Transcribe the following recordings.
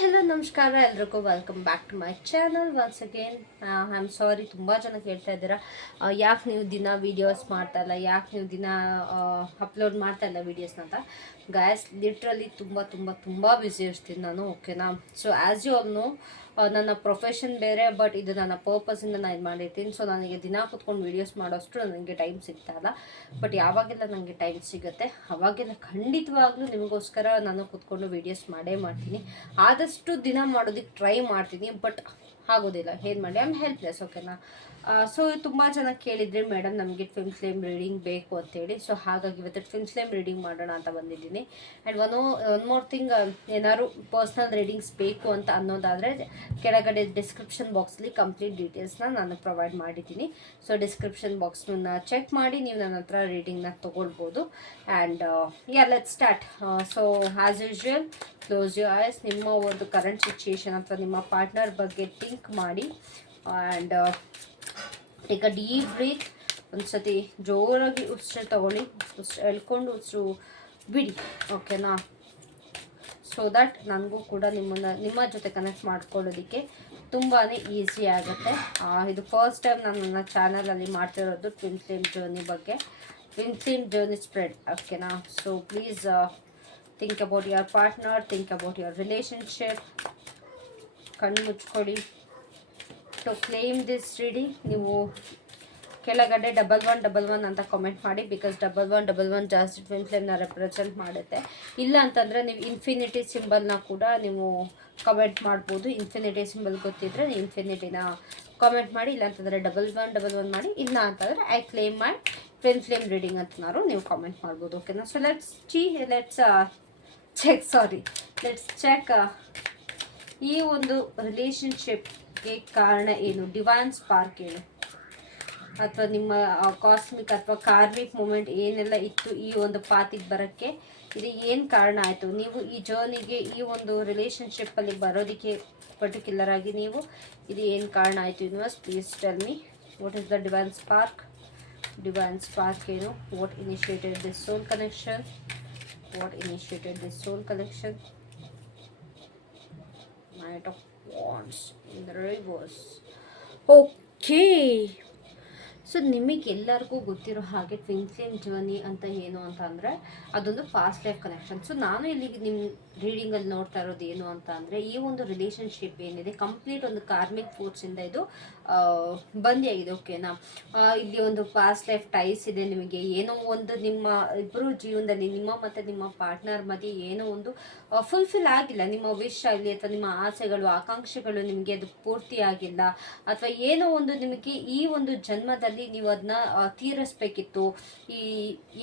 Hello ನಮಸ್ಕಾರ ಎಲ್ರಿಗೂ welcome back to my channel once again. I am sorry, ತುಂಬ ಜನ ಕೇಳ್ತಾ ಇದ್ದೀರಾ ಯಾಕೆ ನೀವು ದಿನ ವೀಡಿಯೋಸ್ ಮಾಡ್ತಾಯಿಲ್ಲ, ಯಾಕೆ ನೀವು ದಿನ ಅಪ್ಲೋಡ್ ಮಾಡ್ತಾಯಿಲ್ಲ ವೀಡಿಯೋಸ್ನ ಅಂತ. ಗಾಯಸ್, ಲಿಟ್ರಲಿ ತುಂಬ ತುಂಬ ತುಂಬ ಬ್ಯುಸಿ ಇರ್ತೀನಿ ನಾನು, ಓಕೆನಾ. So as you all know, ನನ್ನ ಪ್ರೊಫೆಷನ್ ಬೇರೆ, ಬಟ್ ಇದು ನನ್ನ ಪರ್ಪಸಿಂದ ನಾನು ಇದು ಮಾಡಿರ್ತೀನಿ. ಸೊ ನನಗೆ ದಿನ ಕೂತ್ಕೊಂಡು ವೀಡಿಯೋಸ್ ಮಾಡೋಷ್ಟು ನನಗೆ ಟೈಮ್ ಸಿಗ್ತಾ ಇಲ್ಲ. ಬಟ್ ಯಾವಾಗೆಲ್ಲ ನನಗೆ ಟೈಮ್ ಸಿಗುತ್ತೆ ಅವಾಗೆಲ್ಲ ಖಂಡಿತವಾಗ್ಲೂ ನಿಮಗೋಸ್ಕರ ನಾನು ಕೂತ್ಕೊಂಡು ವೀಡಿಯೋಸ್ ಮಾಡೇ ಮಾಡ್ತೀನಿ. ಆದಷ್ಟು ದಿನ ಮಾಡೋದಕ್ಕೆ ಟ್ರೈ ಮಾಡ್ತೀನಿ, ಬಟ್ ಆಗೋದಿಲ್ಲ. ಏನು ಮಾಡಿ, ಐ ಆಮ್ ಹೆಲ್ಪ್ಲೆಸ್, ಓಕೆನಾ. ಸೊ ತುಂಬ ಜನ ಕೇಳಿದರೆ ಮೇಡಮ್ ನಮಗೆ ಟ್ವಿನ್ ಫ್ಲೇಮ್ ರೀಡಿಂಗ್ ಬೇಕು ಅಂತೇಳಿ. ಸೊ ಹಾಗಾಗಿ ಇವತ್ತು ಟ್ವಿನ್ ಫ್ಲೇಮ್ ರೀಡಿಂಗ್ ಮಾಡೋಣ ಅಂತ ಬಂದಿದ್ದೀನಿ. ಆ್ಯಂಡ್ ಒನ್ ಮೋರ್ ಥಿಂಗ್, ಏನಾದ್ರು ಪರ್ಸ್ನಲ್ ರೀಡಿಂಗ್ಸ್ ಬೇಕು ಅಂತ ಅನ್ನೋದಾದರೆ ಕೆಳಗಡೆ ಡಿಸ್ಕ್ರಿಪ್ಷನ್ ಬಾಕ್ಸಲ್ಲಿ ಕಂಪ್ಲೀಟ್ ಡೀಟೇಲ್ಸ್ನ ನಾನು ಪ್ರೊವೈಡ್ ಮಾಡಿದ್ದೀನಿ. ಸೊ ಡಿಸ್ಕ್ರಿಪ್ಷನ್ ಬಾಕ್ಸ್ನ ಚೆಕ್ ಮಾಡಿ ನೀವು ನನ್ನ ಹತ್ರ ರೀಡಿಂಗ್ನ ತೊಗೊಳ್ಬೋದು. And let's start. So as usual, close your eyes. ನಿಮ್ಮ ಒಂದು ಕರೆಂಟ್ ಸಿಚುಯೇಷನ್ ಅಥವಾ ನಿಮ್ಮ ಪಾರ್ಟ್ನರ್ ಬಗ್ಗೆ ಥಿಂಕ್ ಮಾಡಿ. And take a deep breath. ಒಂದು ಸತಿ ಜೋರಾಗಿ ಉಸಿರು ತಗೊಳ್ಳಿ, ಉಸಿರು ಎಳ್ಕೊಂಡು ಉಸಿರು ಬಿಡಿ, ಓಕೆನಾ. ಸೊ ದಟ್ ನನಗೂ ಕೂಡ ನಿಮ್ಮ ಜೊತೆ ಕನೆಕ್ಟ್ ಮಾಡ್ಕೊಳ್ಳೋದಕ್ಕೆ ತುಂಬಾ ಈಸಿ ಆಗುತ್ತೆ. ಇದು ಫಸ್ಟ್ ಟೈಮ್ ನಾನು ನನ್ನ ಚಾನಲಲ್ಲಿ ಮಾಡ್ತಿರೋದು ಟ್ವಿನ್ ಫ್ಲೇಮ್ ಜರ್ನಿ ಬಗ್ಗೆ, ಟ್ವಿನ್ ಫ್ಲೇಮ್ ಜರ್ನಿ ಸ್ಪ್ರೆಡ್, ಓಕೆನಾ. So please think about your partner, think about your relationship. ಕಣ್ಣು ಮುಚ್ಕೊಳ್ಳಿ. ಟು ಕ್ಲೇಮ್ ದಿಸ್ ರೀಡಿಂಗ್ ನೀವು ಕೆಳಗಡೆ 1111 ಅಂತ ಕಾಮೆಂಟ್ ಮಾಡಿ, ಬಿಕಾಸ್ 1111 ಜಾಸ್ತಿ ಟ್ವಿನ್ ಫ್ಲೇಮ್ನ ರೆಪ್ರೆಸೆಂಟ್ ಮಾಡುತ್ತೆ. ಇಲ್ಲ ಅಂತಂದರೆ ನೀವು ಇನ್ಫಿನಿಟಿ ಸಿಂಬಲ್ನ ಕೂಡ ನೀವು ಕಮೆಂಟ್ ಮಾಡ್ಬೋದು. ಇನ್ಫಿನಿಟಿ ಸಿಂಬಲ್ ಗೊತ್ತಿದ್ದರೆ ನೀವು ಇನ್ಫಿನಿಟಿನ ಕಾಮೆಂಟ್ ಮಾಡಿ, ಇಲ್ಲ ಅಂತಂದರೆ 1111 ಮಾಡಿ. ಇಲ್ಲ ಅಂತಂದರೆ I claim my twin flame reading ಅಂತನಾರು ನೀವು ಕಾಮೆಂಟ್ ಮಾಡ್ಬೋದು, ಓಕೆನಾ. ಸೊ ಲೆಟ್ಸ್ ಚೆಕ್ ಈ ಒಂದು ರಿಲೇಷನ್ಶಿಪ್ಗೆ ಕಾರಣ ಏನು, ಡಿವೈನ್ ಸ್ಪಾರ್ಕ್ ಏನು, ಅಥವಾ ನಿಮ್ಮ ಕಾಸ್ಮಿಕ್ ಅಥವಾ ಕಾರ್ಮಿಕ್ ಮೂಮೆಂಟ್ ಏನೆಲ್ಲ ಇತ್ತು ಈ ಒಂದು ಪಾತಿಗೆ ಬರೋಕ್ಕೆ, ಇದು ಏನು ಕಾರಣ ಆಯಿತು, ನೀವು ಈ ಜರ್ನಿಗೆ ಈ ಒಂದು ರಿಲೇಷನ್ಶಿಪ್ಪಲ್ಲಿ ಬರೋದಕ್ಕೆ ಪರ್ಟಿಕ್ಯುಲರ್ ಆಗಿ ನೀವು ಇದು ಏನು ಕಾರಣ ಆಯಿತು. Universe please tell me what is the divine spark. Divine spark ಏನು, what initiated this soul connection, what initiated this soul connection. Knight of Wands in the reverse. Okay, so ನಿಮಗೆಲ್ಲರಿಗೂ ಗೊತ್ತಿರೋ ಹಾಗೆ ಟ್ವಿನ್ ಫ್ಲೇಮ್ ಜರ್ನಿ ಅಂತ ಏನು ಅಂತ ಅಂದರೆ ಅದೊಂದು fast life connection. So ನಾನು ಇಲ್ಲಿಗೆ ನಿಮ್ಮ ರೀಡಿಂಗಲ್ಲಿ ನೋಡ್ತಾ ಇರೋದು ಏನು ಅಂತ ಅಂದರೆ, ಈ ಒಂದು ರಿಲೇಷನ್ಶಿಪ್ ಏನಿದೆ ಕಂಪ್ಲೀಟ್ ಒಂದು ಕಾರ್ಮಿಕ್ ಫೋರ್ಸಿಂದ ಇದು ಬಂದಿಯಾಗಿದೆ, ಓಕೆನಾ. ಇಲ್ಲಿ ಒಂದು ಪಾಸ್ಟ್ ಲೈಫ್ ಟೈಸ್ ಇದೆ. ನಿಮಗೆ ಏನೋ ಒಂದು ನಿಮ್ಮ ಇಬ್ಬರು ಜೀವನದಲ್ಲಿ ನಿಮ್ಮ ಮತ್ತು ನಿಮ್ಮ ಪಾರ್ಟ್ನರ್ ಮಧ್ಯೆ ಏನೋ ಒಂದು ಫುಲ್ಫಿಲ್ ಆಗಿಲ್ಲ. ನಿಮ್ಮ ವಿಶ್ ಆಗಲಿ ಅಥವಾ ನಿಮ್ಮ ಆಸೆಗಳು ಆಕಾಂಕ್ಷೆಗಳು ನಿಮಗೆ ಅದು ಪೂರ್ತಿ ಆಗಿಲ್ಲ, ಅಥವಾ ಏನೋ ಒಂದು ನಿಮಗೆ ಈ ಒಂದು ಜನ್ಮದಲ್ಲಿ ನೀವು ಅದನ್ನ ತೀರಿಸ್ಬೇಕಿತ್ತು. ಈ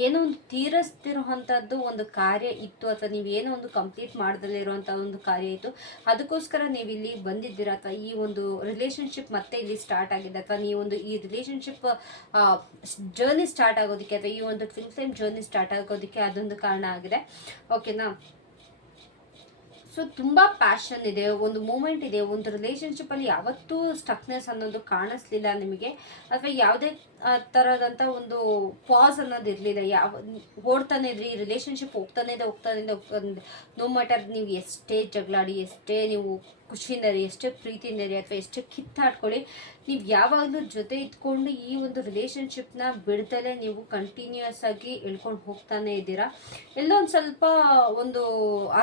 ಏನೋ ಒಂದು ತೀರಿಸ್ತಿರುವಂಥದ್ದು ಒಂದು ಕಾರ್ಯ ಇತ್ತು, ಅಥವಾ ನೀವೇನೋ ಒಂದು ಕಂಪ್ಲೀಟ್ ಮಾಡ್ದಲೇ ಇರುವಂಥ ಒಂದು ಕಾರ್ಯ ಇತ್ತು. ಅದಕ್ಕೋಸ್ಕರ ನೀವು ಇಲ್ಲಿ ಬಂದಿದ್ದೀರಾ, ಅಥವಾ ಈ ಒಂದು ರಿಲೇಷನ್ಶಿಪ್ ಮತ್ತೆ ಇಲ್ಲಿ ಸ್ಟಾರ್ಟ್ ಆಗಿದೆ, ಅಥವಾ ನೀವೊಂದು ಈ ರಿಲೇಷನ್ಶಿಪ್ ಜರ್ನಿ ಸ್ಟಾರ್ಟ್ ಆಗೋದಕ್ಕೆ, ಅಥವಾ ಈ ಒಂದು ಟ್ವಿನ್ ಫ್ಲೇಮ್ ಜರ್ನಿ ಸ್ಟಾರ್ಟ್ ಆಗೋದಕ್ಕೆ ಅದೊಂದು ಕಾರಣ ಆಗಿದೆ, ಓಕೆನಾ. ಸೊ ತುಂಬ ಪ್ಯಾಷನ್ ಇದೆ, ಒಂದು ಮೂಮೆಂಟ್ ಇದೆ. ಒಂದು ರಿಲೇಷನ್ಶಿಪ್ಪಲ್ಲಿ ಯಾವತ್ತೂ ಸ್ಟಕ್ನೆಸ್ ಅನ್ನೋದು ಕಾಣಿಸ್ಲಿಲ್ಲ ನಿಮಗೆ, ಅಥವಾ ಯಾವುದೇ ಥರದಂಥ ಒಂದು ಪಾಸ್ ಅನ್ನೋದು ಇರಲಿಲ್ಲ. ಓಡ್ತಾನೆ ಇದ್ರಿ, ರಿಲೇಷನ್ಶಿಪ್ ಹೋಗ್ತಾನೆ ಇದೆ. ನೋ ಮ್ಯಾಟರ್ ನೀವು ಎಷ್ಟೇ ಜಗಳಾಡಿ, ಎಷ್ಟೇ ನೀವು ಖುಷಿಯಿಂದ ಇರಿ, ಎಷ್ಟೇ ಪ್ರೀತಿಯಿಂದ ಇರಿ, ಅಥವಾ ಎಷ್ಟೇ ಕಿತ್ತಾಡ್ಕೊಳ್ಳಿ, ನೀವು ಯಾವಾಗಲೂ ಜೊತೆ ಇದ್ಕೊಂಡು ಈ ಒಂದು ರಿಲೇಷನ್ಶಿಪ್ನ ಬಿಡ್ದಲೇ ನೀವು ಕಂಟಿನ್ಯೂಯಸ್ ಆಗಿ ಇಳ್ಕೊಂಡು ಹೋಗ್ತಾನೆ ಇದ್ದೀರಾ. ಎಲ್ಲೋ ಒಂದು ಸ್ವಲ್ಪ ಒಂದು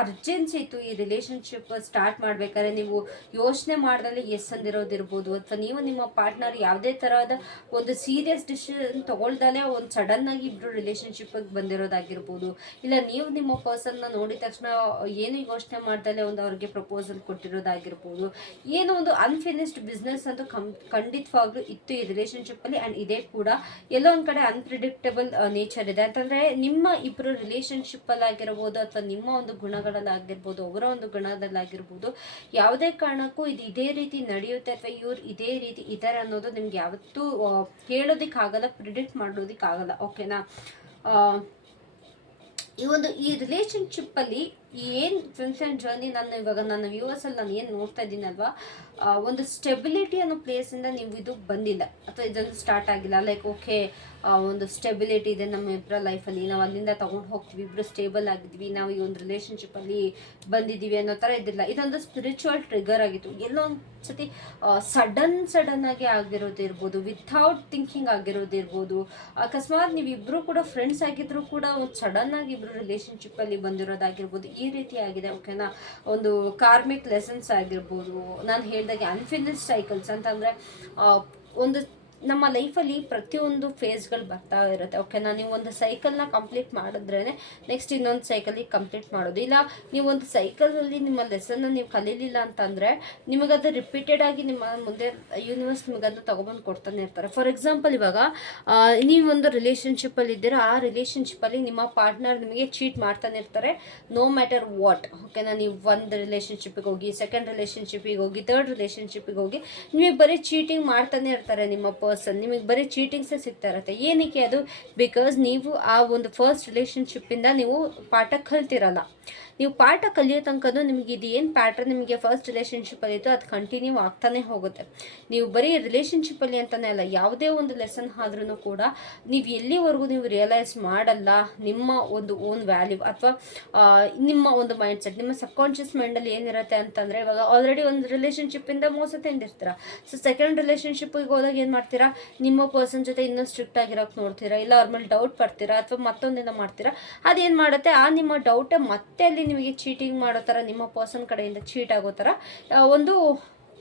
ಅರ್ಜೆನ್ಸಿ ಇತ್ತು ಈ ರಿಲೇಷನ್ಶಿಪ್ ಸ್ಟಾರ್ಟ್ ಮಾಡಬೇಕಾದ್ರೆ. ನೀವು ಯೋಚನೆ ಮಾಡ್ದಲ್ಲಿ ಎಸ್ ಅಂದಿರೋದಿರ್ಬೋದು, ಅಥವಾ ನೀವು ನಿಮ್ಮ ಪಾರ್ಟ್ನರ್ ಯಾವುದೇ ಥರದ ಒಂದು ಸೀರಿಯಸ್ ಡಿಸಿಷನ್ ತೊಗೊಳ್ದಲೇ ಒಂದು ಸಡನ್ನಾಗಿ ಇಬ್ಬರು ರಿಲೇಷನ್ಶಿಪ್ಪಿಗೆ ಬಂದಿರೋದಾಗಿರ್ಬೋದು, ಇಲ್ಲ ನೀವು ನಿಮ್ಮ ಪರ್ಸನ್ನ ನೋಡಿದ ತಕ್ಷಣ ಏನು ಯೋಚನೆ ಮಾಡ್ದಲೇ ಒಂದು ಅವ್ರಿಗೆ ಪ್ರಪೋಸಲ್ ಕೊಟ್ಟಿರೋದಾಗಿರ್ಬೋದು. ಏನೋ ಒಂದು ಅನ್ಫಿನಿಶ್ಡ್ ಬಿಸ್ನೆಸ್ ಅಂತೂ ಖಂಡಿತವಾಗ್ಲೂ ಇತ್ತು ಈ ರಿಲೇಷನ್ಶಿಪ್ಪಲ್ಲಿ. ಆ್ಯಂಡ್ ಇದೇ ಕೂಡ ಎಲ್ಲೋ ಒಂದು ಕಡೆ ಅನ್ಪ್ರಿಡಿಕ್ಟಬಲ್ ನೇಚರ್ ಇದೆ. ಅಂತಂದರೆ ನಿಮ್ಮ ಇಬ್ಬರು ರಿಲೇಷನ್ಶಿಪ್ಪಲ್ಲಾಗಿರ್ಬೋದು, ಅಥವಾ ನಿಮ್ಮ ಒಂದು ಗುಣಗಳಲ್ಲಾಗಿರ್ಬೋದು, ಅವರ ಒಂದು ಗುಣದಲ್ಲಾಗಿರ್ಬೋದು, ಯಾವುದೇ ಕಾರಣಕ್ಕೂ ಇದು ಇದೇ ರೀತಿ ನಡೆಯುತ್ತೆ ಅಥವಾ ಇವ್ರು ಇದೇ ರೀತಿ ಇದ್ದಾರೆ ಅನ್ನೋದು ನಿಮ್ಗೆ ಯಾವತ್ತೂ ಹೇಳೋದಕ್ಕಾಗಲ್ಲ, ಪ್ರಿಡಿಕ್ಟ್ ಮಾಡೋದಕ್ಕಾಗಲ್ಲ, ಓಕೆನಾ. ಈ ರಿಲೇಷನ್ಶಿಪ್ಪಲ್ಲಿ ಏನು ಫಿಲ್ಮ್ಸ್ ಆ್ಯಂಡ್ ಜರ್ನಿ ನಾನು ಇವಾಗ ನನ್ನ ವ್ಯೂವರ್ಸಲ್ಲಿ ನಾನು ಏನು ನೋಡ್ತಾ ಇದ್ದೀನಲ್ವಾ, ಒಂದು ಸ್ಟೆಬಿಲಿಟಿ ಅನ್ನೋ ಪ್ಲೇಸಿಂದ ನೀವು ಇದು ಬಂದಿಲ್ಲ ಅಥವಾ ಇದೊಂದು ಸ್ಟಾರ್ಟ್ ಆಗಿಲ್ಲ. ಲೈಕ್ ಓಕೆ, ಒಂದು ಸ್ಟೆಬಿಲಿಟಿ ಇದೆ ನಮ್ಮ ಇಬ್ಬರ ಲೈಫಲ್ಲಿ, ನಾವು ಅಲ್ಲಿಂದ ತೊಗೊಂಡು ಹೋಗ್ತೀವಿ, ಇಬ್ಬರು ಸ್ಟೇಬಲ್ ಆಗಿದ್ವಿ, ನಾವು ಈ ಒಂದು ರಿಲೇಷನ್ಶಿಪ್ಪಲ್ಲಿ ಬಂದಿದ್ದೀವಿ ಅನ್ನೋ ಥರ ಇದ್ದಿಲ್ಲ. ಇದೊಂದು ಸ್ಪಿರಿಚುವಲ್ ಟ್ರಿಗರ್ ಆಗಿತ್ತು. ಎಲ್ಲೋ ಒಂದು ಸತಿ ಸಡನ್ ಆಗಿ ಆಗಿರೋದಿರ್ಬೋದು, ವಿಥೌಟ್ ಥಿಂಕಿಂಗ್ ಆಗಿರೋದಿರ್ಬೋದು. ಅಕಸ್ಮಾತ್ ನೀವಿಬ್ಬರು ಕೂಡ ಫ್ರೆಂಡ್ಸ್ ಆಗಿದ್ರು ಕೂಡ ಒಂದು ಸಡನ್ ಆಗಿ ಇಬ್ಬರು ರಿಲೇಷನ್ಶಿಪ್ಪಲ್ಲಿ ಬಂದಿರೋದಾಗಿರ್ಬೋದು. ಈ ರೀತಿ ಆಗಿದೆ. ಓಕೆನಾ, ಒಂದು ಕಾರ್ಮಿಕ್ ಲೆಸನ್ಸ್ ಆಗಿರ್ಬೋದು. ನಾನು ಹೇಳಿದಾಗೆ ಅನ್ಫಿನಿಶ್ಡ್ ಸೈಕಲ್ಸ್ ಅಂತಂದರೆ ಒಂದು ನಮ್ಮ ಲೈಫಲ್ಲಿ ಪ್ರತಿಯೊಂದು ಫೇಸ್ಗಳು ಬರ್ತಾ ಇರುತ್ತೆ. ಓಕೆನಾ, ನೀವು ಒಂದು ಸೈಕಲ್ನ ಕಂಪ್ಲೀಟ್ ಮಾಡಿದ್ರೇ ನೆಕ್ಸ್ಟ್ ಇನ್ನೊಂದು ಸೈಕಲಿಗೆ ಕಂಪ್ಲೀಟ್ ಮಾಡೋದು. ಇಲ್ಲ ನೀವು ಒಂದು ಸೈಕಲಲ್ಲಿ ನಿಮ್ಮ ಲೆಸನ್ನ ನೀವು ಕಲೀಲಿಲ್ಲ ಅಂತಂದರೆ ನಿಮಗದು ರಿಪೀಟೆಡ್ ಆಗಿ ನಿಮ್ಮ ಮುಂದೆ ಯೂನಿವರ್ಸ್ ನಿಮಗದು ತೊಗೊಬಂದು ಕೊಡ್ತಾನೆ ಇರ್ತಾರೆ. ಫಾರ್ ಎಕ್ಸಾಂಪಲ್, ಇವಾಗ ನೀವೊಂದು ರಿಲೇಷನ್ಶಿಪ್ಪಲ್ಲಿ ಇದ್ದೀರಾ, ಆ ರಿಲೇಷನ್ಶಿಪ್ಪಲ್ಲಿ ನಿಮ್ಮ ಪಾರ್ಟ್ನರ್ ನಿಮಗೆ ಚೀಟ್ ಮಾಡ್ತಾನೆ ಇರ್ತಾರೆ, ನೋ ಮ್ಯಾಟರ್ ವಾಟ್. ಓಕೆನಾ, ನೀವು ಒಂದು ರಿಲೇಷನ್ಶಿಪ್ಪಿಗೆ ಹೋಗಿ, ಸೆಕೆಂಡ್ ರಿಲೇಷನ್ಶಿಪ್ಪಿಗೆ ಹೋಗಿ, ಥರ್ಡ್ ರಿಲೇಷನ್ಶಿಪ್ಪಿಗೆ ಹೋಗಿ, ನಿಮಗೆ ಬರೀ ಚೀಟಿಂಗ್ ಮಾಡ್ತಾನೆ ಇರ್ತಾರೆ ನಿಮ್ಮ ನಿಮಗೆ ಬರೀ ಚೀಟಿಂಗ್ಸೇ ಸಿಗ್ತಾ ಇರುತ್ತೆ. ಏನಕ್ಕೆ ಅದು? ಬಿಕಾಸ್ ನೀವು ಆ ಒಂದು ಫಸ್ಟ್ ರಿಲೇಷನ್ಶಿಪ್ಪಿಂದ ನೀವು ಪಾಠ ಕಲ್ತಿರಲ್ಲ. ನೀವು ಪಾಠ ಕಲಿಯೋ ತನಕನೂ ನಿಮಗೆ ಇದು ಏನು ಪ್ಯಾಟ್ರನ್ ನಿಮಗೆ ಫಸ್ಟ್ ರಿಲೇಷನ್ಶಿಪ್ಪಲ್ಲಿ ಇತ್ತು ಅದು ಕಂಟಿನ್ಯೂ ಆಗ್ತಾನೆ ಹೋಗುತ್ತೆ. ನೀವು ಬರೀ ರಿಲೇಷನ್ಶಿಪ್ಪಲ್ಲಿ ಅಂತಲೇ ಅಲ್ಲ, ಯಾವುದೇ ಒಂದು ಲೆಸನ್ ಆದ್ರೂ ಕೂಡ ನೀವು ಎಲ್ಲಿವರೆಗೂ ನೀವು ರಿಯಲೈಸ್ ಮಾಡಲ್ಲ ನಿಮ್ಮ ಒಂದು ಓನ್ ವ್ಯಾಲ್ಯೂ ಅಥವಾ ನಿಮ್ಮ ಒಂದು ಮೈಂಡ್ಸೆಟ್, ನಿಮ್ಮ ಸಬ್ಕಾನ್ಷಿಯಸ್ ಮೈಂಡಲ್ಲಿ ಏನಿರುತ್ತೆ ಅಂತಂದರೆ, ಇವಾಗ ಆಲ್ರೆಡಿ ಒಂದು ರಿಲೇಷನ್ಶಿಪ್ಪಿಂದ ಮೋಸ ತಿಂದಿರ್ತೀರ. ಸೊ ಸೆಕೆಂಡ್ ರಿಲೇಷನ್ಶಿಪ್ಪಿಗೆ ಹೋದಾಗ ಏನು ಮಾಡ್ತೀರಾ, ನಿಮ್ಮ ಪರ್ಸನ್ ಜೊತೆ ಇನ್ನೂ ಸ್ಟ್ರಿಕ್ಟ್ ಆಗಿರೋಕ್ಕೆ ನೋಡ್ತೀರಾ, ಇಲ್ಲ ಅವ್ರ ಮೇಲೆ ಡೌಟ್ ಪಡ್ತೀರಾ ಅಥವಾ ಮತ್ತೊಂದೇನೋ ಮಾಡ್ತೀರಾ. ಅದೇನು ಮಾಡುತ್ತೆ, ಆ ನಿಮ್ಮ ಡೌಟೇ ಮತ್ತೆ ಅಲ್ಲಿ ನಿಮಗೆ ಚೀಟಿಂಗ್ ಮಾಡೋ ಥರ, ನಿಮ್ಮ ಪರ್ಸನ್ ಕಡೆಯಿಂದ ಚೀಟ್ ಆಗೋ ಥರ ಒಂದು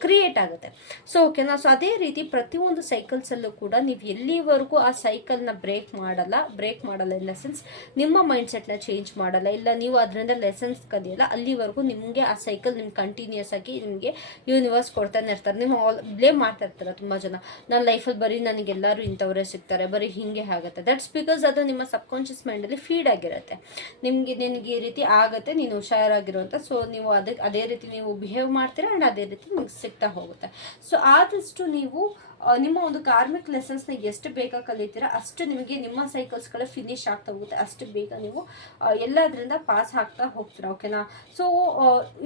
ಕ್ರಿಯೇಟ್ ಆಗುತ್ತೆ. ಸೊ ಓಕೆನಾ, ಸೊ ಅದೇ ರೀತಿ ಪ್ರತಿಯೊಂದು ಸೈಕಲ್ಸಲ್ಲೂ ಕೂಡ ನೀವು ಎಲ್ಲಿವರೆಗೂ ಆ ಸೈಕಲ್ನ ಬ್ರೇಕ್ ಮಾಡಲ್ಲ ಇನ್ ದ ಸೆನ್ಸ್ ನಿಮ್ಮ ಮೈಂಡ್ಸೆಟ್ನ ಚೇಂಜ್ ಮಾಡಲ್ಲ, ಇಲ್ಲ ನೀವು ಅದರಿಂದ ಲೆಸನ್ಸ್ ಕಲಿಯಲ್ಲ, ಅಲ್ಲಿವರೆಗೂ ನಿಮಗೆ ಆ ಸೈಕಲ್ ನಿಮ್ಗೆ ಕಂಟಿನ್ಯೂಸ್ ಆಗಿ ನಿಮಗೆ ಯೂನಿವರ್ಸ್ ಕೊಡ್ತಾನೆ ಇರ್ತಾರೆ. ನೀವು ಬ್ಲೇಮ್ ಮಾಡ್ತಾ ಇರ್ತಾರೆ ತುಂಬ ಜನ, ನನ್ನ ಲೈಫಲ್ಲಿ ಬರೀ ನನಗೆಲ್ಲರೂ ಇಂಥವರೇ ಸಿಗ್ತಾರೆ, ಬರೀ ಹೀಗೆ ಆಗುತ್ತೆ. ದಟ್ಸ್ ಬಿಕಾಸ್ ಅದು ನಿಮ್ಮ ಸಬ್ಕಾನ್ಷಿಯಸ್ ಮೈಂಡಲ್ಲಿ ಫೀಡ್ ಆಗಿರುತ್ತೆ. ನಿನಗೆ ಈ ರೀತಿ ಆಗುತ್ತೆ, ನೀನು ಹುಷಾರಾಗಿರುವಂಥ. ಸೊ ನೀವು ಅದೇ ರೀತಿ ನೀವು ಬಿಹೇವ್ ಮಾಡ್ತೀರಾ ಆ್ಯಂಡ್ ಅದೇ ರೀತಿ ನಿಮ್ಗೆ ಸಿಗ್ತಾ ಹೋಗುತ್ತೆ. ಸೊ ಆದಷ್ಟು ನೀವು ನಿಮ್ಮ ಒಂದು ಕಾರ್ಮಿಕ್ ಲೆಸನ್ಸ್ನ ಎಷ್ಟು ಬೇಗ ಕಲಿತೀರಾ ಅಷ್ಟು ನಿಮಗೆ ನಿಮ್ಮ ಸೈಕಲ್ಸ್ಗಳ ಫಿನಿಶ್ ಆಗ್ತಾ ಹೋಗುತ್ತೆ, ಅಷ್ಟು ಬೇಗ ನೀವು ಎಲ್ಲದರಿಂದ ಪಾಸ್ ಆಗ್ತಾ ಹೋಗ್ತೀರಾ. ಓಕೆನಾ, ಸೊ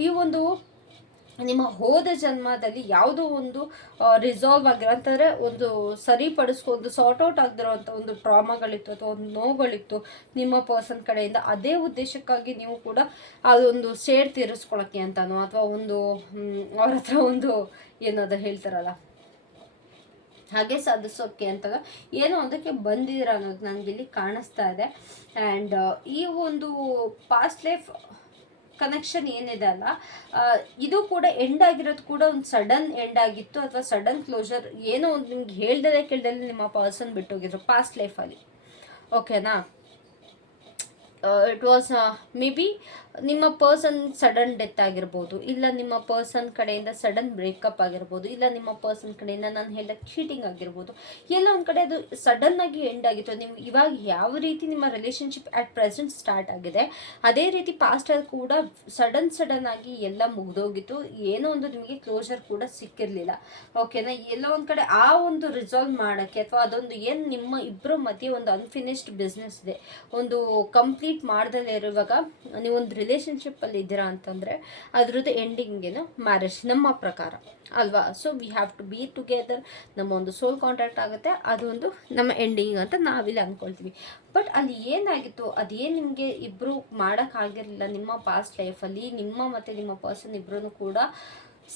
ಈ ಒಂದು ನಿಮ್ಮ ಹೋದ ಜನ್ಮದಲ್ಲಿ ಯಾವುದೋ ಒಂದು ರಿಸಾಲ್ವ್ ಆಗಿರೋ ಅಂತಂದರೆ ಒಂದು ಸರಿಪಡಿಸ್ಕೊಂಡು ಸಾರ್ಟ್ ಔಟ್ ಆಗದಿರೋವಂಥ ಒಂದು ಟ್ರಾಮಾಗಳಿತ್ತು ಅಥವಾ ಒಂದು ನೋವುಗಳಿತ್ತು ನಿಮ್ಮ ಪರ್ಸನ್ ಕಡೆಯಿಂದ, ಅದೇ ಉದ್ದೇಶಕ್ಕಾಗಿ ನೀವು ಕೂಡ ಅದೊಂದು ಸೇಡ್ ತೀರಿಸ್ಕೊಳ್ಳೋಕ್ಕೆ ಅಂತನೋ ಅಥವಾ ಒಂದು ಅವ್ರ ಹತ್ರ ಒಂದು ಏನಾದರೂ ಹೇಳ್ತಾರಲ್ಲ ಹಾಗೆ ಸಾಧಿಸೋಕ್ಕೆ ಅಂತ ಏನೋ ಒಂದಕ್ಕೆ ಬಂದಿದ್ದೀರ ಅನ್ನೋದು ನನಗೆ ಇಲ್ಲಿ ಕಾಣಿಸ್ತಾ ಇದೆ. ಆ್ಯಂಡ್ ಈ ಒಂದು ಪಾಸ್ಟ್ ಲೈಫ್ ಕನೆಕ್ಷನ್ ಏನಿದೆ ಅಲ್ಲ, ಇದು ಕೂಡ ಎಂಡ್ ಆಗಿರೋದು ಕೂಡ ಒಂದು ಸಡನ್ ಎಂಡ್ ಆಗಿತ್ತು ಅಥವಾ ಸಡನ್ ಕ್ಲೋಸರ್, ಏನೋ ಒಂದು ನಿಮ್ಗೆ ಹೇಳ್ದಲೇ ನಿಮ್ಮ ಪರ್ಸನ್ ಬಿಟ್ಟೋಗಿದ್ರು ಪಾಸ್ಟ್ ಲೈಫಲ್ಲಿ. ಓಕೆನಾ, ಇಟ್ ವಾಸ್ ಮೇ ಬಿ ನಿಮ್ಮ ಪರ್ಸನ್ ಸಡನ್ ಡೆತ್ ಆಗಿರ್ಬೋದು, ಇಲ್ಲ ನಿಮ್ಮ ಪರ್ಸನ್ ಕಡೆಯಿಂದ ಸಡನ್ ಬ್ರೇಕಪ್ ಆಗಿರ್ಬೋದು, ಇಲ್ಲ ನಿಮ್ಮ ಪರ್ಸನ್ ಕಡೆಯಿಂದ ನಾನು ಹೇಳಿದ ಚೀಟಿಂಗ್ ಆಗಿರ್ಬೋದು. ಎಲ್ಲ ಒಂದು ಕಡೆ ಅದು ಸಡನ್ನಾಗಿ ಎಂಡ್ ಆಗಿತ್ತು. ನೀವು ಇವಾಗ ಯಾವ ರೀತಿ ನಿಮ್ಮ ರಿಲೇಷನ್ಶಿಪ್ ಅಟ್ ಪ್ರೆಸೆಂಟ್ ಸ್ಟಾರ್ಟ್ ಆಗಿದೆ, ಅದೇ ರೀತಿ ಪಾಸ್ಟಲ್ಲಿ ಕೂಡ ಸಡನ್ ಆಗಿ ಎಲ್ಲ ಮುಗ್ದೋಗಿತ್ತು. ಏನೋ ಒಂದು ನಿಮಗೆ ಕ್ಲೋಸರ್ ಕೂಡ ಸಿಕ್ಕಿರಲಿಲ್ಲ. ಓಕೆನಾ, ಎಲ್ಲ ಒಂದು ಕಡೆ ಆ ಒಂದು ರಿಸಾಲ್ವ್ ಮಾಡೋಕ್ಕೆ ಅಥವಾ ಅದೊಂದು ಏನು ನಿಮ್ಮ ಇಬ್ಬರ ಮಧ್ಯೆ ಒಂದು ಅನ್ಫಿನಿಶ್ಡ್ ಬಿಸ್ನೆಸ್ ಇದೆ, ಒಂದು ಕಂಪ್ಲೀಟ್ ಮಾಡ್ದಲೇ ಇರುವಾಗ ನೀವೊಂದು ರಿಲೇಷನ್ಶಿಪ್ಪಲ್ಲಿ ಇದ್ದೀರಾ ಅಂತಂದರೆ ಅದ್ರದ್ದು ಎಂಡಿಂಗೇನು ಮ್ಯಾರೇಜ್ ನಮ್ಮ ಪ್ರಕಾರ ಅಲ್ವಾ. So we have to be together, ನಮ್ಮ ಒಂದು ಸೋಲ್ ಕಾಂಟ್ಯಾಕ್ಟ್ ಆಗುತ್ತೆ, ಅದೊಂದು ನಮ್ಮ ಎಂಡಿಂಗ್ ಅಂತ ನಾವಿಲ್ಲಿ ಅಂದ್ಕೊಳ್ತೀವಿ. ಬಟ್ ಅಲ್ಲಿ ಏನಾಗಿತ್ತು, ಅದೇನು ನಿಮಗೆ ಇಬ್ಬರು ಮಾಡೋಕ್ಕಾಗಿರಲಿಲ್ಲ ನಿಮ್ಮ ಪಾಸ್ಟ್ ಲೈಫಲ್ಲಿ, ನಿಮ್ಮ ಮತ್ತು ನಿಮ್ಮ ಪರ್ಸನ್ ಇಬ್ಬರೂ ಕೂಡ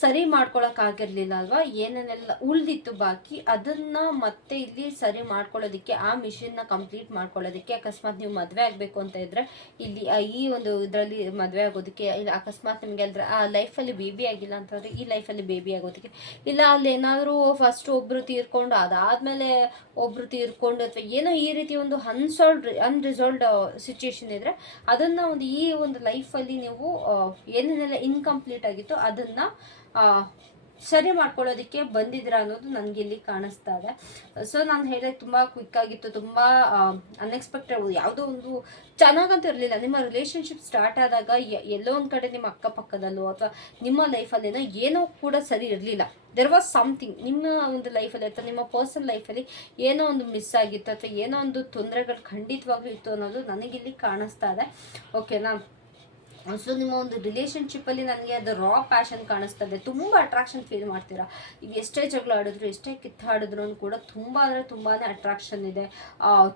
ಸರಿ ಮಾಡ್ಕೊಳಕ್ಕಾಗಿರಲಿಲ್ಲ ಅಲ್ವಾ. ಏನೇನೆಲ್ಲ ಉಳಿದಿತ್ತು ಬಾಕಿ ಅದನ್ನು ಮತ್ತೆ ಇಲ್ಲಿ ಸರಿ ಮಾಡ್ಕೊಳ್ಳೋದಕ್ಕೆ, ಆ ಮಿಷನ್ನ ಕಂಪ್ಲೀಟ್ ಮಾಡ್ಕೊಳ್ಳೋದಕ್ಕೆ, ಅಕಸ್ಮಾತ್ ನೀವು ಮದುವೆ ಆಗಬೇಕು ಅಂತ ಇದ್ದರೆ ಇಲ್ಲಿ ಈ ಒಂದು ಇದರಲ್ಲಿ ಮದುವೆ ಆಗೋದಕ್ಕೆ, ಇಲ್ಲ ಅಕಸ್ಮಾತ್ ನಿಮಗೆ ಅದ್ರ ಆ ಲೈಫಲ್ಲಿ ಬೇಬಿ ಆಗಿಲ್ಲ ಅಂತಂದರೆ ಈ ಲೈಫಲ್ಲಿ ಬೇಬಿ ಆಗೋದಕ್ಕೆ, ಇಲ್ಲ ಅಲ್ಲಿ ಏನಾದರೂ ಫಸ್ಟ್ ಒಬ್ಬರು ತೀರ್ಕೊಂಡು ಅದಾದಮೇಲೆ ಒಬ್ಬರು ತೀರ್ಕೊಂಡು ಅಥವಾ ಏನೋ ಈ ರೀತಿ ಒಂದು ಅನ್ರಿಸಾಲ್ವ್ಡ್ ಸಿಚುಯೇಷನ್ ಇದ್ದರೆ ಅದನ್ನು ಒಂದು ಈ ಒಂದು ಲೈಫಲ್ಲಿ ನೀವು ಏನೇನೆಲ್ಲ ಇನ್ಕಂಪ್ಲೀಟ್ ಆಗಿತ್ತು ಅದನ್ನು ಸರಿ ಮಾಡ್ಕೊಳ್ಳೋದಕ್ಕೆ ಬಂದಿದ್ದೀರಾ ಅನ್ನೋದು ನನಗಿಲ್ಲಿ ಕಾಣಿಸ್ತಾ ಇದೆ. ಸೊ ನಾನು ಹೇಳಿದಾಗ ತುಂಬ ಕ್ವಿಕ್ಕಾಗಿತ್ತು, ತುಂಬ ಅನ್ಎಕ್ಸ್ಪೆಕ್ಟೆಡ್, ಯಾವುದೋ ಒಂದು ಚೆನ್ನಾಗಂತೂ ಇರಲಿಲ್ಲ. ನಿಮ್ಮ ರಿಲೇಷನ್ಶಿಪ್ ಸ್ಟಾರ್ಟ್ ಆದಾಗ ಎಲ್ಲೋ ಒಂದು ಕಡೆ ನಿಮ್ಮ ಅಕ್ಕಪಕ್ಕದಲ್ಲೋ ಅಥವಾ ನಿಮ್ಮ ಲೈಫಲ್ಲೇನೋ ಏನೋ ಕೂಡ ಸರಿ ಇರಲಿಲ್ಲ. ದೆರ್ ವಾಸ್ ಸಮಥಿಂಗ್ ನಿಮ್ಮ ಒಂದು ಲೈಫಲ್ಲಿ ಅಥವಾ ನಿಮ್ಮ ಪರ್ಸನಲ್ ಲೈಫಲ್ಲಿ ಏನೋ ಒಂದು ಮಿಸ್ ಆಗಿತ್ತು ಅಥವಾ ಏನೋ ಒಂದು ತೊಂದರೆಗಳು ಖಂಡಿತವಾಗ್ಲೂ ಇತ್ತು ಅನ್ನೋದು ನನಗಿಲ್ಲಿ ಕಾಣಿಸ್ತಾ ಇದೆ. ಓಕೆನಾ, ಸೊ ನಿಮ್ಮ ಒಂದು ರಿಲೇಷನ್ಶಿಪ್ಪಲ್ಲಿ ನನಗೆ ಅದು ರಾ ಪ್ಯಾಷನ್ ಕಾಣಿಸ್ತದೆ, ತುಂಬ ಅಟ್ರಾಕ್ಷನ್ ಫೀಲ್ ಮಾಡ್ತೀರಾ. ಈಗ ಎಷ್ಟೇ ಜಗಳ ಆಡಿದ್ರು, ಎಷ್ಟೇ ಕಿತ್ತಾಡಿದ್ರು ಕೂಡ ತುಂಬ ಅಂದರೆ ತುಂಬಾ ಅಟ್ರಾಕ್ಷನ್ ಇದೆ.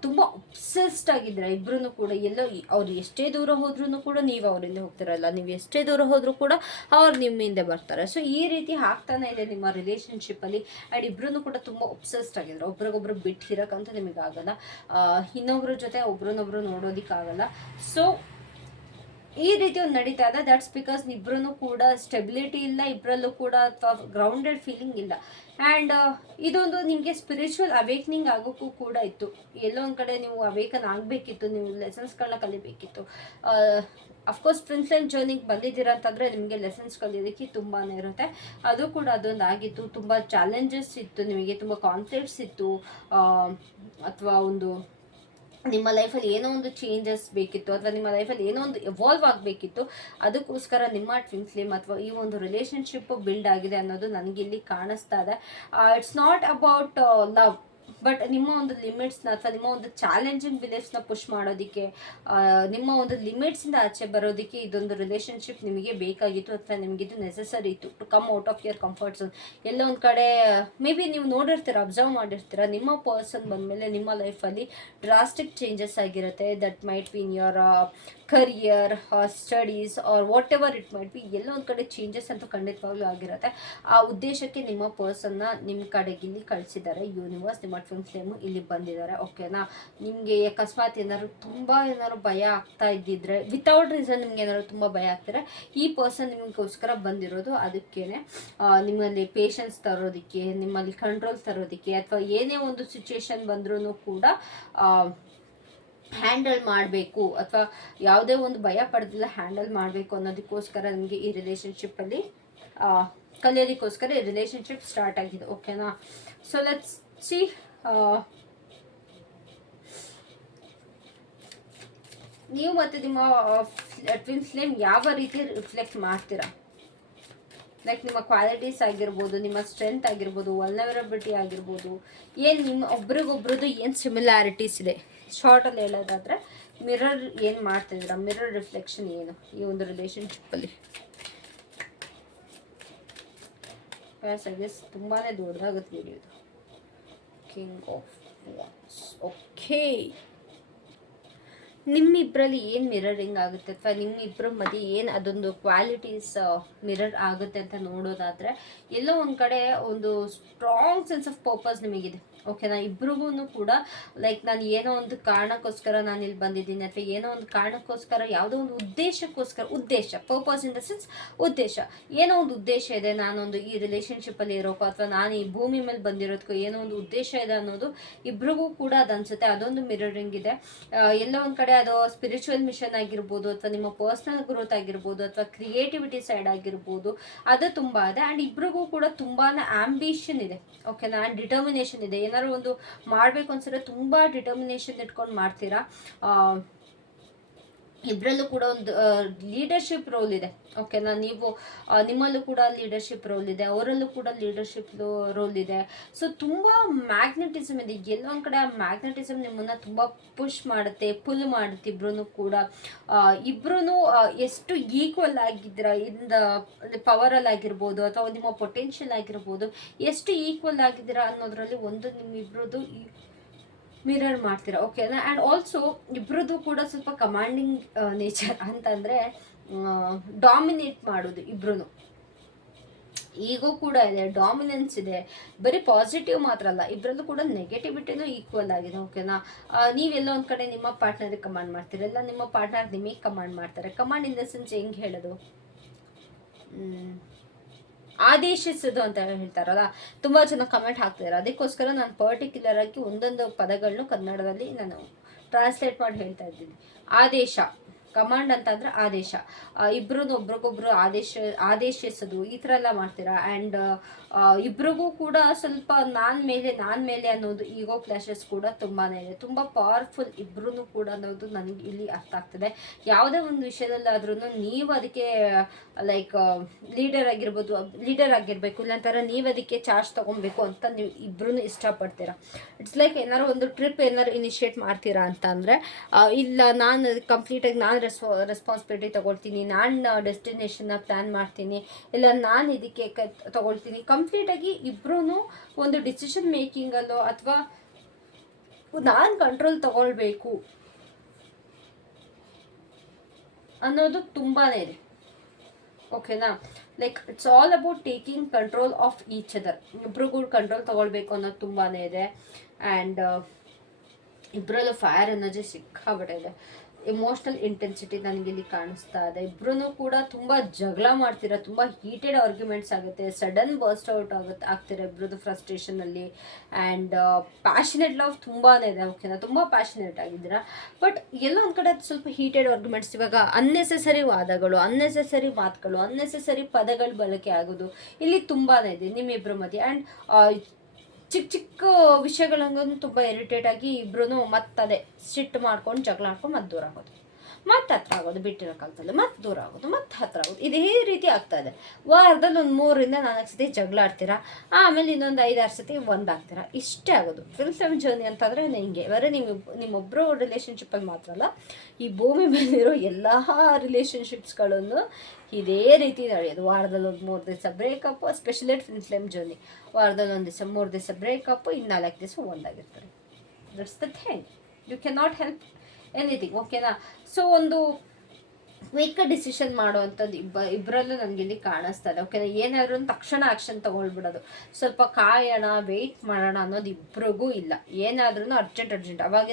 ತುಂಬ ಒಬ್ಸೆಸ್ಡ್ ಆಗಿದ್ದೀರಾ ಇಬ್ಬರೂ ಕೂಡ. ಎಲ್ಲೋ ಅವ್ರು ಎಷ್ಟೇ ದೂರ ಹೋದ್ರೂ ಕೂಡ ನೀವು ಅವರಿಂದ ಹೋಗ್ತಿರಲ್ಲ, ನೀವು ಎಷ್ಟೇ ದೂರ ಹೋದರೂ ಕೂಡ ಅವ್ರು ನಿಮ್ಮ ಹಿಂದೆ ಬರ್ತಾರೆ. ಸೊ ಈ ರೀತಿ ಆಗ್ತಾನೆ ಇದೆ ನಿಮ್ಮ ರಿಲೇಷನ್ಶಿಪ್ಪಲ್ಲಿ. ಆ್ಯಂಡ್ ಇಬ್ಬರೂ ಕೂಡ ತುಂಬ ಒಬ್ಸೆಸ್ಡ್ ಆಗಿದ್ದಾರೆ. ಒಬ್ರಿಗೊಬ್ರು ಬಿಟ್ಟಿರೋಕ್ಕಂತ ನಿಮಗಾಗಲ್ಲ, ಇನ್ನೊಬ್ರ ಜೊತೆ ಒಬ್ರನ್ನೊಬ್ರು ನೋಡೋದಕ್ಕಾಗಲ್ಲ. ಸೊ ಈ ರೀತಿ ಒಂದು ನಡೀತಾ ಇದೆ. ದಟ್ಸ್ ಬಿಕಾಸ್ ಇಬ್ಬರೂ ಕೂಡ ಸ್ಟೆಬಿಲಿಟಿ ಇಲ್ಲ, ಇಬ್ಬರಲ್ಲೂ ಕೂಡ ಅಥವಾ ಗ್ರೌಂಡೆಡ್ ಫೀಲಿಂಗ್ ಇಲ್ಲ. ಆ್ಯಂಡ್ ಇದೊಂದು ನಿಮಗೆ ಸ್ಪಿರಿಚುವಲ್ ಅವೇಕ್ನಿಂಗ್ ಆಗೋಕ್ಕೂ ಕೂಡ ಇತ್ತು. ಎಲ್ಲೋ ಒಂದು ಕಡೆ ನೀವು ಅವೇಕನ್ ಆಗಬೇಕಿತ್ತು, ನೀವು ಲೆಸನ್ಸ್ಗಳನ್ನ ಕಲಿಬೇಕಿತ್ತು. ಅಫ್ಕೋರ್ಸ್ ಟ್ವಿನ್ ಫ್ಲೇಮ್ ಜರ್ನಿಗೆ ಬಂದಿದ್ದೀರಾ ಅಂತಂದರೆ ನಿಮಗೆ ಲೆಸನ್ಸ್ ಕಲಿಯೋದಕ್ಕೆ ತುಂಬಾ ಇರುತ್ತೆ. ಅದು ಕೂಡ ಅದೊಂದು ಆಗಿತ್ತು. ತುಂಬ ಚಾಲೆಂಜಸ್ ಇತ್ತು, ನಿಮಗೆ ತುಂಬ ಕಾನ್ಫ್ಲಿಕ್ಟ್ಸ್ ಇತ್ತು, ಅಥವಾ ಒಂದು ನಿಮ್ಮ ಲೈಫಲ್ಲಿ ಏನೋ ಒಂದು ಚೇಂಜಸ್ ಬೇಕಿತ್ತು, ಅಥವಾ ನಿಮ್ಮ ಲೈಫಲ್ಲಿ ಏನೋ ಒಂದು ಎವಾಲ್ವ್ ಆಗಬೇಕಿತ್ತು. ಅದಕ್ಕೋಸ್ಕರ ನಿಮ್ಮ ಟ್ವಿನ್ ಫ್ಲೇಮ್ ಅಥವಾ ಈ ಒಂದು ರಿಲೇಷನ್ಶಿಪ್ ಬಿಲ್ಡ್ ಆಗಿದೆ ಅನ್ನೋದು ನನಗಿಲ್ಲಿ ಕಾಣಿಸ್ತಾ ಇದೆ. It's not about love, but ನಿಮ್ಮ ಒಂದು ಲಿಮಿಟ್ಸ್ನ ಅಥವಾ ನಿಮ್ಮ ಒಂದು ಚಾಲೆಂಜಿಂಗ್ ಬಿಲೀಫ್ಸ್ನ ಪುಷ್ ಮಾಡೋದಕ್ಕೆ, ನಿಮ್ಮ ಒಂದು ಲಿಮಿಟ್ಸಿಂದ ಆಚೆ ಬರೋದಕ್ಕೆ ಇದೊಂದು ರಿಲೇಷನ್ಶಿಪ್ ನಿಮಗೆ ಬೇಕಾಗಿತ್ತು, ಅಥವಾ ನಿಮಗಿದು ನೆಸೆಸರಿ ಇತ್ತು to come out of your comfort zone. ಎಲ್ಲ ಒಂದು ಕಡೆ ಮೇ ಬಿ ನೀವು ನೋಡಿರ್ತೀರ, ಅಬ್ಸರ್ವ್ ಮಾಡಿರ್ತೀರ, ನಿಮ್ಮ ಪರ್ಸನ್ ಬಂದಮೇಲೆ ನಿಮ್ಮ ಲೈಫಲ್ಲಿ ಡ್ರಾಸ್ಟಿಕ್ ಚೇಂಜಸ್ ಆಗಿರುತ್ತೆ. That might be in your career, studies, or whatever it might be. ಎಲ್ಲ ಒಂದು ಕಡೆ ಚೇಂಜಸ್ ಅಂತೂ ಖಂಡಿತವಾಗ್ಲೂ ಆಗಿರುತ್ತೆ. ಆ ಉದ್ದೇಶಕ್ಕೆ ನಿಮ್ಮ ಪರ್ಸನ್ನ ನಿಮ್ಮ ಕಡೆಗೆ ಇಲ್ಲಿ ಕಳಿಸಿದ್ದಾರೆ ಯೂನಿವರ್ಸ್. ನಿಮ್ಮ ಟ್ವಿನ್ ಫ್ಲೇಮು ಇಲ್ಲಿ ಬಂದಿದ್ದಾರೆ, ಓಕೆನಾ. ನಿಮಗೆ ಅಕಸ್ಮಾತ್ ಏನಾದ್ರು ಭಯ ಆಗ್ತಾ ಇದ್ದಿದ್ರೆ, ವಿತೌಟ್ ರೀಸನ್ ನಿಮ್ಗೆ ಏನಾದ್ರು ತುಂಬ ಭಯ ಆಗ್ತಾರೆ, ಈ ಪರ್ಸನ್ ನಿಮಗೋಸ್ಕರ ಬಂದಿರೋದು ಅದಕ್ಕೇನೆ. ನಿಮ್ಮಲ್ಲಿ ಪೇಷನ್ಸ್ ತರೋದಕ್ಕೆ, ನಿಮ್ಮಲ್ಲಿ ಕಂಟ್ರೋಲ್ ತರೋದಕ್ಕೆ, ಅಥವಾ ಏನೇ ಒಂದು ಸಿಚುವೇಶನ್ ಬಂದ್ರೂ ಕೂಡ ಹ್ಯಾಂಡಲ್ ಮಾಡಬೇಕು, ಅಥವಾ ಯಾವುದೇ ಒಂದು ಭಯ ಪಡೆದಿಲ್ಲ ಹ್ಯಾಂಡಲ್ ಮಾಡಬೇಕು ಅನ್ನೋದಕ್ಕೋಸ್ಕರ ನಿಮಗೆ ಈ ರಿಲೇಷನ್ಶಿಪ್ಪಲ್ಲಿ ಕಲಿಯೋದಕ್ಕೋಸ್ಕರ ಈ ರಿಲೇಷನ್ಶಿಪ್ ಸ್ಟಾರ್ಟ್ ಆಗಿದೆ, ಓಕೆನಾ. ಸೊ ಲೆಟ್ಸ್ ಸಿ ನೀವು ಮತ್ತು ನಿಮ್ಮ ಟ್ವಿನ್ ಫ್ಲೇಮ್ ಯಾವ ರೀತಿ ರಿಫ್ಲೆಕ್ಟ್ ಮಾಡ್ತೀರಾ. ಲೈಕ್ ನಿಮ್ಮ ಕ್ವಾಲಿಟೀಸ್ ಆಗಿರ್ಬೋದು, ನಿಮ್ಮ ಸ್ಟ್ರೆಂತ್ ಆಗಿರ್ಬೋದು, ವಲ್ನರಬಿಲಿಟಿ ಆಗಿರ್ಬೋದು, ಏನು ನಿಮ್ಮ ಒಬ್ರಿಗೊಬ್ರದ್ದು ಏನು ಸಿಮಿಲಾರಿಟೀಸ್ ಇದೆ. ಶಾರ್ಟಲ್ಲಿ ಹೇಳೋದಾದರೆ ಮಿರರ್ ಏನು ಮಾಡ್ತಿದ್ದೀರಾ, ಮಿರರ್ ರಿಫ್ಲೆಕ್ಷನ್ ಏನು ಈ ಒಂದು ರಿಲೇಷನ್ಶಿಪ್ಪಲ್ಲಿ. ಐ ಗೆಸ್ ತುಂಬಾ ದೊಡ್ಡದಾಗುತ್ತೆ ವಿಡಿಯೋದು. King of wands. ಓಕೆ, ನಿಮ್ಮಿಬ್ಬರಲ್ಲಿ ಏನು ಮಿರರಿಂಗ್ ಆಗುತ್ತೆ, ಅಥವಾ ನಿಮ್ಮಿಬ್ಬರ ಮಧ್ಯೆ ಏನು ಅದೊಂದು ಕ್ವಾಲಿಟೀಸ್ ಮಿರರ್ ಆಗುತ್ತೆ ಅಂತ ನೋಡೋದಾದರೆ, ಎಲ್ಲೋ ಒಂದು ಕಡೆ ಒಂದು ಸ್ಟ್ರಾಂಗ್ ಸೆನ್ಸ್ ಆಫ್ ಪರ್ಪಸ್ ನಿಮಗಿದೆ, ಓಕೆನಾ. ಇಬ್ರಿಗೂ ಕೂಡ ಲೈಕ್ ನಾನು ಏನೋ ಒಂದು ಕಾರಣಕ್ಕೋಸ್ಕರ ನಾನು ಇಲ್ಲಿ ಬಂದಿದ್ದೀನಿ, ಅಥವಾ ಏನೋ ಒಂದು ಕಾರಣಕ್ಕೋಸ್ಕರ, ಯಾವುದೋ ಒಂದು ಉದ್ದೇಶಕ್ಕೋಸ್ಕರ, ಉದ್ದೇಶ, ಪರ್ಪಸ್ ಇನ್ ದ ಸೆನ್ಸ್ ಉದ್ದೇಶ, ಏನೋ ಒಂದು ಉದ್ದೇಶ ಇದೆ ನಾನೊಂದು ಈ ರಿಲೇಷನ್ಶಿಪ್ಪಲ್ಲಿ ಇರೋಕ್ಕೋ, ಅಥವಾ ನಾನು ಈ ಭೂಮಿ ಮೇಲೆ ಬಂದಿರೋದಕ್ಕೋ ಏನೋ ಒಂದು ಉದ್ದೇಶ ಇದೆ ಅನ್ನೋದು ಇಬ್ರಿಗೂ ಕೂಡ ಅದು ಅನಿಸುತ್ತೆ. ಅದೊಂದು ಮಿರರಿಂಗ್ ಇದೆ. ಎಲ್ಲೋ ಒಂದು ಕಡೆ ಅದು ಸ್ಪಿರಿಚುವಲ್ ಮಿಷನ್ ಆಗಿರ್ಬೋದು, ಅಥವಾ ನಿಮ್ಮ ಪರ್ಸನಲ್ ಗ್ರೋತ್ ಆಗಿರ್ಬೋದು, ಅಥವಾ ಕ್ರಿಯೇಟಿವಿಟಿ ಸೈಡ್ ಆಗಿರ್ಬೋದು, ಅದು ತುಂಬ ಇದೆ. ಆ್ಯಂಡ್ ಇಬ್ರಿಗೂ ಕೂಡ ತುಂಬಾ ಆಂಬಿಷನ್ ಇದೆ, ಓಕೆನಾ. ಆ್ಯಂಡ್ ಡಿಟರ್ಮಿನೇಷನ್ ಇದೆ. ಏನಾದ್ರು ಒಂದು ಮಾಡಬೇಕು ಅನ್ಸಿದ್ರೆ ತುಂಬ ಡಿಟರ್ಮಿನೇಷನ್ ಇಟ್ಕೊಂಡು ಮಾಡ್ತೀರಾ. ಇಬ್ಬರಲ್ಲೂ ಕೂಡ ಒಂದು ಲೀಡರ್ಶಿಪ್ ರೋಲ್ ಇದೆ, ಓಕೆನಾ. ನೀವು ನಿಮ್ಮಲ್ಲೂ ಕೂಡ ಲೀಡರ್ಶಿಪ್ ರೋಲ್ ಇದೆ, ಅವರಲ್ಲೂ ಕೂಡ ಲೀಡರ್ಶಿಪ್ ರೋಲ್ ಇದೆ. ಸೊ ತುಂಬ ಮ್ಯಾಗ್ನೆಟಿಸಮ್ ಇದೆ. ಎಲ್ಲೋ ಒಂದು ಕಡೆ ಆ ಮ್ಯಾಗ್ನೆಟಿಸಮ್ ನಿಮ್ಮನ್ನು ತುಂಬ ಪುಷ್ ಮಾಡುತ್ತೆ, ಪುಲ್ ಮಾಡುತ್ತೆ. ಇಬ್ರು ಕೂಡ ಇಬ್ರು ಎಷ್ಟು ಈಕ್ವಲ್ ಆಗಿದ್ದೀರಾ ಇಂದ ಪವರಲ್ಲಿ ಆಗಿರ್ಬೋದು, ಅಥವಾ ನಿಮ್ಮ ಪೊಟೆನ್ಷಿಯಲ್ ಆಗಿರ್ಬೋದು, ಎಷ್ಟು ಈಕ್ವಲ್ ಆಗಿದ್ದೀರಾ ಅನ್ನೋದ್ರಲ್ಲಿ ಒಂದು ನಿಮ್ಮಿಬ್ರದ್ದು ಮಿರರ್ ಮಾಡ್ತೀರಾ, ಓಕೆನಾ. ಆ್ಯಂಡ್ ಆಲ್ಸೋ ಇಬ್ಬರದ್ದು ಕೂಡ ಸ್ವಲ್ಪ ಕಮಾಂಡಿಂಗ್ ನೇಚರ್, ಅಂತಂದರೆ ಡಾಮಿನೇಟ್ ಮಾಡೋದು. ಇಬ್ರು ಈಗೋ ಕೂಡ ಇದೆ, ಡಾಮಿನೆನ್ಸ್ ಇದೆ. ಬರೀ ಪಾಸಿಟಿವ್ ಮಾತ್ರ ಅಲ್ಲ, ಇಬ್ಬರಲ್ಲೂ ಕೂಡ ನೆಗೆಟಿವಿಟಿನೂ ಈಕ್ವಲ್ ಆಗಿದೆ, ಓಕೆನಾ. ನೀವೆಲ್ಲ ಒಂದು ಕಡೆ ನಿಮ್ಮ ಪಾರ್ಟ್ನರಿಗೆ ಕಮಾಂಡ್ ಮಾಡ್ತೀರ, ಎಲ್ಲ ನಿಮ್ಮ ಪಾರ್ಟ್ನರ್ ನಿಮಗೆ ಕಮಾಂಡ್ ಮಾಡ್ತಾರೆ. ಕಮಾಂಡ್ ಇನ್ ದ ಸೆನ್ಸ್ ಹೆಂಗೆ ಹೇಳೋದು, ಆದೇಶಿಸೋದು ಅಂತ ಹೇಳ್ತಾರಲ್ಲ, ತುಂಬ ಜನ ಕಮೆಂಟ್ ಹಾಕ್ತಿದ್ದಾರೆ. ಅದಕ್ಕೋಸ್ಕರ ನಾನು ಪರ್ಟಿಕ್ಯುಲರ್ ಆಗಿ ಒಂದೊಂದು ಪದಗಳನ್ನು ಕನ್ನಡದಲ್ಲಿ ನಾನು ಟ್ರಾನ್ಸ್ಲೇಟ್ ಮಾಡಿ ಹೇಳ್ತಾ ಇದ್ದೀನಿ. ಆದೇಶ, ಕಮಾಂಡ್ ಅಂತಂದರೆ ಆದೇಶ. ಇಬ್ಬರೂ ಒಬ್ರಿಗೊಬ್ರು ಆದೇಶಿಸೋದು ಈ ಥರ ಎಲ್ಲ ಮಾಡ್ತೀರಾ. ಆ್ಯಂಡ್ ಇಬ್ರಿಗೂ ಕೂಡ ಸ್ವಲ್ಪ ನಾನು ಮೇಲೆ ಅನ್ನೋದು ಈಗೋ ಕ್ಲಾಶಸ್ ಕೂಡ ತುಂಬಾ ಇದೆ. ತುಂಬ ಪವರ್ಫುಲ್ ಇಬ್ರು ಕೂಡ ಅನ್ನೋದು ನನಗೆ ಇಲ್ಲಿ ಅರ್ಥ ಆಗ್ತದೆ. ಯಾವುದೇ ಒಂದು ವಿಷಯದಲ್ಲಾದ್ರೂ ನೀವು ಅದಕ್ಕೆ ಲೈಕ್ ಲೀಡರ್ ಆಗಿರಬೇಕು, ಇಲ್ಲಾಂತರ ನೀವು ಅದಕ್ಕೆ ಚಾರ್ಜ್ ತೊಗೊಬೇಕು ಅಂತ ನೀವು ಇಬ್ರು ಇಷ್ಟಪಡ್ತೀರಾ. ಇಟ್ಸ್ ಲೈಕ್ ಏನಾದ್ರು ಒಂದು ಟ್ರಿಪ್ ಏನಾದ್ರು ಇನಿಷಿಯೇಟ್ ಮಾಡ್ತೀರಾ ಅಂತ ಅಂದರೆ, ಇಲ್ಲ ನಾನು ಕಂಪ್ಲೀಟಾಗಿ ನಾನು ರೆಸ್ಪಾನ್ಸಿಬಿಲಿಟಿ ತೊಗೊಳ್ತೀನಿ, ನಾನು ಡೆಸ್ಟಿನೇಷನ್ನ ಪ್ಲ್ಯಾನ್ ಮಾಡ್ತೀನಿ, ಇಲ್ಲ ನಾನು ಇದಕ್ಕೆ ತೊಗೊಳ್ತೀನಿ. ಕಂಪ್ಲೀಟಾಗಿ ಇಬ್ಬರೂ ಒಂದು ಡಿಸಿಷನ್ ಮೇಕಿಂಗಲ್ಲೋ ಅಥವಾ ನಾನು ಕಂಟ್ರೋಲ್ ತೊಗೊಳ್ಬೇಕು ಅನ್ನೋದು ತುಂಬಾ ಇದೆ. ಓಕೆನಾ, like it's all about taking control of each other. ಇಬ್ರಿಗೂ ಕಂಟ್ರೋಲ್ ತೊಗೊಳ್ಬೇಕು ಅನ್ನೋದು ತುಂಬಾ ಇದೆ. ಆ್ಯಂಡ್ ಇಬ್ಬರಲ್ಲೂ ಫೈರ್ ಎನರ್ಜಿ ಸಿಕ್ಕಾಬಿಟ್ಟೆ ಇದೆ. ಎಮೋಷ್ನಲ್ ಇಂಟೆನ್ಸಿಟಿ ನನಗಿಲ್ಲಿ ಕಾಣಿಸ್ತಾ ಇದೆ. ಇಬ್ಬರೂ ಕೂಡ ತುಂಬ ಜಗಳ ಮಾಡ್ತೀರಾ, ತುಂಬ ಹೀಟೆಡ್ ಆರ್ಗ್ಯುಮೆಂಟ್ಸ್ ಆಗುತ್ತೆ, ಸಡನ್ ಬರ್ಸ್ಟ್ ಔಟ್ ಆಗ್ತೀರಾ ಇಬ್ಬರದ್ದು ಫ್ರಸ್ಟ್ರೇಷನಲ್ಲಿ. ಆ್ಯಂಡ್ ಪ್ಯಾಷನೇಟ್ ಲವ್ ತುಂಬಾ ಇದೆ. ಓಕೆನಾ, ತುಂಬ ಪ್ಯಾಷನೇಟ್ ಆಗಿದ್ದೀರಾ. ಬಟ್ ಎಲ್ಲೋ ಒಂದು ಕಡೆ ಸ್ವಲ್ಪ ಹೀಟೆಡ್ ಆರ್ಗ್ಯುಮೆಂಟ್ಸ್, ಇವಾಗ ಅನ್ನೆಸೆಸರಿ ವಾದಗಳು, ಅನ್ನೆಸೆಸರಿ ಮಾತುಗಳು, ಅನ್ನೆಸೆಸರಿ ಪದಗಳು ಬಳಕೆ ಆಗೋದು ಇಲ್ಲಿ ತುಂಬಾ ಇದೆ ನಿಮ್ಮಿಬ್ಬರ ಮಧ್ಯೆ. ಆ್ಯಂಡ್ ಚಿಕ್ಕ ಚಿಕ್ಕ ವಿಷಯಗಳಂಗೂ ತುಂಬ ಇರಿಟೇಟ್ ಆಗಿ ಇಬ್ರು ಮತ್ತದೇ ಸಿಟ್ಟು ಮಾಡ್ಕೊಂಡು ಜಗಳ ಆಡ್ಕೊಂಡು ಮತ್ತೆ ದೂರ ಆಗೋದು, ಮತ್ತೆ ಹತ್ರ ಆಗೋದು, ಬಿಟ್ಟಿರೋ ಕಾಲದಲ್ಲಿ ಮತ್ತೆ ದೂರ ಆಗೋದು, ಮತ್ತೆ ಹತ್ರ ಆಗೋದು, ಇದೇ ರೀತಿ ಆಗ್ತಾ ಇದೆ. ವಾರದಲ್ಲಿ ಒಂದು 3 ರಿಂದ 4 ಸತಿ ಜಗಳ ಆಡ್ತೀರಾ, ಆಮೇಲೆ ಇನ್ನೊಂದು 5-6 ಸತಿ ಒಂದಾಗ್ತೀರಾ, ಇಷ್ಟೇ ಆಗೋದು. ಫಿಲ್ಮ್ ಜರ್ನಿ ಅಂತಂದರೆ ಹಿಂಗೆ. ಬರೀ ನಿಮ್ಮೊಬ್ಬರು ರಿಲೇಷನ್ಶಿಪ್ಪಲ್ಲಿ ಮಾತ್ರ ಅಲ್ಲ, ಈ ಭೂಮಿ ಮೇಲಿರೋ ಎಲ್ಲ ರಿಲೇಷನ್ಶಿಪ್ಸ್ಗಳನ್ನು ಇದೇ ರೀತಿ ನಡೆಯೋದು. ವಾರದಲ್ಲಿ ಒಂದು 3 ದಿವಸ ಬ್ರೇಕಪ್ಪು, ಸ್ಪೆಷಲಿ ಫಿಲ್ಮ್ ಜರ್ನಿ. ವಾರದಲ್ಲಿ 1 ದಿವಸ 3 ದಿವಸ ಬ್ರೇಕಪ್ಪು, ಇನ್ನು 4 ದಿವಸ ಒಂದಾಗಿರ್ತಾರೆ. That's the thing, you can not help anything. ಓಕೆನಾ, ಸೊ ಒಂದು ಕ್ವಿಕ್ ಡಿಸಿಷನ್ ಮಾಡುವಂಥದ್ದು ಇಬ್ಬರಲ್ಲೂ ನನಗಿಲ್ಲಿ ಕಾಣಿಸ್ತಾ ಇದೆ. ಓಕೆನಾ, ಏನಾದರೂ ತಕ್ಷಣ ಆ್ಯಕ್ಷನ್ ತೊಗೊಳ್ಬಿಡೋದು, ಸ್ವಲ್ಪ ಕಾಯೋಣ, ವೆಯ್ಟ್ ಮಾಡೋಣ ಅನ್ನೋದು ಇಬ್ರಿಗೂ ಇಲ್ಲ. ಏನಾದ್ರೂ ಅರ್ಜೆಂಟ್ ಅವಾಗ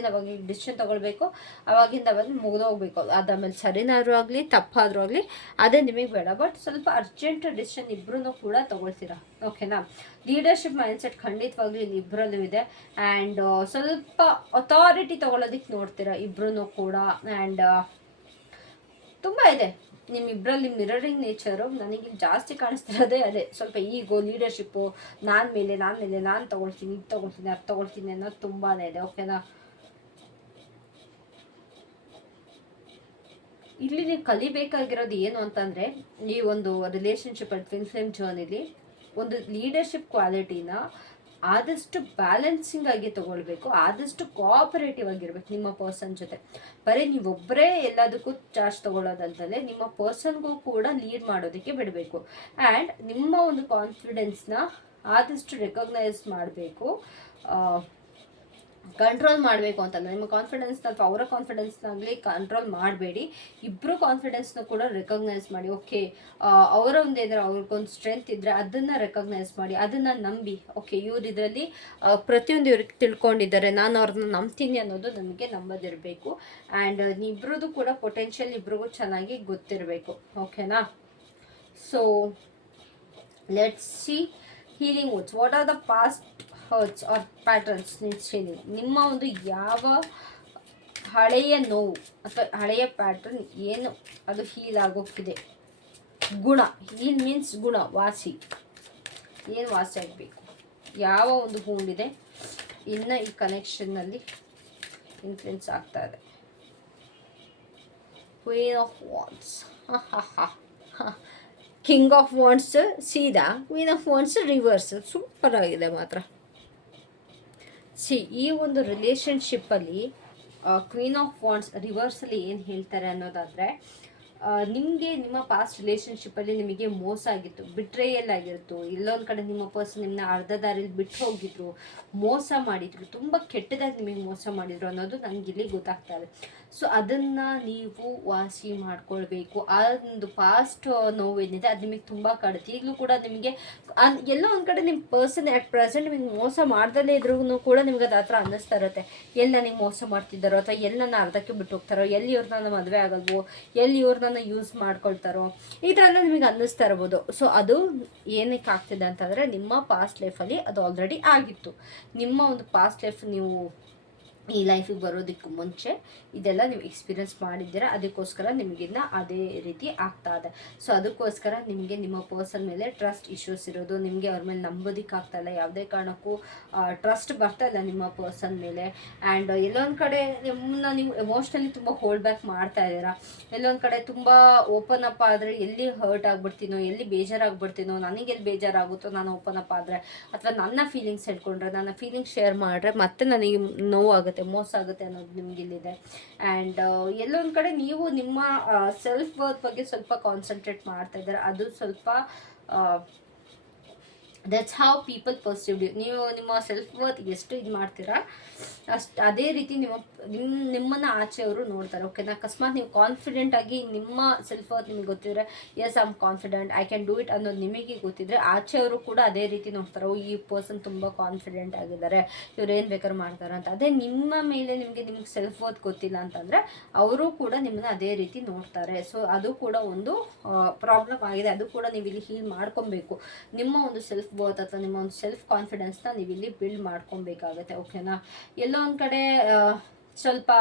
ಡಿಸಿಷನ್ ತೊಗೊಳ್ಬೇಕು, ಅವಾಗಿಂದ ಮುಗಿದೋಗ್ಬೇಕು. ಅದಾದಮೇಲೆ ಸರಿನಾದ್ರೂ ಆಗಲಿ ತಪ್ಪಾದರೂ ಆಗಲಿ ಅದೇ ನಿಮಗೆ ಬೇಡ. ಬಟ್ ಸ್ವಲ್ಪ ಅರ್ಜೆಂಟ್ ಡಿಸಿಷನ್ ಇಬ್ಬರೂ ಕೂಡ ತೊಗೊಳ್ತೀರಾ. ಓಕೆನಾ, ಲೀಡರ್ಶಿಪ್ ಮೈಂಡ್ಸೆಟ್ ಖಂಡಿತವಾಗ್ಲೂ ಇಲ್ಲಿ ಇಬ್ಬರಲ್ಲೂ ಇದೆ. ಆ್ಯಂಡ್ ಸ್ವಲ್ಪ ಅಥಾರಿಟಿ ತೊಗೊಳೋದಕ್ಕೆ ನೋಡ್ತೀರಾ ಇಬ್ಬರೂ ಕೂಡ. ಆ್ಯಂಡ್ ತುಂಬ ಇದೆ ನಿಮ್ಮಿಬ್ಬರಲ್ಲಿ ಮಿರರಿಂಗ್ ನೇಚರು. ನನಗೆ ಜಾಸ್ತಿ ಕಾಣಿಸ್ತಿರೋದೇ ಅದೇ, ಸ್ವಲ್ಪ ಈಗೋ, ಲೀಡರ್ಶಿಪ್ಪು, ನಾನು ತೊಗೊಳ್ತೀನಿ, ಇದು ತೊಗೊಳ್ತೀನಿ, ಅದು ತೊಗೊಳ್ತೀನಿ ಅನ್ನೋದು ತುಂಬಾ ಇದೆ. ಓಕೆನಾ, ಇಲ್ಲಿ ನೀವು ಕಲಿಬೇಕಾಗಿರೋದು ಏನು ಅಂತಂದರೆ, ಈ ಒಂದು ರಿಲೇಷನ್ಶಿಪ್ ಟ್ವಿನ್ ಫ್ಲೇಮ್ ಜರ್ನಿಲಿ ಒಂದು ಲೀಡರ್ಶಿಪ್ ಕ್ವಾಲಿಟಿನ ಆದಷ್ಟು ಬ್ಯಾಲೆನ್ಸಿಂಗ್ ಆಗಿ ತೊಗೊಳ್ಬೇಕು, ಆದಷ್ಟು ಕೋಆಪರೇಟಿವ್ ಆಗಿರ್ಬೇಕು ನಿಮ್ಮ ಪರ್ಸನ್ ಜೊತೆ. ಬರೀ ನೀವೊಬ್ಬರೇ ಎಲ್ಲದಕ್ಕೂ ಚಾರ್ಜ್ ತೊಗೊಳ್ಳೋದಲ್ದಲೆ ನಿಮ್ಮ ಪರ್ಸನ್ಗೂ ಕೂಡ ಲೀಡ್ ಮಾಡೋದಕ್ಕೆ ಬಿಡಬೇಕು. ಆ್ಯಂಡ್ ನಿಮ್ಮ ಒಂದು ಕಾನ್ಫಿಡೆನ್ಸ್ನ ಆದಷ್ಟು ರೆಕಗ್ನೈಸ್ ಮಾಡಬೇಕು, ಕಂಟ್ರೋಲ್ ಮಾಡಬೇಕು ಅಂತಂದರೆ ನಿಮ್ಮ ಕಾನ್ಫಿಡೆನ್ಸ್ನ ಅಥವಾ ಅವರ ಕಾನ್ಫಿಡೆನ್ಸ್ನಾಗಲಿ ಕಂಟ್ರೋಲ್ ಮಾಡಬೇಡಿ. ಇಬ್ಬರು ಕಾನ್ಫಿಡೆನ್ಸ್ನ ಕೂಡ ರೆಕಗ್ನೈಸ್ ಮಾಡಿ. ಓಕೆ, ಅವರ ಒಂದು ಏನಾದ್ರು ಅವ್ರಿಗೊಂದು ಸ್ಟ್ರೆಂತ್ ಇದ್ದರೆ ಅದನ್ನು ರೆಕಗ್ನೈಸ್ ಮಾಡಿ, ಅದನ್ನು ನಂಬಿ. ಓಕೆ, ಇವ್ರು ಇದರಲ್ಲಿ ಪ್ರತಿಯೊಂದು ಇವ್ರಿಗೆ ತಿಳ್ಕೊಂಡಿದ್ದಾರೆ, ನಾನು ಅವ್ರನ್ನ ನಂಬ್ತೀನಿ ಅನ್ನೋದು ನಮಗೆ ನಂಬೋದಿರಬೇಕು. ಆ್ಯಂಡ್ ಇಬ್ಬರದು ಕೂಡ ಪೊಟೆನ್ಷಿಯಲ್ ಇಬ್ರಿಗೂ ಚೆನ್ನಾಗಿ ಗೊತ್ತಿರಬೇಕು. ಓಕೆನಾ, so let's see healing wounds. What are the past hurts or patterns needs healing? ನಿಮ್ಮ ಒಂದು ಯಾವ ಹಳೆಯ ನೋವು ಅಥವಾ ಹಳೆಯ ಪ್ಯಾಟರ್ನ್ ಏನು ಅದು ಹೀಲ್ ಆಗೋಕ್ಕಿದೆ? ಗುಣ, ಹೀಲ್ ಮೀನ್ಸ್ ಗುಣ, ವಾಸಿ, ಏನು ವಾಸಿ ಆಗಬೇಕು, ಯಾವ ಒಂದು ಹೂಂಡಿದೆ ಇನ್ನು ಈ ಕನೆಕ್ಷನ್ನಲ್ಲಿ ಇನ್ಫ್ಲುಯೆನ್ಸ್ ಆಗ್ತಾ ಇದೆ? Queen of wands, king of wands ಸೀದಾ, queen of wands reverse. Super ಆಗಿದೆ ಮಾತ್ರ. ಈ ಒಂದು ರಿಲೇಷನ್ಶಿಪ್ಪಲ್ಲಿ ಕ್ವೀನ್ ಆಫ್ ವಾಂಡ್ಸ್ ರಿವರ್ಸಲ್ಲಿ ಏನು ಹೇಳ್ತಾರೆ ಅನ್ನೋದಾದರೆ, ನಿಮಗೆ ನಿಮ್ಮ ಪಾಸ್ಟ್ ರಿಲೇಷನ್ಶಿಪ್ಪಲ್ಲಿ ನಿಮಗೆ ಮೋಸ ಆಗಿತ್ತು, ಬಿಟ್ರೇಯಲ್ ಆಗಿತ್ತು, ಇಲ್ಲೊಂದು ಕಡೆ ನಿಮ್ಮ ಪರ್ಸನ್ ನಿಮ್ಮನ್ನ ಅರ್ಧ ದಾರಿಲಿ ಬಿಟ್ಟು ಹೋಗಿದ್ರು, ಮೋಸ ಮಾಡಿದ್ರು, ತುಂಬ ಕೆಟ್ಟದಾಗಿ ನಿಮಗೆ ಮೋಸ ಮಾಡಿದ್ರು ಅನ್ನೋದು ನನಗಿಲ್ಲಿ ಗೊತ್ತಾಗ್ತಾ ಇದೆ. ಸೊ ಅದನ್ನು ನೀವು ವಾಸಿ ಮಾಡ್ಕೊಳ್ಬೇಕು. ಆ ಒಂದು ಪಾಸ್ಟ್ ನೋವೇನಿದೆ ಅದು ನಿಮಗೆ ತುಂಬ ಕಾಡುತ್ತೆ. ಈಗಲೂ ಕೂಡ ನಿಮಗೆ ಎಲ್ಲೋ ಒಂದು ಕಡೆ ನಿಮ್ಮ ಪರ್ಸನ್ ಅಟ್ ಪ್ರೆಸೆಂಟ್ ನಿಮಗೆ ಮೋಸ ಮಾಡ್ದಲೇ ಇದ್ರೂ ಕೂಡ ನಿಮ್ಗೆ ಅದು ಆ ಥರ ಅನ್ನಿಸ್ತಾ ಇರುತ್ತೆ. ಎಲ್ಲಿ ನನಗೆ ಮೋಸ ಮಾಡ್ತಿದ್ದಾರೋ, ಅಥವಾ ಎಲ್ಲಿ ನನ್ನ ಅರ್ಧಕ್ಕೆ ಬಿಟ್ಟು ಹೋಗ್ತಾರೋ, ಎಲ್ಲಿ ಇವ್ರು ನನ್ನ ಮದುವೆ ಆಗಲ್ವೋ, ಎಲ್ಲಿ ಇವ್ರು ನನ್ನ ಯೂಸ್ ಮಾಡ್ಕೊಳ್ತಾರೋ, ಈ ಥರ ಎಲ್ಲ ನಿಮಗೆ ಅನ್ನಿಸ್ತಾ ಇರ್ಬೋದು. ಸೊ ಅದು ಏನಕ್ಕೆ ಆಗ್ತಿದೆ ಅಂತಂದರೆ, ನಿಮ್ಮ ಪಾಸ್ಟ್ ಲೈಫಲ್ಲಿ ಅದು ಆಲ್ರೆಡಿ ಆಗಿತ್ತು. ನಿಮ್ಮ ಒಂದು ಪಾಸ್ಟ್ ಲೈಫ್ ನೀವು ಈ ಲೈಫಿಗೆ ಬರೋದಕ್ಕೆ ಮುಂಚೆ ಇದೆಲ್ಲ ನೀವು ಎಕ್ಸ್ಪೀರಿಯನ್ಸ್ ಮಾಡಿದ್ದೀರಾ, ಅದಕ್ಕೋಸ್ಕರ ನಿಮಗಿನ್ನ ಅದೇ ರೀತಿ ಆಗ್ತಾ ಇದೆ. ಸೊ ಅದಕ್ಕೋಸ್ಕರ ನಿಮಗೆ ನಿಮ್ಮ ಪರ್ಸನ್ ಮೇಲೆ ಟ್ರಸ್ಟ್ ಇಶ್ಯೂಸ್ ಇರೋದು, ನಿಮಗೆ ಅವ್ರ ಮೇಲೆ ನಂಬೋದಕ್ಕಾಗ್ತಾಯಿಲ್ಲ, ಯಾವುದೇ ಕಾರಣಕ್ಕೂ ಟ್ರಸ್ಟ್ ಬರ್ತಾ ಇಲ್ಲ ನಿಮ್ಮ ಪರ್ಸನ್ ಮೇಲೆ. ಆ್ಯಂಡ್ ಎಲ್ಲೊಂದು ಕಡೆ ನಿಮ್ಮನ್ನ ನೀವು ಎಮೋಷ್ನಲಿ ತುಂಬ ಹೋಲ್ಡ್ ಬ್ಯಾಕ್ ಮಾಡ್ತಾ ಇದ್ದೀರಾ. ಎಲ್ಲೊಂದು ಕಡೆ ತುಂಬ ಓಪನ್ ಅಪ್ ಆದರೆ ಎಲ್ಲಿ ಹರ್ಟ್ ಆಗಿಬಿಡ್ತೀನೋ, ಎಲ್ಲಿ ಬೇಜಾರಾಗ್ಬಿಡ್ತೀನೋ, ನನಗೆಲ್ಲಿ ಬೇಜಾರಾಗುತ್ತೋ ನಾನು ಓಪನ್ ಅಪ್ ಆದರೆ, ಅಥವಾ ನನ್ನ ಫೀಲಿಂಗ್ಸ್ ಹೇಳ್ಕೊಂಡ್ರೆ, ನನ್ನ ಫೀಲಿಂಗ್ಸ್ ಶೇರ್ ಮಾಡಿದ್ರೆ ಮತ್ತೆ ನನಗೆ ನೋವಾಗುತ್ತೆ. ಆಗುತ್ತೆ, ಮೋಸ ಆಗುತ್ತೆ ಅನ್ನೋದು ನಿಮ್ಗೆ ಇಲ್ಲಿದೆ. ಆ್ಯಂಡ್ ಎಲ್ಲೊಂದು ಕಡೆ ನೀವು ನಿಮ್ಮ ಸೆಲ್ಫ್ ವರ್ತ್ ಬಗ್ಗೆ ಸ್ವಲ್ಪ ಕಾನ್ಸಂಟ್ರೇಟ್ ಮಾಡ್ತಾ ಇದ್ದಾರೆ. ಅದು ಸ್ವಲ್ಪ that's how people perceived you. ನೀವು ನಿಮ್ಮ ಸೆಲ್ಫ್ ವರ್ತ್ ಎಷ್ಟು ಇದು ಮಾಡ್ತೀರಾ ಅದೇ ರೀತಿ ನಿಮ್ಮನ್ನು ಆಚೆಯವರು ನೋಡ್ತಾರೆ. ಓಕೆನಾ? ಅಕಸ್ಮಾತ್ ನೀವು ಕಾನ್ಫಿಡೆಂಟ್ ಆಗಿ ನಿಮ್ಮ ಸೆಲ್ಫ್ ವರ್ತ್ ನಿಮಗೆ ಗೊತ್ತಿದ್ರೆ, yes I am confident, I can do it ಅನ್ನೋದು ನಿಮಗೆ ಗೊತ್ತಿದ್ರೆ, ಆಚೆಯವರು ಕೂಡ ಅದೇ ರೀತಿ ನೋಡ್ತಾರೆ. ಈ ಪರ್ಸನ್ ತುಂಬ ಕಾನ್ಫಿಡೆಂಟ್ ಆಗಿದ್ದಾರೆ, ಇವ್ರು ಏನು ಬೇಕಾದ್ರೂ ಮಾಡ್ತಾರೆ ಅಂತ. ಅದೇ ನಿಮ್ಮ ಮೇಲೆ ನಿಮಗೆ ಸೆಲ್ಫ್ ವರ್ತ್ ಗೊತ್ತಿಲ್ಲ ಅಂತಂದರೆ ಅವರು ಕೂಡ ನಿಮ್ಮನ್ನ ಅದೇ ರೀತಿ ನೋಡ್ತಾರೆ. ಸೊ ಅದು ಕೂಡ ಒಂದು ಪ್ರಾಬ್ಲಮ್ ಆಗಿದೆ. ಅದು ಕೂಡ ನೀವು ಇಲ್ಲಿ ಹೀಲ್ ಮಾಡ್ಕೊಬೇಕು. ನಿಮ್ಮ ಒಂದು ಸೆಲ್ಫ್ ವರ್ತ್ ಅಥವಾ ನಿಮ್ಮ ಒಂದು ಸೆಲ್ಫ್ ಕಾನ್ಫಿಡೆನ್ಸ್ನ ನೀವು ಇಲ್ಲಿ ಬಿಲ್ಡ್ ಮಾಡ್ಕೊಬೇಕಾಗತ್ತೆ. ಓಕೆನಾ? ಎಲ್ಲೋ ಒಂದು ಕಡೆ ಸ್ವಲ್ಪ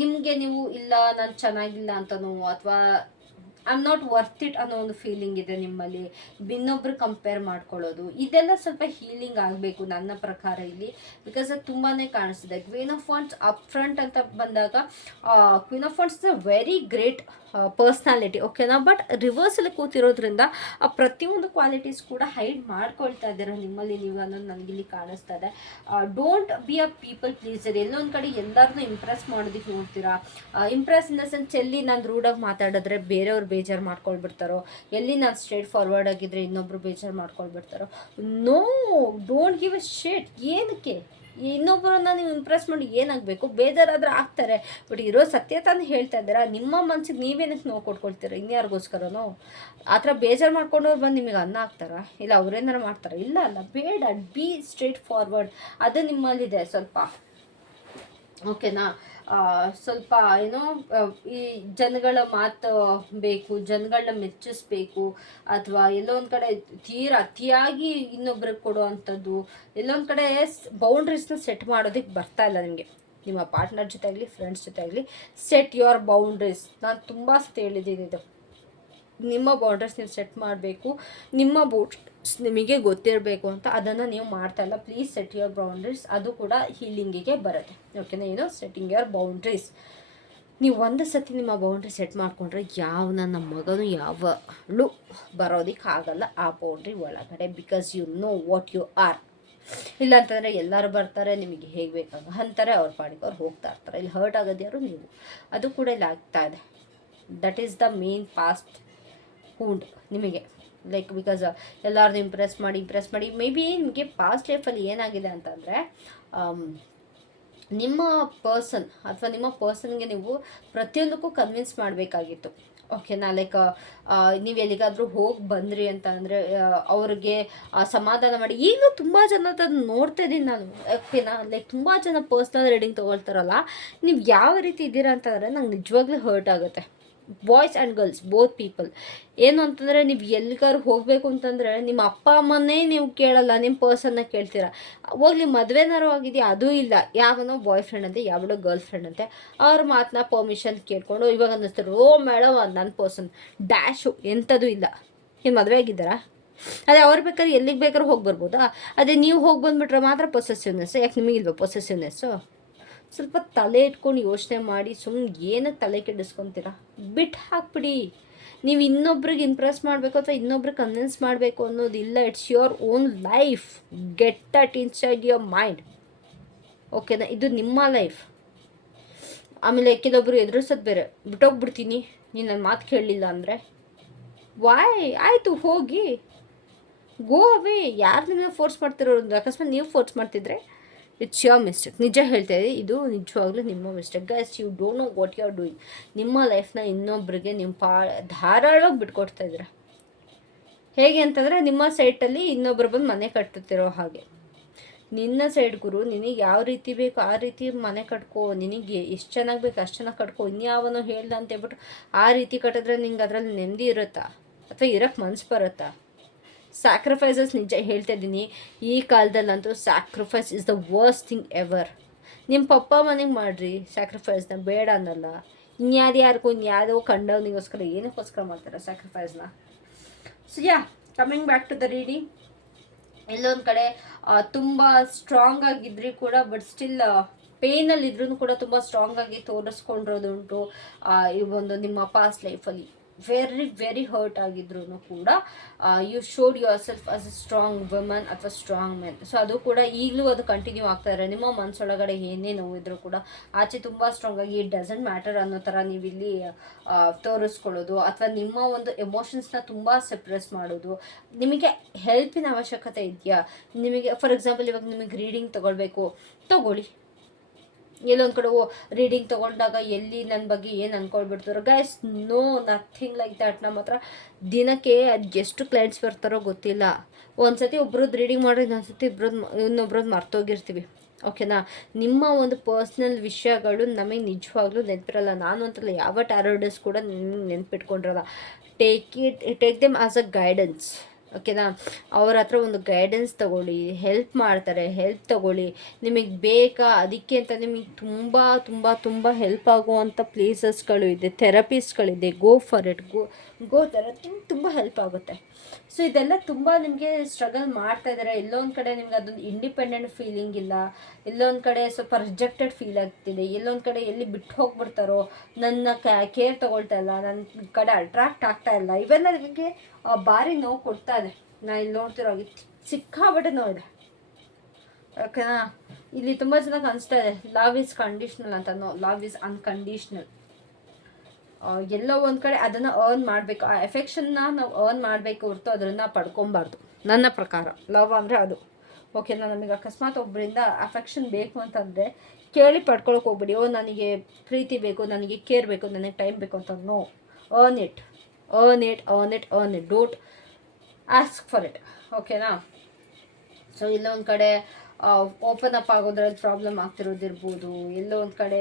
ನಿಮಗೆ ನೀವು ಇಲ್ಲ ನಾನು ಚೆನ್ನಾಗಿಲ್ಲ ಅಂತನೋ ಅಥವಾ I am not worth it ಅನ್ನೋ ಒಂದು ಫೀಲಿಂಗ್ ಇದೆ ನಿಮ್ಮಲ್ಲಿ, ಇನ್ನೊಬ್ರು ಕಂಪೇರ್ ಮಾಡ್ಕೊಳ್ಳೋದು, ಇದೆಲ್ಲ ಸ್ವಲ್ಪ ಹೀಲಿಂಗ್ ಆಗಬೇಕು ನನ್ನ ಪ್ರಕಾರ ಇಲ್ಲಿ. ಬಿಕಾಸ್ ಅದು ತುಂಬಾ ಕಾಣಿಸ್ತಿದೆ. Queen of wands up front ಅಂತ ಬಂದಾಗ queen of wands is a very great personality. ಓಕೆನಾ? ಬಟ್ ರಿವರ್ಸಲ್ಲಿ ಕೂತಿರೋದ್ರಿಂದ ಆ ಪ್ರತಿಯೊಂದು ಕ್ವಾಲಿಟೀಸ್ ಕೂಡ ಹೈಡ್ ಮಾಡ್ಕೊಳ್ತಾ ಇದ್ದೀರಾ ನಿಮ್ಮಲ್ಲಿ ನೀವು ಅನ್ನೋದು ನನಗಿಲ್ಲಿ ಕಾಣಿಸ್ತಾ ಇದೆ. Don't be a people pleaser. ಎಲ್ಲೊಂದು ಕಡೆ ಎಲ್ಲರನ್ನೂ ಇಂಪ್ರೆಸ್ ಮಾಡೋದಕ್ಕೆ ನೋಡ್ತೀರಾ. ಇಂಪ್ರೆಸ್ ಇನ್ ದ ಸೆನ್ಸ್, ಎಲ್ಲಿ ನಾನು ರೂಡಾಗಿ ಮಾತಾಡಿದ್ರೆ ಬೇರೆಯವ್ರು ಬೇಜಾರು ಮಾಡ್ಕೊಳ್ಬಿಡ್ತಾರೋ, ಎಲ್ಲಿ ನಾನು ಸ್ಟ್ರೇಟ್ ಫಾರ್ವರ್ಡ್ ಆಗಿದ್ರೆ ಇನ್ನೊಬ್ರು ಬೇಜಾರು ಮಾಡ್ಕೊಳ್ಬಿಡ್ತಾರೋ. ನೋ, ಡೋಂಟ್ ಗಿವ್ ಅ ಶಿಟ್. ಏನಕ್ಕೆ ಇನ್ನೊಬ್ಬರನ್ನ ನೀವು ಇಂಪ್ರೆಸ್ ಮಾಡಿ ಏನಾಗಬೇಕು? ಬೇಜಾರಾದ್ರೆ ಆಗ್ತಾರೆ, ಬಟ್ ಇರೋ ಸತ್ಯತಾನು ಹೇಳ್ತಾ ಇದ್ದೀರಾ. ನಿಮ್ಮ ಮನ್ಸಿಗೆ ನೀವೇನಕ್ಕೆ ನೋವು ಕೊಟ್ಕೊಳ್ತೀರ? ಇನ್ಯಾರಿಗೋಸ್ಕರನೋ? ಆ ಥರ ಬೇಜಾರು ಮಾಡ್ಕೊಂಡವ್ರು ಬಂದು ನಿಮಗೆ ಅನ್ನ ಹಾಕ್ತಾರಾ? ಇಲ್ಲ ಅವ್ರೇನಾರು ಮಾಡ್ತಾರೆ? ಇಲ್ಲ ಅಲ್ಲ, ಬೇಡ. B straight forward. ಅದು ನಿಮ್ಮಲ್ಲಿದೆ ಸ್ವಲ್ಪ. ಓಕೆನಾ? ಸ್ವಲ್ಪ ಏನೋ ಈ ಜನಗಳ ಮಾತು ಬೇಕು, ಜನಗಳನ್ನ ಮೆಚ್ಚಿಸ್ಬೇಕು, ಅಥವಾ ಎಲ್ಲೋ ಒಂದು ಕಡೆ ಅತಿಯಾಗಿ ಇನ್ನೊಬ್ರಿಗೆ ಕೊಡೋ ಅಂಥದ್ದು, ಎಲ್ಲೊಂದು ಕಡೆ ಬೌಂಡ್ರೀಸ್ನ ಸೆಟ್ ಮಾಡೋದಕ್ಕೆ ಬರ್ತಾ ಇಲ್ಲ ನಿಮಗೆ. ನಿಮ್ಮ ಪಾರ್ಟ್ನರ್ ಜೊತೆ ಆಗಲಿ, ಫ್ರೆಂಡ್ಸ್ ಜೊತೆ ಆಗಲಿ, ಸೆಟ್ ಯುವರ್ ಬೌಂಡ್ರೀಸ್. ನಾನು ತುಂಬ ಸತಿ ಹೇಳಿದ್ದೀನಿ ಇದು. ನಿಮ್ಮ ಬೌಂಡ್ರೀಸ್ ನೀವು ಸೆಟ್ ಮಾಡಬೇಕು. ನಿಮ್ಮ ನಿಮಗೆ ಗೊತ್ತಿರಬೇಕು ಅಂತ. ಅದನ್ನು ನೀವು ಮಾಡ್ತಾ ಇಲ್ಲ. Please set your boundaries. ಅದು ಕೂಡ ಹೀಲಿಂಗಿಗೆ ಬರುತ್ತೆ. ಓಕೆನಾ? Setting your boundaries. ನೀವು ಒಂದು ಸತಿ ನಿಮ್ಮ ಬೌಂಡ್ರಿ ಸೆಟ್ ಮಾಡಿಕೊಂಡ್ರೆ ನನ್ನ ಮಗನೂ ಯಾವಳು ಬರೋದಕ್ಕೆ ಆಗಲ್ಲ ಆ ಬೌಂಡ್ರಿ ಒಳಗಡೆ. Because you know what you are. ಇಲ್ಲ ಅಂತಂದರೆ ಎಲ್ಲರೂ ಬರ್ತಾರೆ, ನಿಮಗೆ ಹೇಗೆ ಬೇಕಾಗ ಅಂತಾರೆ, ಅವ್ರ ಪಾಡಿಗೆ ಅವ್ರು ಹೋಗ್ತಾ ಇರ್ತಾರೆ. ಇಲ್ಲಿ ಹರ್ಟ್ ಆಗೋದು ಯಾರು? ನೀವು. ಅದು ಕೂಡ ಇಲ್ಲಿ ಆಗ್ತಾ ಇದೆ. That is the main past wound ನಿಮಗೆ. ಲೈಕ್ ಬಿಕಾಸ್ ಎಲ್ಲರನ್ನೂ ಇಂಪ್ರೆಸ್ ಮಾಡಿ ಮೇ ಬಿ ನಿಮಗೆ ಪಾಸ್ಟ್ ಲೈಫಲ್ಲಿ ಏನಾಗಿದೆ ಅಂತಂದರೆ, ನಿಮ್ಮ ಪರ್ಸನ್ ಅಥವಾ ನಿಮ್ಮ ಪರ್ಸನ್ಗೆ ನೀವು ಪ್ರತಿಯೊಂದಕ್ಕೂ ಕನ್ವಿನ್ಸ್ ಮಾಡಬೇಕಾಗಿತ್ತು. ಓಕೆನಾ? ಲೈಕ್ ನೀವು ಎಲ್ಲಿಗಾದರೂ ಹೋಗಿ ಬಂದ್ರಿ ಅಂತ ಅಂದರೆ ಅವ್ರಿಗೆ ಸಮಾಧಾನ ಮಾಡಿ. ಈಗಲೂ ತುಂಬ ಜನ ಅದನ್ನು ನೋಡ್ತಾ ಇದ್ದೀನಿ ನಾನು. ಓಕೆನಾ? ಲೈಕ್ ತುಂಬ ಜನ ಪರ್ಸ್ನಲ್ ರೀಡಿಂಗ್ ತೊಗೊಳ್ತಾರಲ್ಲ, ನೀವು ಯಾವ ರೀತಿ ಇದ್ದೀರಾ ಅಂತಂದರೆ ನಂಗೆ ನಿಜವಾಗ್ಲೂ ಹರ್ಟ್ ಆಗುತ್ತೆ. Boys and girls both people. ಏನು ಅಂತಂದರೆ, ನೀವು ಎಲ್ಲಿಗಾರು ಹೋಗಬೇಕು ಅಂತಂದರೆ ನಿಮ್ಮ ಅಪ್ಪ ಅಮ್ಮನೇ ನೀವು ಕೇಳಲ್ಲ, ನಿಮ್ಮ ಪರ್ಸನ್ನ ಕೇಳ್ತೀರಾ. ಹೋಗ್ಲಿ ಮದುವೆನಾರು ಆಗಿದೆಯಾ? ಅದೂ ಇಲ್ಲ. ಯಾವನೋ ಬಾಯ್ ಫ್ರೆಂಡ್ ಅಂತೆ, ಯಾವಳೋ ಗರ್ಲ್ ಫ್ರೆಂಡ್ ಅಂತೆ, ಅವ್ರ ಮಾತನ್ನ ಪರ್ಮಿಷನ್ ಕೇಳ್ಕೊಂಡು ಇವಾಗ ಅನ್ನಿಸ್ತಾರೆ, ಓ ಮೇಡಮ್ ಅದು ನನ್ನ ಪರ್ಸನ್ ಡ್ಯಾಶು ಎಂಥದ್ದು ಇಲ್ಲ. ಏನು ಮದುವೆ ಆಗಿದ್ದಾರಾ? ಅದೇ ಅವ್ರು ಬೇಕಾದ್ರೆ ಎಲ್ಲಿಗೆ ಬೇಕಾದ್ರೂ ಹೋಗಿ ಬರ್ಬೋದಾ? ಅದೇ ನೀವು ಹೋಗಿ ಬಂದುಬಿಟ್ರೆ ಮಾತ್ರ ಪೊಸೆಸಿವ್ನೆಸ್ಸು. ಯಾಕೆ ನಿಮಗಿಲ್ವಾ ಪೊಸೆಸಿವ್ನೆಸ್ಸು? ಸ್ವಲ್ಪ ತಲೆ ಇಟ್ಕೊಂಡು ಯೋಚನೆ ಮಾಡಿ. ಸುಮ್ಮನೆ ಏನಕ್ಕೆ ತಲೆ ಕೆಡಿಸ್ಕೊತೀರಾ? ಬಿಟ್ಟು ಹಾಕ್ಬಿಡಿ. ನೀವು ಇನ್ನೊಬ್ರಿಗೆ ಇಂಪ್ರೆಸ್ ಮಾಡಬೇಕು ಅಥವಾ ಇನ್ನೊಬ್ರಿಗೆ ಕನ್ವಿನ್ಸ್ ಮಾಡಬೇಕು ಅನ್ನೋದಿಲ್ಲ. It's your own life. Get that inside your mind. ಓಕೆನಾ? ಇದು ನಿಮ್ಮ ಲೈಫ್. ಆಮೇಲೆ ಕೆಲವೊಬ್ರು ಎದುರಿಸೋದು ಬೇರೆ. ಬಿಟ್ಟೋಗ್ಬಿಡ್ತೀನಿ ನೀನು ನನ್ನ ಮಾತು ಕೇಳಲಿಲ್ಲ ಅಂದರೆ. ವಾಯ್? ಆಯಿತು ಹೋಗಿ, ಗೋ ಅವೇ. ಯಾರು ನಿಮ್ಮನ್ನ ಫೋರ್ಸ್ ಮಾಡ್ತಿರೋದು? ಅಕಸ್ಮಾತ್ ನೀವು ಫೋರ್ಸ್ ಮಾಡ್ತಿದ್ರೆ ಇಟ್ಸ್ ಯುವರ್ ಮಿಸ್ಟೇಕ್. ನಿಜ ಹೇಳ್ತಾ ಇದ್ದೀವಿ, ಇದು ನಿಜವಾಗ್ಲೂ ನಿಮ್ಮ mistake. Guys, you don't know what you are doing. ನಿಮ್ಮ ಲೈಫ್ನ ಇನ್ನೊಬ್ಬರಿಗೆ ನೀವು ಧಾರಾಳವಾಗಿ ಬಿಟ್ಕೊಡ್ತಾ ಇದ್ದೀರ. ಹೇಗೆ ಅಂತಂದರೆ, ನಿಮ್ಮ ಸೈಟಲ್ಲಿ ಇನ್ನೊಬ್ಬರು ಬಂದು ಮನೆ ಕಟ್ಟುತ್ತಿರೋ ಹಾಗೆ. ನಿನ್ನ ಸೈಡ್ ಗುರು, ನಿನಗೆ ಯಾವ ರೀತಿ ಬೇಕು ಆ ರೀತಿ ಮನೆ ಕಟ್ಕೋ. ನಿನಗೆ ಎಷ್ಟು ಚೆನ್ನಾಗಿ ಬೇಕು ಅಷ್ಟು ಚೆನ್ನಾಗಿ ಕಟ್ಕೋ. ಇನ್ಯಾವನೋ ಹೇಳ್ದ ಅಂತ ಹೇಳ್ಬಿಟ್ಟು ಆ ರೀತಿ ಕಟ್ಟಿದ್ರೆ ನಿಂಗೆ ಅದರಲ್ಲಿ ನೆಮ್ಮದಿ ಇರುತ್ತಾ ಅಥವಾ ಇರೋಕ್ಕೆ ಮನಸ್ಸು ಬರುತ್ತಾ? ಸ್ಯಾಕ್ರಿಫೈಸಸ್, ನಿಜ ಹೇಳ್ತಾ ಇದ್ದೀನಿ, ಈ ಕಾಲದಲ್ಲಂತೂ sacrifice is the worst thing ever. ನಿಮ್ಮ ಪಪ್ಪ ಮನೆಗೆ ಮಾಡಿರಿ ಸ್ಯಾಕ್ರಿಫೈಸ್ನ, ಬೇಡ ಅನ್ನಲ್ಲ. ಇನ್ಯಾವುದೋ ಕಂಡವನಿಗೋಸ್ಕರ ಏನಕ್ಕೋಸ್ಕರ ಮಾಡ್ತಾರೆ ಸ್ಯಾಕ್ರಿಫೈಸ್ನ? So yeah, coming back to the reading. ಎಲ್ಲೊಂದು ಕಡೆ ತುಂಬ ಸ್ಟ್ರಾಂಗ್ ಆಗಿದ್ರಿ ಕೂಡ, ಬಟ್ ಸ್ಟಿಲ್ ಪೇನಲ್ಲಿದ್ರೂ ಕೂಡ ತುಂಬ ಸ್ಟ್ರಾಂಗ್ ಆಗಿ ತೋರಿಸ್ಕೊಂಡಿರೋದುಂಟು ಈ ಒಂದು ನಿಮ್ಮ ಪಾಸ್ಟ್ ಲೈಫಲ್ಲಿ. ವೆರಿ ವೆರಿ ಹರ್ಟ್ ಆಗಿದ್ರು ಕೂಡ you showed yourself as a strong woman ಅಥವಾ ಸ್ಟ್ರಾಂಗ್ ಮೆನ್. ಸೊ ಅದು ಕೂಡ ಈಗಲೂ ಅದು ಕಂಟಿನ್ಯೂ ಆಗ್ತಾ ಇದ್ದಾರೆ. ನಿಮ್ಮ ಮನಸ್ಸೊಳಗಡೆ ಏನೇ ನೋವಿದ್ರು ಕೂಡ ಆಚೆ ತುಂಬ ಸ್ಟ್ರಾಂಗ್ ಆಗಿ ಇಟ್ ಡಸಂಟ್ ಮ್ಯಾಟರ್ ಅನ್ನೋ ಥರ ನೀವು ಇಲ್ಲಿ ತೋರಿಸ್ಕೊಳ್ಳೋದು, ಅಥವಾ ನಿಮ್ಮ ಒಂದು ಎಮೋಷನ್ಸ್ನ ತುಂಬ ಸೆಪ್ರೆಸ್ ಮಾಡೋದು. ನಿಮಗೆ ಹೆಲ್ಪಿನ ಅವಶ್ಯಕತೆ ಇದೆಯಾ, ನಿಮಗೆ ಫಾರ್ ಎಕ್ಸಾಂಪಲ್ ಇವಾಗ ನಿಮಗೆ ರೀಡಿಂಗ್ ತೊಗೊಳ್ಬೇಕು, ತೊಗೊಳ್ಳಿ. ಎಲ್ಲೊಂದು ಕಡೆ ರೀಡಿಂಗ್ ತೊಗೊಂಡಾಗ ಎಲ್ಲಿ ನನ್ನ ಬಗ್ಗೆ ಏನು ಅಂದ್ಕೊಳ್ಬಿಡ್ತಾರೋ, guys no nothing like that. ನಮ್ಮ ಹತ್ರ ದಿನಕ್ಕೆ ಅದು ಎಷ್ಟು ಕ್ಲೈಂಟ್ಸ್ ಬರ್ತಾರೋ ಗೊತ್ತಿಲ್ಲ. ಒಂದ್ಸತಿ ಒಬ್ರದ್ದು ರೀಡಿಂಗ್ ಮಾಡಿ ಇನ್ನೊಂದ್ಸತಿ ಇನ್ನೊಬ್ರದ್ದು ಮರ್ತೋಗಿರ್ತೀವಿ. ಓಕೆನಾ, ನಿಮ್ಮ ಒಂದು ಪರ್ಸ್ನಲ್ ವಿಷಯಗಳು ನಮಗೆ ನಿಜವಾಗ್ಲೂ ನೆನಪಿರಲ್ಲ. ನಾನು ಅಂತಲ್ಲ, ಯಾವ ಟ್ಯಾರೋಡಸ್ ಕೂಡ ನೆನ್ಪಿಟ್ಕೊಂಡಿರಲ್ಲ. Take them as a guidance. ಓಕೆನಾ, ಅವ್ರ ಹತ್ರ ಒಂದು ಗೈಡೆನ್ಸ್ ತೊಗೊಳ್ಳಿ, ಹೆಲ್ಪ್ ಮಾಡ್ತಾರೆ, ಹೆಲ್ಪ್ ತೊಗೊಳ್ಳಿ. ನಿಮಗೆ ಬೇಕಾ ಅದಕ್ಕೆ ಅಂತ ನಿಮಗೆ ತುಂಬ ತುಂಬ ತುಂಬ ಹೆಲ್ಪ್ ಆಗುವಂಥ ಪ್ಲೇಸಸ್ಗಳು ಇದೆ, ಥೆರಪಿಸ್ಟ್ಗಳಿದೆ. ಗೋ ಫಾರ್ ಇಟ್, ಗೋ ಥರ ನಿಮ್ಗೆ ತುಂಬ ಹೆಲ್ಪ್ ಆಗುತ್ತೆ. ಸೊ ಇದೆಲ್ಲ ತುಂಬ ನಿಮಗೆ ಸ್ಟ್ರಗಲ್ ಮಾಡ್ತಾ ಇದ್ದಾರೆ. ಎಲ್ಲೊಂದು ಕಡೆ ನಿಮ್ಗೆ ಅದೊಂದು ಇಂಡಿಪೆಂಡೆಂಟ್ ಫೀಲಿಂಗ್ ಇಲ್ಲ, ಎಲ್ಲೊಂದು ಕಡೆ ಸ್ವಲ್ಪ ರಿಜೆಕ್ಟೆಡ್ ಫೀಲ್ ಆಗ್ತಿದೆ, ಎಲ್ಲೊಂದು ಕಡೆ ಎಲ್ಲಿ ಬಿಟ್ಟು ಹೋಗ್ಬಿಡ್ತಾರೋ, ನನ್ನ ಕೇರ್ ತೊಗೊಳ್ತಾ ಇಲ್ಲ, ನನ್ನ ಕಡೆ ಅಟ್ರಾಕ್ಟ್ ಆಗ್ತಾ ಇಲ್ಲ, ಇವೆಲ್ಲ ನಿಮಗೆ ಭಾರಿ ನೋವು ಕೊಡ್ತಾ ಇದೆ. ನಾನು ಇಲ್ಲಿ ನೋಡ್ತಿರೋ ಸಿಕ್ಕಾಬಟ್ಟೆ ನೋವಿದೆ. ಓಕೆನಾ, ಇಲ್ಲಿ ತುಂಬ ಚೆನ್ನಾಗಿ ಅನಿಸ್ತಾ ಇದೆ ಲವ್ ಈಸ್ ಕಂಡೀಷ್ನಲ್ ಅಂತ. No, love is unconditional. ಎಲ್ಲೋ ಒಂದು ಕಡೆ ಅದನ್ನು ಅರ್ನ್ ಮಾಡಬೇಕು, ಆ ಎಫೆಕ್ಷನ್ನ ನಾವು ಅರ್ನ್ ಮಾಡಬೇಕು ಹೊರತು ಅದನ್ನು ಪಡ್ಕೊಬಾರ್ದು ನನ್ನ ಪ್ರಕಾರ. ಲವ್ ಅಂದರೆ ಅದು. ಓಕೆನಾ, ನಮಗೆ ಅಕಸ್ಮಾತ್ ಒಬ್ಬರಿಂದ ಅಫೆಕ್ಷನ್ ಬೇಕು ಅಂತಂದರೆ ಕೇಳಿ ಪಡ್ಕೊಳಕ್ಕೆ ಹೋಗ್ಬಿಡಿ. ನನಗೆ ಪ್ರೀತಿ ಬೇಕು, ನನಗೆ ಕೇರ್ ಬೇಕು, ನನಗೆ ಟೈಮ್ ಬೇಕು ಅಂತ. No, earn it, earn it, earn it, earn it. Don't ask for it. ಓಕೆನಾ. ಸೊ ಎಲ್ಲೋ ಒಂದು ಕಡೆ ಓಪನ್ ಅಪ್ ಆಗೋದ್ರಲ್ಲಿ ಪ್ರಾಬ್ಲಮ್ ಆಗ್ತಿರೋದಿರ್ಬೋದು, ಎಲ್ಲೋ ಒಂದು ಕಡೆ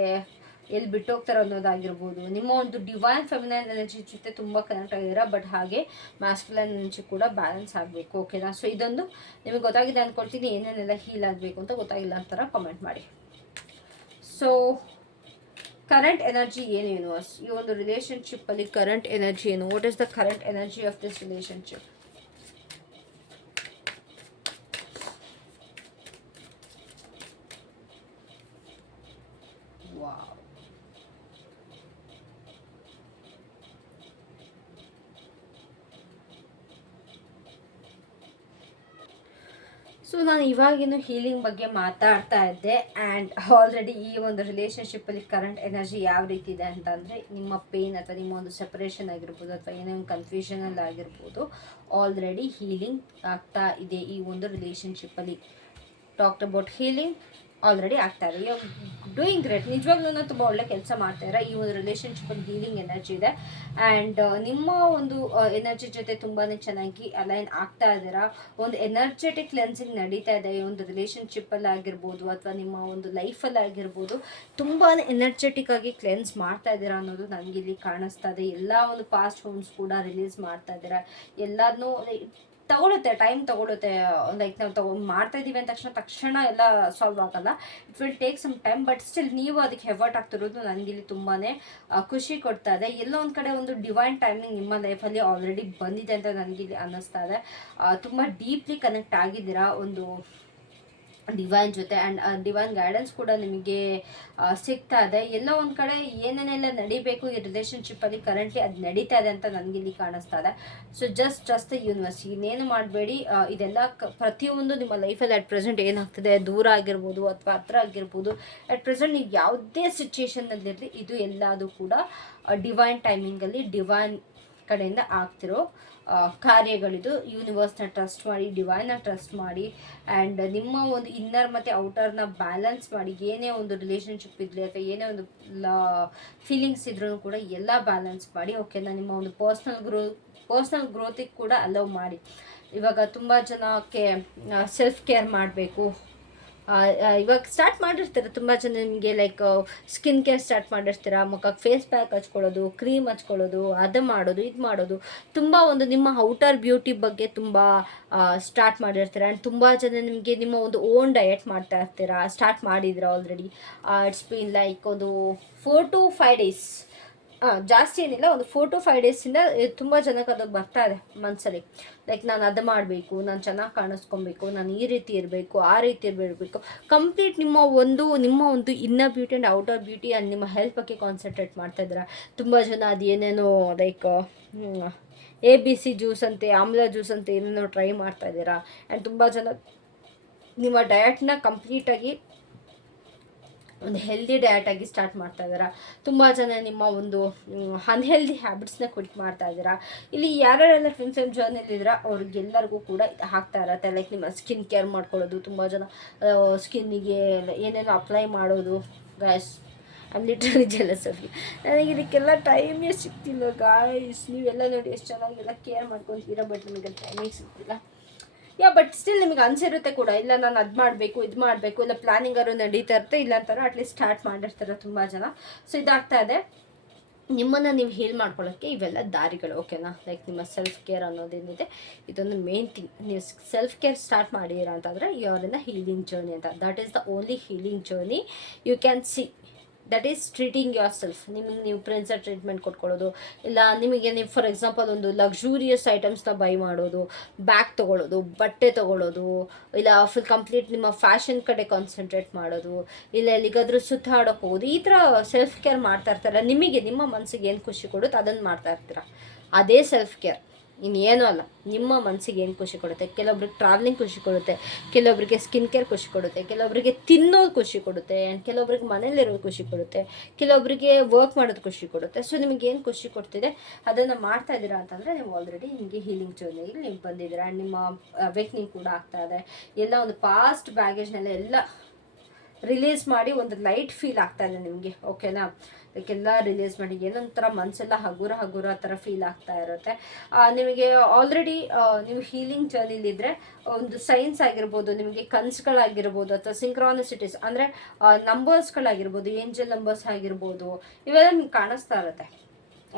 ಎಲ್ಲಿ ಬಿಟ್ಟೋಗ್ತಾರೆ ಅನ್ನೋದಾಗಿರ್ಬೋದು. ನಿಮ್ಮ ಒಂದು ಡಿವೈನ್ ಫೆಮಿನೈನ್ ಎನರ್ಜಿ ಜೊತೆ ತುಂಬ ಕನೆಕ್ಟ್ ಆಗಿದ್ದೀರಾ, ಬಟ್ ಹಾಗೆ ಮ್ಯಾಸ್ಕ್ಯುಲೈನ್ ಎನರ್ಜಿ ಕೂಡ ಬ್ಯಾಲೆನ್ಸ್ ಆಗಬೇಕು. ಓಕೆನಾ, ಸೊ ಇದೊಂದು ನಿಮಗೆ ಗೊತ್ತಾಗಿದೆ ಅಂದ್ಕೊಳ್ತೀನಿ. ಏನೇನೆಲ್ಲ ಹೀಲ್ ಆಗಬೇಕು ಅಂತ ಗೊತ್ತಾಗಿಲ್ಲ ಅಂತಾರ ಕಮೆಂಟ್ ಮಾಡಿ. ಸೊ ಕರೆಂಟ್ ಎನರ್ಜಿ ಏನು ಯೂನಿವರ್ಸ್, ಈ ಒಂದು ರಿಲೇಷನ್ಶಿಪ್ಪಲ್ಲಿ ಕರೆಂಟ್ ಎನರ್ಜಿ ಏನು? What is the current energy of this relationship? Wow. So ನಾನು ಇವಾಗಿನ ಹೀಲಿಂಗ್ ಬಗ್ಗೆ ಮಾತಾಡ್ತಾ ಇದ್ದೆ. ಆ್ಯಂಡ್ ಆಲ್ರೆಡಿ ಈ ಒಂದು ರಿಲೇಷನ್ಶಿಪ್ಪಲ್ಲಿ ಕರೆಂಟ್ ಎನರ್ಜಿ ಯಾವ ರೀತಿ ಇದೆ ಅಂತಂದರೆ, ನಿಮ್ಮ ಪೇನ್ ಅಥವಾ ನಿಮ್ಮ ಒಂದು ಸೆಪರೇಷನ್ ಆಗಿರ್ಬೋದು, ಅಥವಾ ಏನೋ ಒಂದು ಕನ್ಫ್ಯೂಷನಲ್ಲಿ ಆಗಿರ್ಬೋದು, ಆಲ್ರೆಡಿ ಹೀಲಿಂಗ್ ಆಗ್ತಾ ಇದೆ ಈ ಒಂದು ರಿಲೇಷನ್ಶಿಪ್ಪಲ್ಲಿ. ಟಾಕ್ಟ್ ಅಬೌಟ್ ಹೀಲಿಂಗ್ ಆಲ್ರೆಡಿ ಆಗ್ತಾ ಇದೆ. You doing great. ನಿಜವಾಗ್ಲೂ ತುಂಬ ಒಳ್ಳೆ ಕೆಲಸ ಮಾಡ್ತಾಯಿರ. ಈ ಒಂದು ರಿಲೇಷನ್ಶಿಪ್ಪಲ್ಲಿ ಹೀಲಿಂಗ್ ಎನರ್ಜಿ ಇದೆ. ಆ್ಯಂಡ್ ನಿಮ್ಮ ಒಂದು ಎನರ್ಜಿ ಜೊತೆ ತುಂಬಾ ಚೆನ್ನಾಗಿ ಅಲೈನ್ ಆಗ್ತಾ ಇದ್ದೀರಾ. ಒಂದು ಎನರ್ಜೆಟಿಕ್ ಕ್ಲೆನ್ಸಿಂಗ್ ನಡೀತಾ ಇದೆ ಈ ಒಂದು ರಿಲೇಷನ್ಶಿಪ್ಪಲ್ಲಿ ಆಗಿರ್ಬೋದು, ಅಥವಾ ನಿಮ್ಮ ಒಂದು ಲೈಫಲ್ಲಿ ಆಗಿರ್ಬೋದು. ತುಂಬಾ ಎನರ್ಜೆಟಿಕ್ ಆಗಿ ಕ್ಲೆನ್ಸ್ ಮಾಡ್ತಾ ಇದ್ದೀರಾ ಅನ್ನೋದು ನನಗಿಲ್ಲಿ ಕಾಣಿಸ್ತಾ ಇದೆ. ಎಲ್ಲ ಒಂದು ಪಾಸ್ಟ್ ಹೋಮ್ಸ್ ಕೂಡ ರಿಲೀಸ್ ಮಾಡ್ತಾ ಇದ್ದೀರಾ. ಎಲ್ಲದನ್ನೂ ತಗೊಳುತ್ತೆ, ಟೈಮ್ ತಗೊಳುತ್ತೆ. ಲೈಕ್ ನಾವು ಮಾಡ್ತಾ ಇದ್ದೀವಿ ಅಂದ ತಕ್ಷಣ ಎಲ್ಲ ಸಾಲ್ವ್ ಆಗಲ್ಲ. It will take some time, but still ನೀವು ಅದಕ್ಕೆ ಎಫರ್ಟ್ ಆಗ್ತಿರೋದು ನನಗಿಲ್ಲಿ ತುಂಬಾ ಖುಷಿ ಕೊಡ್ತಾ ಇದೆ. ಎಲ್ಲೋ ಒಂದು ಕಡೆ ಒಂದು ಡಿವೈನ್ ಟೈಮಿಂಗ್ ನಿಮ್ಮ ಲೈಫಲ್ಲಿ ಆಲ್ರೆಡಿ ಬಂದಿದೆ ಅಂತ ನನಗಿಲ್ಲಿ ಅನ್ನಿಸ್ತಾ ಇದೆ. ತುಂಬ ಡೀಪ್ಲಿ ಕನೆಕ್ಟ್ ಆಗಿದ್ದೀರಾ ಒಂದು ಡಿವೈನ್ ಜೊತೆ. ಆ್ಯಂಡ್ ಡಿವೈನ್ ಗೈಡೆನ್ಸ್ ಕೂಡ ನಿಮಗೆ ಸಿಗ್ತಾ ಇದೆ. ಎಲ್ಲೋ ಒಂದು ಕಡೆ ಏನೇನೆಲ್ಲ ನಡಿಬೇಕು ಈ ರಿಲೇಷನ್ಶಿಪ್ಪಲ್ಲಿ ಕರೆಂಟ್ಲಿ ಅದು ನಡೀತಾ ಇದೆ ಅಂತ ನನಗಿಲ್ಲಿ ಕಾಣಿಸ್ತಾ ಇದೆ. So just trust the universe. ಇನ್ನೇನು ಮಾಡಬೇಡಿ. ಇದೆಲ್ಲ ಪ್ರತಿಯೊಂದು ನಿಮ್ಮ ಲೈಫಲ್ಲಿ ಅಟ್ ಪ್ರೆಸೆಂಟ್ ಏನಾಗ್ತಿದೆ, ದೂರ ಆಗಿರ್ಬೋದು ಅಥವಾ ಹತ್ರ ಆಗಿರ್ಬೋದು, ಅಟ್ ಪ್ರೆಸೆಂಟ್ ನೀವು ಯಾವುದೇ ಸಿಚುಯೇಷನ್ನಲ್ಲಿರಲಿ, ಇದು ಎಲ್ಲದೂ ಕೂಡ ಡಿವೈನ್ ಟೈಮಿಂಗಲ್ಲಿ ಡಿವೈನ್ ಕಡೆಯಿಂದ ಆಗ್ತಿರೋ ಕಾರ್ಯಗಳಿದು. ಯೂನಿವರ್ಸ್ನ ಟ್ರಸ್ಟ್ ಮಾಡಿ, ಡಿವೈನ್ನ ಟ್ರಸ್ಟ್ ಮಾಡಿ, ಆ್ಯಂಡ್ ನಿಮ್ಮ ಒಂದು ಇನ್ನರ್ ಮತ್ತು ಔಟರ್ನ ಬ್ಯಾಲೆನ್ಸ್ ಮಾಡಿ. ಏನೇ ಒಂದು ರಿಲೇಷನ್ಶಿಪ್ ಇರಲಿ ಅಥವಾ ಏನೇ ಒಂದು ಫೀಲಿಂಗ್ಸ್ ಇದ್ರೂ ಕೂಡ ಎಲ್ಲ ಬ್ಯಾಲೆನ್ಸ್ ಮಾಡಿ. ಓಕೆನಾ, ನಿಮ್ಮ ಒಂದು ಪರ್ಸ್ನಲ್ ಗ್ರೋತಿಗೆ ಕೂಡ ಅಲೌ ಮಾಡಿ. ಇವಾಗ ತುಂಬ ಜನಕ್ಕೆ ಸೆಲ್ಫ್ ಕೇರ್ ಮಾಡಬೇಕು. ಇವಾಗ ಸ್ಟಾರ್ಟ್ ಮಾಡಿರ್ತೀರ ತುಂಬ ಜನ. ನಿಮಗೆ ಲೈಕ್ ಸ್ಕಿನ್ ಕೇರ್ ಸ್ಟಾರ್ಟ್ ಮಾಡಿರ್ತೀರ, ಮುಖಕ್ಕೆ ಫೇಸ್ ಪ್ಯಾಕ್ ಹಚ್ಕೊಳ್ಳೋದು, ಕ್ರೀಮ್ ಹಚ್ಕೊಳ್ಳೋದು, ಅದು ಮಾಡೋದು, ಇದು ಮಾಡೋದು. ತುಂಬ ಒಂದು ನಿಮ್ಮ ಔಟರ್ ಬ್ಯೂಟಿ ಬಗ್ಗೆ ತುಂಬ ಸ್ಟಾರ್ಟ್ ಮಾಡಿರ್ತೀರ. ಆ್ಯಂಡ್ ತುಂಬ ಜನ ನಿಮಗೆ ನಿಮ್ಮ ಒಂದು ಓನ್ ಡಯಟ್ ಮಾಡ್ತಾ ಇರ್ತೀರ, ಸ್ಟಾರ್ಟ್ ಮಾಡಿದ್ದೀರ ಆಲ್ರೆಡಿ. ಇಟ್ಸ್ ಬೀನ್ ಲೈಕ್ ಒಂದು 4 to 5 days ಜಾಸ್ತಿ ಏನಿಲ್ಲ, ಒಂದು 4 to 5 ಡೇಸಿಂದ ತುಂಬ ಜನಕ್ಕೆ ಅದು ಬರ್ತಾ ಇದೆ ಮನಸ್ಸಲ್ಲಿ. ಲೈಕ್ ನಾನು ಅದು ಮಾಡಬೇಕು, ನಾನು ಚೆನ್ನಾಗಿ ಕಾಣಿಸ್ಕೊಬೇಕು, ನಾನು ಈ ರೀತಿ ಇರಬೇಕು, ಆ ರೀತಿ ಇರಬೇಕು. ಕಂಪ್ಲೀಟ್ ನಿಮ್ಮ ಒಂದು inner beauty and outer beauty and ನಿಮ್ಮ ಹೆಲ್ತ್ ಬಗ್ಗೆ ಕಾನ್ಸಂಟ್ರೇಟ್ ಮಾಡ್ತಾ ಇದ್ದೀರಾ. ತುಂಬ ಜನ ಅದು ಏನೇನೋ ಲೈಕ್ ABC ಜ್ಯೂಸ್ ಅಂತೆ, ಆಮ್ಲ ಜ್ಯೂಸ್ ಅಂತೆ ಏನೇನೋ ಟ್ರೈ ಮಾಡ್ತಾ ಇದ್ದೀರಾ. ಆ್ಯಂಡ್ ತುಂಬ ಜನ ನಿಮ್ಮ ಡಯಟ್ನ ಕಂಪ್ಲೀಟಾಗಿ ಒಂದು ಹೆಲ್ದಿ ಡಯಟಾಗಿ ಸ್ಟಾರ್ಟ್ ಮಾಡ್ತಾ ಇದ್ದೀರಾ. ತುಂಬ ಜನ ನಿಮ್ಮ ಒಂದು ಅನ್ಹೆಲ್ದಿ ಹ್ಯಾಬಿಟ್ಸ್ನ ಕ್ವಿಟ್ ಮಾಡ್ತಾ ಇದ್ದೀರಾ. ಇಲ್ಲಿ ಯಾರ್ಯಾರೆಲ್ಲ ಟ್ವಿನ್ ಫ್ಲೇಮ್ ಜರ್ನಿಲಿದ್ದೀರಾ ಅವ್ರಿಗೆಲ್ಲರಿಗೂ ಕೂಡ ಇದು ಆಗ್ತಾ ಇರತ್ತೆ. ಲೈಕ್ ನಿಮ್ಮ ಸ್ಕಿನ್ ಕೇರ್ ಮಾಡ್ಕೊಳ್ಳೋದು, ತುಂಬ ಜನ ಸ್ಕಿನ್ನಿಗೆ ಏನೇನೋ ಅಪ್ಲೈ ಮಾಡೋದು. Guys, I am literally jealous of you. ನನಗೆ ಇದಕ್ಕೆಲ್ಲ ಟೈಮೇ ಸಿಗ್ತಿಲ್ಲ ಗಾಯ್ಸ್. ನೀವೆಲ್ಲ ನೋಡಿ ಎಷ್ಟು ಚೆನ್ನಾಗೆಲ್ಲ ಕೇರ್ ಮಾಡ್ಕೊತೀರಾ, ಬಟ್ ನಿಮಗೆ ಟೈಮೇ ಸಿಗ್ತಿಲ್ಲ. ಬಟ್ ಸ್ಟಿಲ್ ನಿಮಗೆ ಅನ್ಸಿರುತ್ತೆ ಕೂಡ, ಇಲ್ಲ ನಾನು ಅದು ಮಾಡಬೇಕು, ಇದು ಮಾಡಬೇಕು, ಇಲ್ಲ ಪ್ಲಾನಿಂಗರು ನಡೀತಾ ಇರುತ್ತೆ, ಇಲ್ಲ ಅಂತಾರೆ ಅಟ್ಲೀಸ್ಟ್ ಸ್ಟಾರ್ಟ್ ಮಾಡಿರ್ತಾರೆ ತುಂಬ ಜನ. ಸೊ ಇದಾಗ್ತಾ ಇದೆ. ನಿಮ್ಮನ್ನು ನೀವು ಹೀಲ್ ಮಾಡ್ಕೊಳ್ಳೋಕ್ಕೆ ಇವೆಲ್ಲ ದಾರಿಗಳು, ಓಕೆನಾ. ಲೈಕ್ ನಿಮ್ಮ ಸೆಲ್ಫ್ ಕೇರ್ ಅನ್ನೋದೇನಿದೆ, ಇದೊಂದು ಮೇನ್ ಥಿಂಗ್. ನೀವು ಸೆಲ್ಫ್ ಕೇರ್ ಸ್ಟಾರ್ಟ್ ಮಾಡಿದ್ದೀರಾ ಅಂತಂದರೆ you are in the healing journey ಅಂತ. That is the only healing journey you can see. That is treating yourself. ನಿಮಗೆ ನೀವು ಪ್ರಿನ್ಸರ್ ಟ್ರೀಟ್ಮೆಂಟ್ ಕೊಟ್ಕೊಳ್ಳೋದು, ಇಲ್ಲ ನಿಮಗೆ ನೀವು ಫಾರ್ ಎಕ್ಸಾಂಪಲ್ ಒಂದು ಲಕ್ಸುರಿಯಸ್ ಐಟಮ್ಸ್ನ ಬೈ ಮಾಡೋದು, ಬ್ಯಾಗ್ ತೊಗೊಳ್ಳೋದು, ಬಟ್ಟೆ ತೊಗೊಳ್ಳೋದು, ಇಲ್ಲ ಫುಲ್ ಕಂಪ್ಲೀಟ್ ನಿಮ್ಮ ಫ್ಯಾಷನ್ ಕಡೆ ಕಾನ್ಸಂಟ್ರೇಟ್ ಮಾಡೋದು, ಇಲ್ಲ ಎಲ್ಲಿಗಾದರೂ ಸುತ್ತಾಡೋಕೆ ಹೋಗೋದು, ಈ ಥರ ಸೆಲ್ಫ್ ಕೇರ್ ಮಾಡ್ತಾ ಇರ್ತಾರೆ. ನಿಮಗೆ ನಿಮ್ಮ ಮನಸ್ಸಿಗೆ ಏನು ಖುಷಿ ಕೊಡುತ್ತೆ ಅದನ್ನು ಮಾಡ್ತಾ ಇರ್ತೀರ. ಅದೇ ಸೆಲ್ಫ್ ಕೇರ್, ಇನ್ನೇನೂ ಅಲ್ಲ. ನಿಮ್ಮ ಮನಸ್ಸಿಗೆ ಏನು ಖುಷಿ ಕೊಡುತ್ತೆ. ಕೆಲವೊಬ್ರಿಗೆ ಟ್ರಾವೆಲಿಂಗ್ ಖುಷಿ ಕೊಡುತ್ತೆ, ಕೆಲವೊಬ್ಬರಿಗೆ ಸ್ಕಿನ್ ಕೇರ್ ಖುಷಿ ಕೊಡುತ್ತೆ, ಕೆಲವೊಬ್ಬರಿಗೆ ತಿನ್ನೋದು ಖುಷಿ ಕೊಡುತ್ತೆ, ಆ್ಯಂಡ್ ಕೆಲವೊಬ್ರಿಗೆ ಮನೇಲಿರೋದು ಖುಷಿ ಕೊಡುತ್ತೆ, ಕೆಲವೊಬ್ಬರಿಗೆ ವರ್ಕ್ ಮಾಡೋದು ಖುಷಿ ಕೊಡುತ್ತೆ. ಸೊ ನಿಮಗೆ ಏನು ಖುಷಿ ಕೊಡ್ತಿದೆ ಅದನ್ನು ಮಾಡ್ತಾ ಇದ್ದೀರಾ ಅಂತಂದರೆ ನೀವು ಆಲ್ರೆಡಿ ನಿಮಗೆ ಹೀಲಿಂಗ್ ಜರ್ನಿಯಲ್ಲಿ ನೀವು ಬಂದಿದ್ದೀರಾ. ಆ್ಯಂಡ್ ನಿಮ್ಮ ಅವೇಕ್ನಿಂಗ್ ಕೂಡ ಆಗ್ತಾ ಇದೆ. ಎಲ್ಲ ಒಂದು ಪಾಸ್ಟ್ ಬ್ಯಾಗೇಜ್ನೆಲ್ಲ ಎಲ್ಲ ರಿಲೀಸ್ ಮಾಡಿ ಒಂದು ಲೈಟ್ ಫೀಲ್ ಆಗ್ತಾ ಇದೆ ನಿಮಗೆ, ಓಕೆನಾ. ಅದಕ್ಕೆಲ್ಲ ರಿಲೀಸ್ ಮಾಡಿ ಏನೊಂಥರ ಮನಸ್ಸೆಲ್ಲ ಹಗುರ ಥರ ಫೀಲ್ ಆಗ್ತಾ ಇರುತ್ತೆ ನಿಮಗೆ. ಆಲ್ರೆಡಿ ನೀವು ಹೀಲಿಂಗ್ ಜರ್ನಿಲಿದ್ದರೆ ಒಂದು ಸೈನ್ಸ್ ಆಗಿರ್ಬೋದು, ನಿಮಗೆ ಕನಸುಗಳಾಗಿರ್ಬೋದು, ಅಥವಾ ಸಿಂಕ್ರಾನಿಸಿಟೀಸ್ ಅಂದರೆ ನಂಬರ್ಸ್ಗಳಾಗಿರ್ಬೋದು, ಏಂಜಲ್ ನಂಬರ್ಸ್ ಆಗಿರ್ಬೋದು, ಇವೆಲ್ಲ ನಿಮ್ಗೆ ಕಾಣಿಸ್ತಾ ಇರುತ್ತೆ,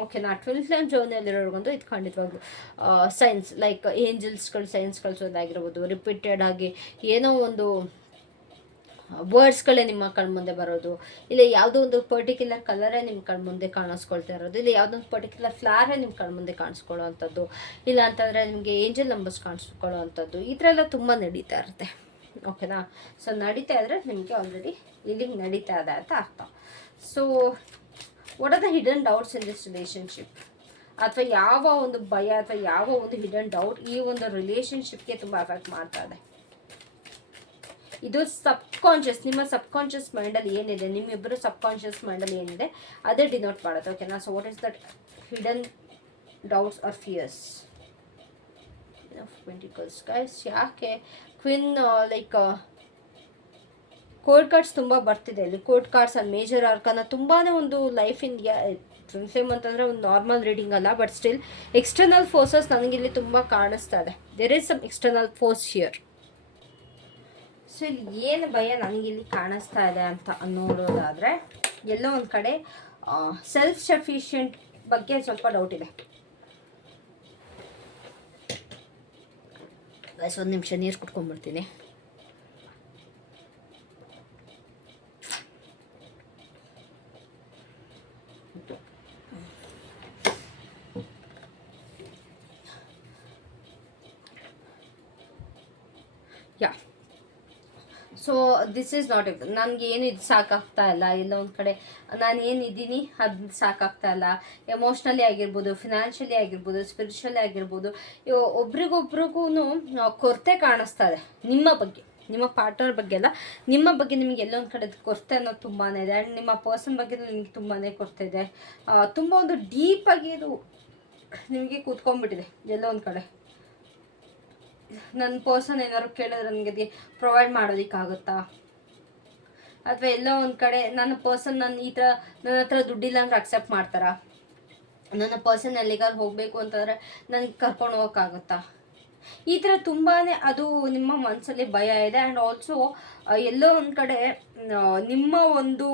ಓಕೆನಾ. ಟ್ವಿನ್ ಫ್ಲೇಮ್ ಜರ್ನಿಯಲ್ಲಿರೋರ್ಗಂತೂ ಇದು ಖಂಡಿತವಾಗ್ಲು ಸೈನ್ಸ್, ಲೈಕ್ ಏಂಜಲ್ಸ್ಗಳು ಸೈನ್ಸ್ ಕಳಿಸೋದಾಗಿರ್ಬೋದು, ರಿಪೀಟೆಡ್ ಆಗಿ ಏನೋ ಒಂದು ವರ್ಡ್ಸ್ಗಳೇ ನಿಮ್ಮ ಕಣ್ಮುಂದೆ ಬರೋದು, ಇಲ್ಲ ಯಾವುದೋ ಒಂದು ಪರ್ಟಿಕ್ಯುಲರ್ ಕಲರೇ ನಿಮ್ಮ ಕಣ್ಮುಂದೆ ಕಾಣಿಸ್ಕೊಳ್ತಾ ಇರೋದು, ಇಲ್ಲ ಯಾವುದೋ ಒಂದು ಪರ್ಟಿಕ್ಯುಲರ್ ಫ್ಲಾರೇ ನಿಮ್ಮ ಕಣ್ಮುಂದೆ ಕಾಣಿಸ್ಕೊಳ್ಳೋ ಅಂಥದ್ದು, ಇಲ್ಲ ಅಂತಂದರೆ ನಿಮಗೆ ಏಂಜಲ್ ನಂಬರ್ಸ್ ಕಾಣಿಸ್ಕೊಳ್ಳೋ ಅಂಥದ್ದು, ಈ ಥರ ಎಲ್ಲ ತುಂಬ ನಡೀತಾ ಇರುತ್ತೆ, ಓಕೆನಾ. ಸೊ ನಡೀತಾ ಇದ್ದರೆ ನಿಮಗೆ ಆಲ್ರೆಡಿ ಇಲ್ಲಿಗೆ ನಡೀತಾ ಇದೆ ಅಂತ ಅರ್ಥ. So what are the hidden doubts in this relationship, ಅಥವಾ ಯಾವ ಒಂದು ಭಯ ಅಥವಾ ಯಾವ ಒಂದು ಹಿಡನ್ ಡೌಟ್ ಈ ಒಂದು ರಿಲೇಷನ್ಶಿಪ್ಗೆ ತುಂಬ ಎಫೆಕ್ಟ್ ಮಾಡ್ತಾ ಇದೆ. ಇದು ಸಬ್ಕಾನ್ಷಿಯಸ್, ನಿಮ್ಮ ಸಬ್ಕಾನ್ಷಿಯಸ್ ಮೈಂಡಲ್ಲಿ ಏನಿದೆ, ನಿಮ್ಮಿಬ್ಬರು ಸಬ್ಕಾನ್ಷಿಯಸ್ ಮೈಂಡಲ್ಲಿ ಏನಿದೆ ಅದೇ ಡಿನೋಟ್ ಮಾಡುತ್ತೆ, ಓಕೆನಾ. So what is that hidden doubts or fears of pentacles guys. ಯಾಕೆ ಕ್ವಿನ್ ಲೈಕ್ ಕೋರ್ಟ್ ಕಾರ್ಡ್ಸ್ ತುಂಬ ಬರ್ತಿದೆ ಇಲ್ಲಿ. Court cards and major arcana ತುಂಬಾ ಒಂದು ಲೈಫ್ ಇನ್ ಟ್ವಿನ್ ಫ್ಲೇಮ್ ಅಂತಂದರೆ ಒಂದು ನಾರ್ಮಲ್ ರೀಡಿಂಗ್ ಅಲ್ಲ, ಬಟ್ ಸ್ಟಿಲ್ ಎಕ್ಸ್ಟರ್ನಲ್ ಫೋರ್ಸಸ್ ನನಗಿಲ್ಲಿ ತುಂಬ ಕಾಣಿಸ್ತಾ ಇದೆ. There is some external force here. So ಇಲ್ಲಿ ಏನು ಭಯ ನನಗಿಲ್ಲಿ ಕಾಣಿಸ್ತಾ ಇದೆ ಅಂತ ನೋಡೋದಾದರೆ, ಎಲ್ಲೋ ಒಂದು ಕಡೆ ಸೆಲ್ಫ್ ಸಫಿಷಿಯೆಂಟ್ ಬಗ್ಗೆ ಸ್ವಲ್ಪ ಡೌಟ್ ಇದೆ. ಒಂದು ನಿಮಿಷ ನೀರು ಕುಟ್ಕೊಂಡ್ಬಿಡ್ತೀನಿ. Yeah so this is not it. ನನಗೇನು ಇದು ಸಾಕಾಗ್ತಾ ಇಲ್ಲ, ಇಲ್ಲ ಒಂದು ಕಡೆ ನಾನು ಏನಿದ್ದೀನಿ ಅದು ಸಾಕಾಗ್ತಾ ಇಲ್ಲ. ಎಮೋಷ್ನಲಿ ಆಗಿರ್ಬೋದು, ಫಿನಾನ್ಷಿಯಲಿ ಆಗಿರ್ಬೋದು, ಸ್ಪಿರಿಚುವಲಿ ಆಗಿರ್ಬೋದು, ಒಬ್ರಿಗೊಬ್ರಿಗೂ ಕೊರತೆ ಕಾಣಿಸ್ತಾ ಇದೆ ನಿಮ್ಮ ಬಗ್ಗೆ, ನಿಮ್ಮ ಪಾರ್ಟ್ನರ್ ಬಗ್ಗೆ ಅಲ್ಲ, ನಿಮ್ಮ ಬಗ್ಗೆ ನಿಮಗೆ ಎಲ್ಲೊಂದು ಕಡೆ ಕೊರತೆ ಅನ್ನೋದು ತುಂಬಾ ಇದೆ. ಆ್ಯಂಡ್ ನಿಮ್ಮ ಪರ್ಸನ್ ಬಗ್ಗೆ ನಿಮಗೆ ತುಂಬಾ ಕೊರತೆ ಇದೆ. ತುಂಬ ಒಂದು ಡೀಪಾಗಿ ಇದು ನಿಮಗೆ ಕೂತ್ಕೊಂಡ್ಬಿಟ್ಟಿದೆ ಎಲ್ಲೋ ಒಂದು ಕಡೆ. ನನ್ನ ಪರ್ಸನ್ ಏನಾದ್ರು ಕೇಳಿದ್ರೆ ನನಗೆ ಪ್ರೊವೈಡ್ ಮಾಡೋದಕ್ಕಾಗುತ್ತಾ, ಅಥವಾ ಎಲ್ಲೋ ಒಂದು ಕಡೆ ನನ್ನ ಪರ್ಸನ್ ನನ್ನ ಹತ್ರ ದುಡ್ಡಿಲ್ಲ ಅಂದ್ರೆ ಅಕ್ಸೆಪ್ಟ್ ಮಾಡ್ತಾರಾ, ನನ್ನ ಪರ್ಸನ್ ಎಲ್ಲಿಗಾರು ಹೋಗಬೇಕು ಅಂತಂದರೆ ನನಗೆ ಕರ್ಕೊಂಡು ಹೋಗೋಕ್ಕಾಗುತ್ತಾ, ಈ ಥರ ತುಂಬಾ ಅದು ನಿಮ್ಮ ಮನಸ್ಸಲ್ಲಿ ಭಯ ಇದೆ. ಆ್ಯಂಡ್ ಆಲ್ಸೋ ಎಲ್ಲೋ ಒಂದು ಕಡೆ ನಿಮ್ಮ ಒಂದು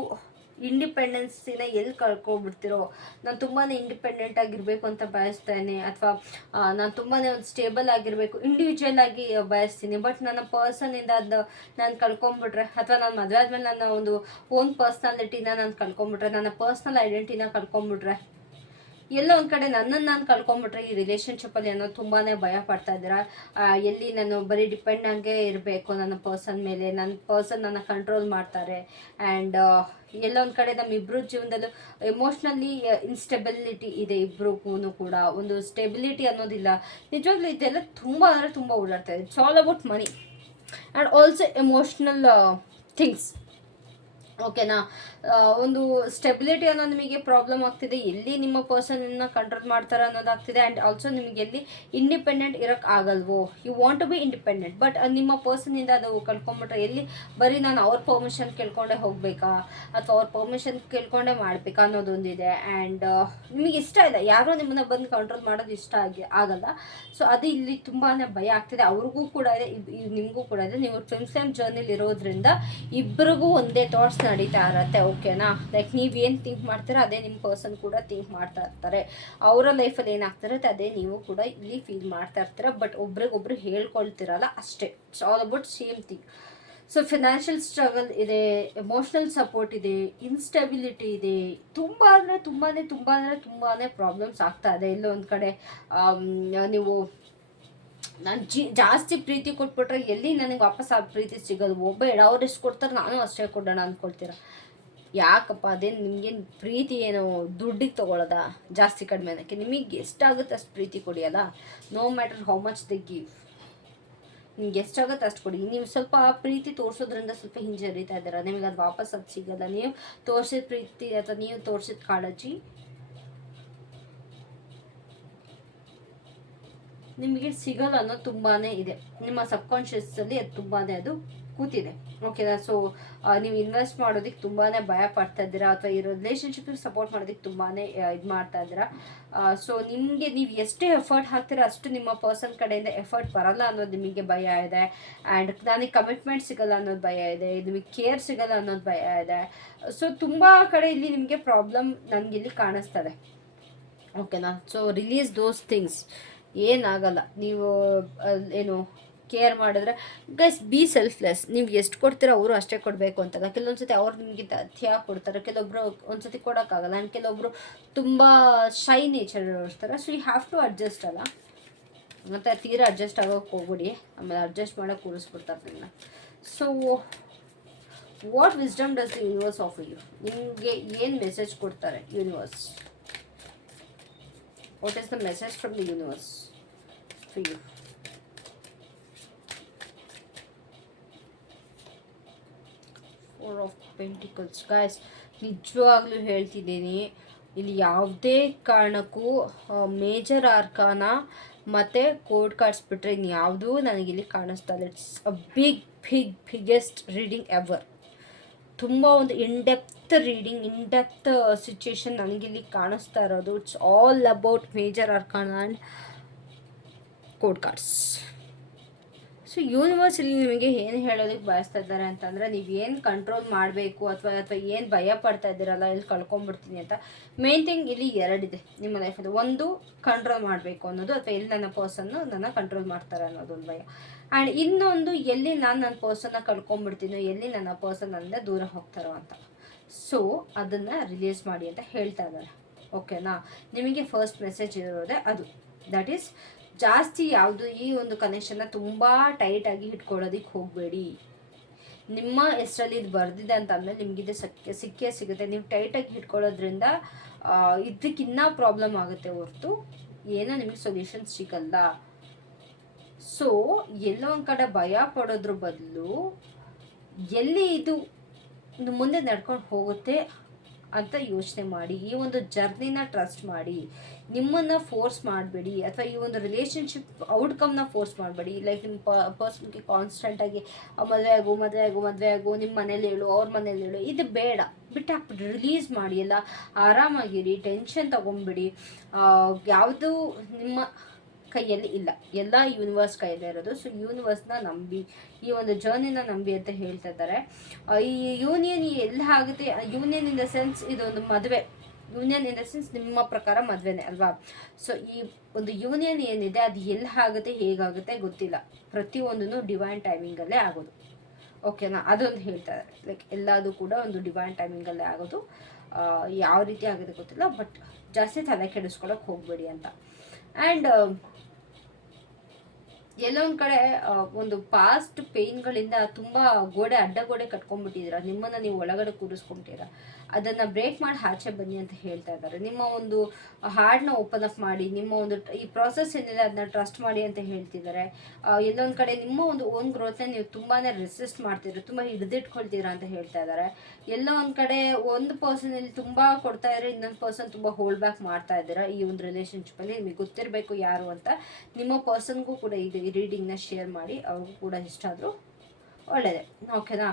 ಇಂಡಿಪೆಂಡೆನ್ಸಿನ ಎಲ್ಲಿ ಕಳ್ಕೊಬಿಡ್ತಿರೋ. ನಾನು ತುಂಬಾ ಇಂಡಿಪೆಂಡೆಂಟ್ ಆಗಿರಬೇಕು ಅಂತ ಬಯಸ್ತೇನೆ, ಅಥವಾ ನಾನು ತುಂಬಾ ಒಂದು ಸ್ಟೇಬಲ್ ಆಗಿರಬೇಕು, ಇಂಡಿವಿಜುವಲ್ ಆಗಿ ಬಯಸ್ತೀನಿ. ಬಟ್ ನನ್ನ ಪರ್ಸನಿಂದ ಅದು ನಾನು ಕಳ್ಕೊಂಬಿಟ್ರೆ, ಅಥವಾ ನಾನು ಮದುವೆ ಆದಮೇಲೆ ನನ್ನ ಒಂದು ಓನ್ ಪರ್ಸ್ನಾಲಿಟಿನ ನಾನು ಕಳ್ಕೊಂಬಿಟ್ರೆ, ನನ್ನ ಪರ್ಸ್ನಲ್ ಐಡೆಂಟಿಟಿನ ಕಳ್ಕೊಂಬಿಟ್ರೆ, ಎಲ್ಲ ಒಂದು ಕಡೆ ನನ್ನನ್ನು ನಾನು ಕಳ್ಕೊಂಬಿಟ್ರೆ ಈ ರಿಲೇಷನ್ಶಿಪ್ಪಲ್ಲಿ ಅನ್ನೋ ತುಂಬಾ ಭಯ ಪಡ್ತಾ ಇದ್ದೀರಾ. ಎಲ್ಲಿ ನಾನು ಬರೀ ಡಿಪೆಂಡ್ ಆಗೇ ಇರಬೇಕು ನನ್ನ ಪರ್ಸನ್ ಮೇಲೆ, ನನ್ನ ಪರ್ಸನ್ ನನ್ನ ಕಂಟ್ರೋಲ್ ಮಾಡ್ತಾರೆ. ಆ್ಯಂಡ್ ಎಲ್ಲ ಒಂದು ಕಡೆ ನಮ್ಮಿಬ್ಬರು ಜೀವನದಲ್ಲೂ ಎಮೋಷ್ನಲಿ ಇನ್ಸ್ಟೆಬಿಲಿಟಿ ಇದೆ, ಇಬ್ರಿಗೂ ಕೂಡ ಒಂದು ಸ್ಟೆಬಿಲಿಟಿ ಅನ್ನೋದಿಲ್ಲ. ನಿಜವಾಗ್ಲೂ ಇದೆಲ್ಲ ತುಂಬ ಅಂದರೆ ತುಂಬ ಓಡಾಡ್ತಾ ಇದೆ. It's all about money and also emotional things. ಓಕೆನಾ, ಒಂದು ಸ್ಟೆಬಿಲಿಟಿ ಅನ್ನೋದು ನಿಮಗೆ ಪ್ರಾಬ್ಲಮ್ ಆಗ್ತಿದೆ, ಎಲ್ಲಿ ನಿಮ್ಮ ಪರ್ಸನ್ನ ಕಂಟ್ರೋಲ್ ಮಾಡ್ತಾರೆ ಅನ್ನೋದಾಗ್ತಿದೆ. ಆ್ಯಂಡ್ ಆಲ್ಸೋ ನಿಮಗೆ ಎಲ್ಲಿ ಇಂಡಿಪೆಂಡೆಂಟ್ ಇರೋಕ್ಕೆ ಆಗಲ್ವೋ, you want to be independent, but ನಿಮ್ಮ ಪರ್ಸನ್ನಿಂದ ಅದು ಕಳ್ಕೊಂಬಿಟ್ರೆ ಎಲ್ಲಿ ಬರೀ ನಾನು ಅವ್ರ ಪರ್ಮಿಷನ್ ಕೇಳ್ಕೊಂಡೇ ಹೋಗಬೇಕಾ ಅಥವಾ ಅವ್ರ ಪರ್ಮಿಷನ್ ಕೇಳ್ಕೊಂಡೇ ಮಾಡಬೇಕಾ ಅನ್ನೋದೊಂದಿದೆ. ಆ್ಯಂಡ್ ನಿಮಗೆ ಇಷ್ಟ ಇದೆ, ಯಾರೋ ನಿಮ್ಮನ್ನ ಬಂದು ಕಂಟ್ರೋಲ್ ಮಾಡೋದು ಇಷ್ಟ ಆಗಲ್ಲ. ಸೊ ಅದು ಇಲ್ಲಿ ತುಂಬಾ ಭಯ ಆಗ್ತಿದೆ. ಅವ್ರಿಗೂ ಕೂಡ ಇದೆ, ನಿಮಗೂ ಕೂಡ ಇದೆ. ನೀವು ಟ್ವಿನ್ ಫ್ಲೇಮ್ ಜರ್ನಿಲಿ ಇರೋದ್ರಿಂದ ಇಬ್ಬರಿಗೂ ಒಂದೇ ಥಾಟ್ಸ್ ನಡೀತಾ ಇರತ್ತೆ. ಓಕೆನಾ, ಲೈಕ್ ನೀವೇನು ಥಿಂಕ್ ಮಾಡ್ತೀರಾ ಅದೇ ನಿಮ್ಮ ಪರ್ಸನ್ ಕೂಡ ಥಿಂಕ್ ಮಾಡ್ತಾ ಇರ್ತಾರೆ. ಅವರ ಲೈಫಲ್ಲಿ ಏನಾಗ್ತಿರುತ್ತೆ ಅದೇ ನೀವು ಕೂಡ ಇಲ್ಲಿ ಫೀಲ್ ಮಾಡ್ತಾ ಇರ್ತೀರ. ಬಟ್ ಒಬ್ರಿಗೊಬ್ರು ಹೇಳ್ಕೊಳ್ತಿರಲ್ಲ ಅಷ್ಟೇ. It's all about same thing. So financial struggle ಇದೆ, ಎಮೋಷ್ನಲ್ ಸಪೋರ್ಟ್ ಇದೆ, ಇನ್ಸ್ಟೆಬಿಲಿಟಿ ಇದೆ. ತುಂಬ ಅಂದರೆ ತುಂಬಾ ಪ್ರಾಬ್ಲಮ್ಸ್ ಆಗ್ತಾ ಇದೆ. ಎಲ್ಲೋ ಒಂದು ಕಡೆ ನೀವು ನಾನು ಜಾಸ್ತಿ ಪ್ರೀತಿ ಕೊಟ್ಬಿಟ್ರೆ ಎಲ್ಲಿ ನನಗೆ ವಾಪಸ್ ಆ ಪ್ರೀತಿ ಸಿಗೋದು, ಬೇಡ ಅವ್ರು ಎಷ್ಟು ಕೊಡ್ತಾರೆ ನಾನು ಅಷ್ಟೇ ಕೊಡೋಣ ಅಂದ್ಕೊಳ್ತೀರ. ಯಾಕಪ್ಪ, ಅದೇನು ನಿಮಗೇನು ಪ್ರೀತಿ ಏನು ದುಡ್ಡಿಗೆ ತೊಗೊಳ್ಳೋದ ಜಾಸ್ತಿ ಕಡಿಮೆ ಅನ್ನೋಕ್ಕೆ? ನಿಮಗೆ ಎಷ್ಟಾಗುತ್ತೆ ಅಷ್ಟು ಪ್ರೀತಿ ಕೊಡಿಯಲ್ಲ. No matter how much they give, ನಿಮ್ಗೆ ಎಷ್ಟಾಗುತ್ತೆ ಅಷ್ಟು ಕೊಡಿ. ನೀವು ಸ್ವಲ್ಪ ಪ್ರೀತಿ ತೋರಿಸೋದ್ರಿಂದ ಸ್ವಲ್ಪ ಹಿಂಜರಿತಾ ಇದ್ದೀರಾ, ನಿಮಗೆ ಅದು ವಾಪಸ್ ಅದು ಸಿಗೋಲ್ಲ. ನೀವು ತೋರಿಸಿದ ಪ್ರೀತಿ ಅಥವಾ ನೀವು ತೋರಿಸಿದ ಕಾಳಜಿ ನಿಮಗೆ ಸಿಗಲ್ಲ ಅನ್ನೋದು ತುಂಬಾ ಇದೆ. ನಿಮ್ಮ ಸಬ್ಕಾನ್ಷಿಯಸ್ಸಲ್ಲಿ ಅದು ತುಂಬಾ ಅದು ಕೂತಿದೆ. ಓಕೆನಾ, ಸೊ ನೀವು ಇನ್ವೆಸ್ಟ್ ಮಾಡೋದಕ್ಕೆ ತುಂಬಾ ಭಯ ಪಡ್ತಾ ಇದ್ದೀರಾ, ಅಥವಾ ಈ ರಿಲೇಷನ್ಶಿಪ್ಗೆ ಸಪೋರ್ಟ್ ಮಾಡೋದಕ್ಕೆ ತುಂಬಾ ಇದು ಮಾಡ್ತಾ ಇದ್ದೀರಾ. ಸೊ ನಿಮಗೆ ನೀವು ಎಷ್ಟೇ ಎಫರ್ಟ್ ಹಾಕ್ತೀರಾ ಅಷ್ಟು ನಿಮ್ಮ ಪರ್ಸನ್ ಕಡೆಯಿಂದ ಎಫರ್ಟ್ ಬರಲ್ಲ ಅನ್ನೋದು ನಿಮಗೆ ಭಯ ಇದೆ. ಆ್ಯಂಡ್ ನನಗೆ ಕಮಿಟ್ಮೆಂಟ್ ಸಿಗಲ್ಲ ಅನ್ನೋದು ಭಯ ಇದೆ, ನಿಮಗೆ ಕೇರ್ ಸಿಗಲ್ಲ ಅನ್ನೋದು ಭಯ ಇದೆ. ಸೊ ತುಂಬ ಕಡೆ ಇಲ್ಲಿ ನಿಮಗೆ ಪ್ರಾಬ್ಲಮ್ ನನಗಿಲ್ಲಿ ಕಾಣಿಸ್ತದೆ. ಓಕೆನಾ, ಸೊ ರಿಲೀಸ್ ದೋಸ್ ಥಿಂಗ್ಸ್. ಏನಾಗಲ್ಲ, ನೀವು ಏನು ಕೇರ್ ಮಾಡಿದ್ರೆ ಗೈಸ್ ಬಿ ಸೆಲ್ಫ್ಲೆಸ್. ನೀವು ಎಷ್ಟು ಕೊಡ್ತೀರೋ ಅವರು ಅಷ್ಟೇ ಕೊಡಬೇಕು ಅಂತಲ್ಲ. ಕೆಲವೊಂದು ಸತಿ ಅವ್ರು ನಿಮಗೆ ಅತಿಯಾಗಿ ಕೊಡ್ತಾರೆ, ಕೆಲವೊಬ್ಬರು ಒಂದು ಸತಿ ಕೊಡೋಕ್ಕಾಗಲ್ಲ. ಆ್ಯಂಡ್ ಕೆಲವೊಬ್ಬರು ತುಂಬ ಶೈ ನೇಚರ್ ಇರ್ತಾರೆ. So you have to adjust ಅಲ್ಲ, ಮತ್ತು ತೀರಾ ಅಡ್ಜಸ್ಟ್ ಆಗೋಕ್ಕೆ ಹೋಗ್ಬಿಡಿ, ಆಮೇಲೆ ಅಡ್ಜಸ್ಟ್ ಮಾಡೋಕ್ಕೆ ಕೂರಿಸ್ಬಿಡ್ತಾರೆ ನಿಮ್ಮನ್ನ. So what wisdom does the universe offer you? ನಿಮಗೆ ಏನು ಮೆಸೇಜ್ ಕೊಡ್ತಾರೆ universe? What is the message from the universe for you? Four of Pentacles. Guys, ನಿಜವಾಗ್ಲೂ ಹೇಳ್ತಿದ್ದೀನಿ, ಇಲ್ಲಿ ಯಾವುದೇ ಕಾರಣಕ್ಕೂ ಮೇಜರ್ ಆರ್ಕಾನ ಮತ್ತು ಕೋಡ್ ಕಾರ್ಡ್ಸ್ ಬಿಟ್ಟರೆ ಇನ್ಯಾವುದೂ ನನಗಿಲ್ಲಿ ಕಾಣಿಸ್ತಾ ಇಲ್ಲ. It's a biggest reading ever. ತುಂಬ ಒಂದು ಇನ್ಡೆಪ್ತ್ ರೀಡಿಂಗ್, ಇನ್ಡೆಪ್ತ್ ಸಿಚುಯೇಷನ್ ನನಗಿಲ್ಲಿ ಕಾಣಿಸ್ತಾ ಇರೋದು. It's all about major arcana and court cards. So universe ಇಲ್ಲಿ ನಿಮಗೆ ಏನು ಹೇಳೋದಕ್ಕೆ ಬಯಸ್ತಾ ಇದ್ದಾರೆ ಅಂತಂದರೆ, ನೀವು ಏನು ಕಂಟ್ರೋಲ್ ಮಾಡಬೇಕು ಅಥವಾ ಏನು ಭಯ ಪಡ್ತಾ ಇದ್ದೀರಲ್ಲ ಇಲ್ಲಿ ಕಳ್ಕೊಂಬಿಡ್ತೀನಿ ಅಂತ. ಮೇನ್ ಥಿಂಗ್ ಇಲ್ಲಿ ಎರಡಿದೆ ನಿಮ್ಮ ಲೈಫಲ್ಲಿ. ಒಂದು ಕಂಟ್ರೋಲ್ ಮಾಡಬೇಕು ಅನ್ನೋದು, ಅಥವಾ ಎಲ್ಲಿ ನನ್ನ ಪರ್ಸನ್ನು ನನ್ನ ಕಂಟ್ರೋಲ್ ಮಾಡ್ತಾರೆ ಅನ್ನೋದೊಂದು ಭಯ. ಆ್ಯಂಡ್ ಇನ್ನೊಂದು, ಎಲ್ಲಿ ನಾನು ನನ್ನ ಪರ್ಸನ್ನ ಕಳ್ಕೊಂಬಿಡ್ತೀನೋ, ಎಲ್ಲಿ ನನ್ನ ಪರ್ಸನ್ ನನ್ನಿಂದ ದೂರ ಹೋಗ್ತಾರೋ ಅಂತ. ಸೊ ಅದನ್ನು ರಿಲೀಸ್ ಮಾಡಿ ಅಂತ ಹೇಳ್ತಾ ಇದ್ದಾರೆ. ಓಕೆನಾ, ನಿಮಗೆ ಫಸ್ಟ್ ಮೆಸೇಜ್ ಇರೋದೇ ಅದು. ದಟ್ ಈಸ್, ಜಾಸ್ತಿ ಯಾವುದು ಈ ಒಂದು ಕನೆಕ್ಷನ್ನ ತುಂಬ ಟೈಟಾಗಿ ಇಟ್ಕೊಳ್ಳೋದಕ್ಕೆ ಹೋಗಬೇಡಿ. ನಿಮ್ಮ ಹೆಸರಲ್ಲಿ ಇದು ಬರೆದಿದೆ ಅಂತ ಅಂದಮೇಲೆ ನಿಮಗಿದೆ ಸಿಕ್ಕೇ ಸಿಗುತ್ತೆ. ನೀವು ಟೈಟಾಗಿ ಇಟ್ಕೊಳ್ಳೋದ್ರಿಂದ ಇದಕ್ಕಿನ್ನ ಪ್ರಾಬ್ಲಮ್ ಆಗುತ್ತೆ ಹೊರತು ಏನೋ ನಿಮಗೆ ಸೊಲ್ಯೂಷನ್ ಸಿಗಲ್ಲ. ಸೊ ಎಲ್ಲೋ ಒಂದು ಕಡೆ ಭಯ ಪಡೋದ್ರ ಬದಲು ಎಲ್ಲಿ ಇದು ಮುಂದೆ ನಡ್ಕೊಂಡು ಹೋಗುತ್ತೆ ಅಂತ ಯೋಚನೆ ಮಾಡಿ. ಈ ಒಂದು ಜರ್ನಿನ ಟ್ರಸ್ಟ್ ಮಾಡಿ, ನಿಮ್ಮನ್ನು ಫೋರ್ಸ್ ಮಾಡಬೇಡಿ, ಅಥವಾ ಈ ಒಂದು ರಿಲೇಷನ್ಶಿಪ್ ಔಟ್ಕಮ್ನ ಫೋರ್ಸ್ ಮಾಡಬೇಡಿ. ಲೈಕ್ ನಿಮ್ಮ ಪರ್ಸನ್ಗೆ ಕಾನ್ಸ್ಟೆಂಟಾಗಿ ಮದುವೆ ಆಗು, ನಿಮ್ಮ ಮನೇಲಿ ಹೇಳು, ಅವ್ರ ಮನೇಲಿ ಹೇಳು, ಇದು ಬೇಡ, ಬಿಟ್ಟಾಕ್ಬಿಡಿ, ರಿಲೀಸ್ ಮಾಡಿ. ಎಲ್ಲ ಆರಾಮಾಗಿರಿ, ಟೆನ್ಷನ್ ತೊಗೊಂಬಿಡಿ. ಯಾವುದು ನಿಮ್ಮ ಕೈಯಲ್ಲಿ ಇಲ್ಲ, ಎಲ್ಲ ಯೂನಿವರ್ಸ್ ಕೈಯಲ್ಲೇ ಇರೋದು. ಸೊ ಯೂನಿವರ್ಸ್ನ ನಂಬಿ, ಈ ಒಂದು ಜರ್ನಿನ ನಂಬಿ ಅಂತ ಹೇಳ್ತಾ ಇದ್ದಾರೆ. ಈ ಯೂನಿಯನ್ ಎಲ್ಲಿ ಆಗುತ್ತೆ? ಯೂನಿಯನ್ ಇನ್ ದ ಸೆನ್ಸ್ ಇದೊಂದು ಮದುವೆ. ಯೂನಿಯನ್ ಇನ್ ದ ಸೆನ್ಸ್ ನಿಮ್ಮ ಪ್ರಕಾರ ಮದುವೆನೇ ಅಲ್ವಾ? ಸೊ ಈ ಒಂದು ಯೂನಿಯನ್ ಏನಿದೆ ಅದು ಎಲ್ಲಿ ಆಗುತ್ತೆ, ಹೇಗಾಗುತ್ತೆ ಗೊತ್ತಿಲ್ಲ. ಪ್ರತಿಯೊಂದೂ ಡಿವೈನ್ ಟೈಮಿಂಗಲ್ಲೇ ಆಗೋದು. ಓಕೆನಾ, ಅದೊಂದು ಹೇಳ್ತಾರೆ. ಲೈಕ್ ಎಲ್ಲದೂ ಕೂಡ ಒಂದು ಡಿವೈನ್ ಟೈಮಿಂಗಲ್ಲೇ ಆಗೋದು. ಯಾವ ರೀತಿ ಆಗಿದೆ ಗೊತ್ತಿಲ್ಲ, ಬಟ್ ಜಾಸ್ತಿ ತಲೆ ಕೆಡಿಸ್ಕೊಳಕ್ಕೆ ಹೋಗಬೇಡಿ ಅಂತ. ಆ್ಯಂಡ್ ಎಲ್ಲೋ ಒಂದು ಕಡೆ ಒಂದು ಪಾಸ್ಟ್ ಪೇಯ್ನ್ಗಳಿಂದ ತುಂಬ ಅಡ್ಡಗೋಡೆ ಕಟ್ಕೊಂಡ್ಬಿಟ್ಟಿದ್ದೀರಾ, ನಿಮ್ಮನ್ನು ನೀವು ಒಳಗಡೆ ಕೂರಿಸ್ಕೊಂತೀರಾ. ಅದನ್ನು ಬ್ರೇಕ್ ಮಾಡಿ ಆಚೆ ಬನ್ನಿ ಅಂತ ಹೇಳ್ತಾ ಇದ್ದಾರೆ. ನಿಮ್ಮ ಒಂದು ಹಾರ್ಡ್ನ ಓಪನ್ ಅಪ್ ಮಾಡಿ, ನಿಮ್ಮ ಒಂದು ಈ ಪ್ರಾಸೆಸ್ ಏನಿದೆ ಅದನ್ನ ಟ್ರಸ್ಟ್ ಮಾಡಿ ಅಂತ ಹೇಳ್ತಿದ್ದಾರೆ. ಎಲ್ಲೊಂದು ಕಡೆ ನಿಮ್ಮ ಒಂದು ಓನ್ ಗ್ರೋತ್ನ ನೀವು ತುಂಬಾ ರೆಸಿಸ್ಟ್ ಮಾಡ್ತೀರಾ, ತುಂಬ ಹಿಡಿದಿಟ್ಕೊಳ್ತೀರಾ ಅಂತ ಹೇಳ್ತಾ ಇದ್ದಾರೆ. ಎಲ್ಲೋ ಒಂದು ಕಡೆ ಒಂದು ಪರ್ಸನ್ ಇಲ್ಲಿ ತುಂಬ ಕೊಡ್ತಾ ಇದ್ರೆ, ಇನ್ನೊಂದು ಪರ್ಸನ್ ತುಂಬ ಹೋಲ್ಡ್ ಬ್ಯಾಕ್ ಮಾಡ್ತಾ ಇದ್ದೀರಾ ಈ ಒಂದು ರಿಲೇಷನ್ಶಿಪ್ಪಲ್ಲಿ. ನಿಮಗೆ ಗೊತ್ತಿರಬೇಕು ಯಾರು ಅಂತ. ನಿಮ್ಮ ಪರ್ಸನ್ಗೂ ಕೂಡ ಇದು ಈ ರೀಡಿಂಗ್ನ ಶೇರ್ ಮಾಡಿ, ಅವ್ರಿಗೂ ಕೂಡ ಇಷ್ಟ ಆದರೂ ಒಳ್ಳೆಯದೇ, ಓಕೆನಾ.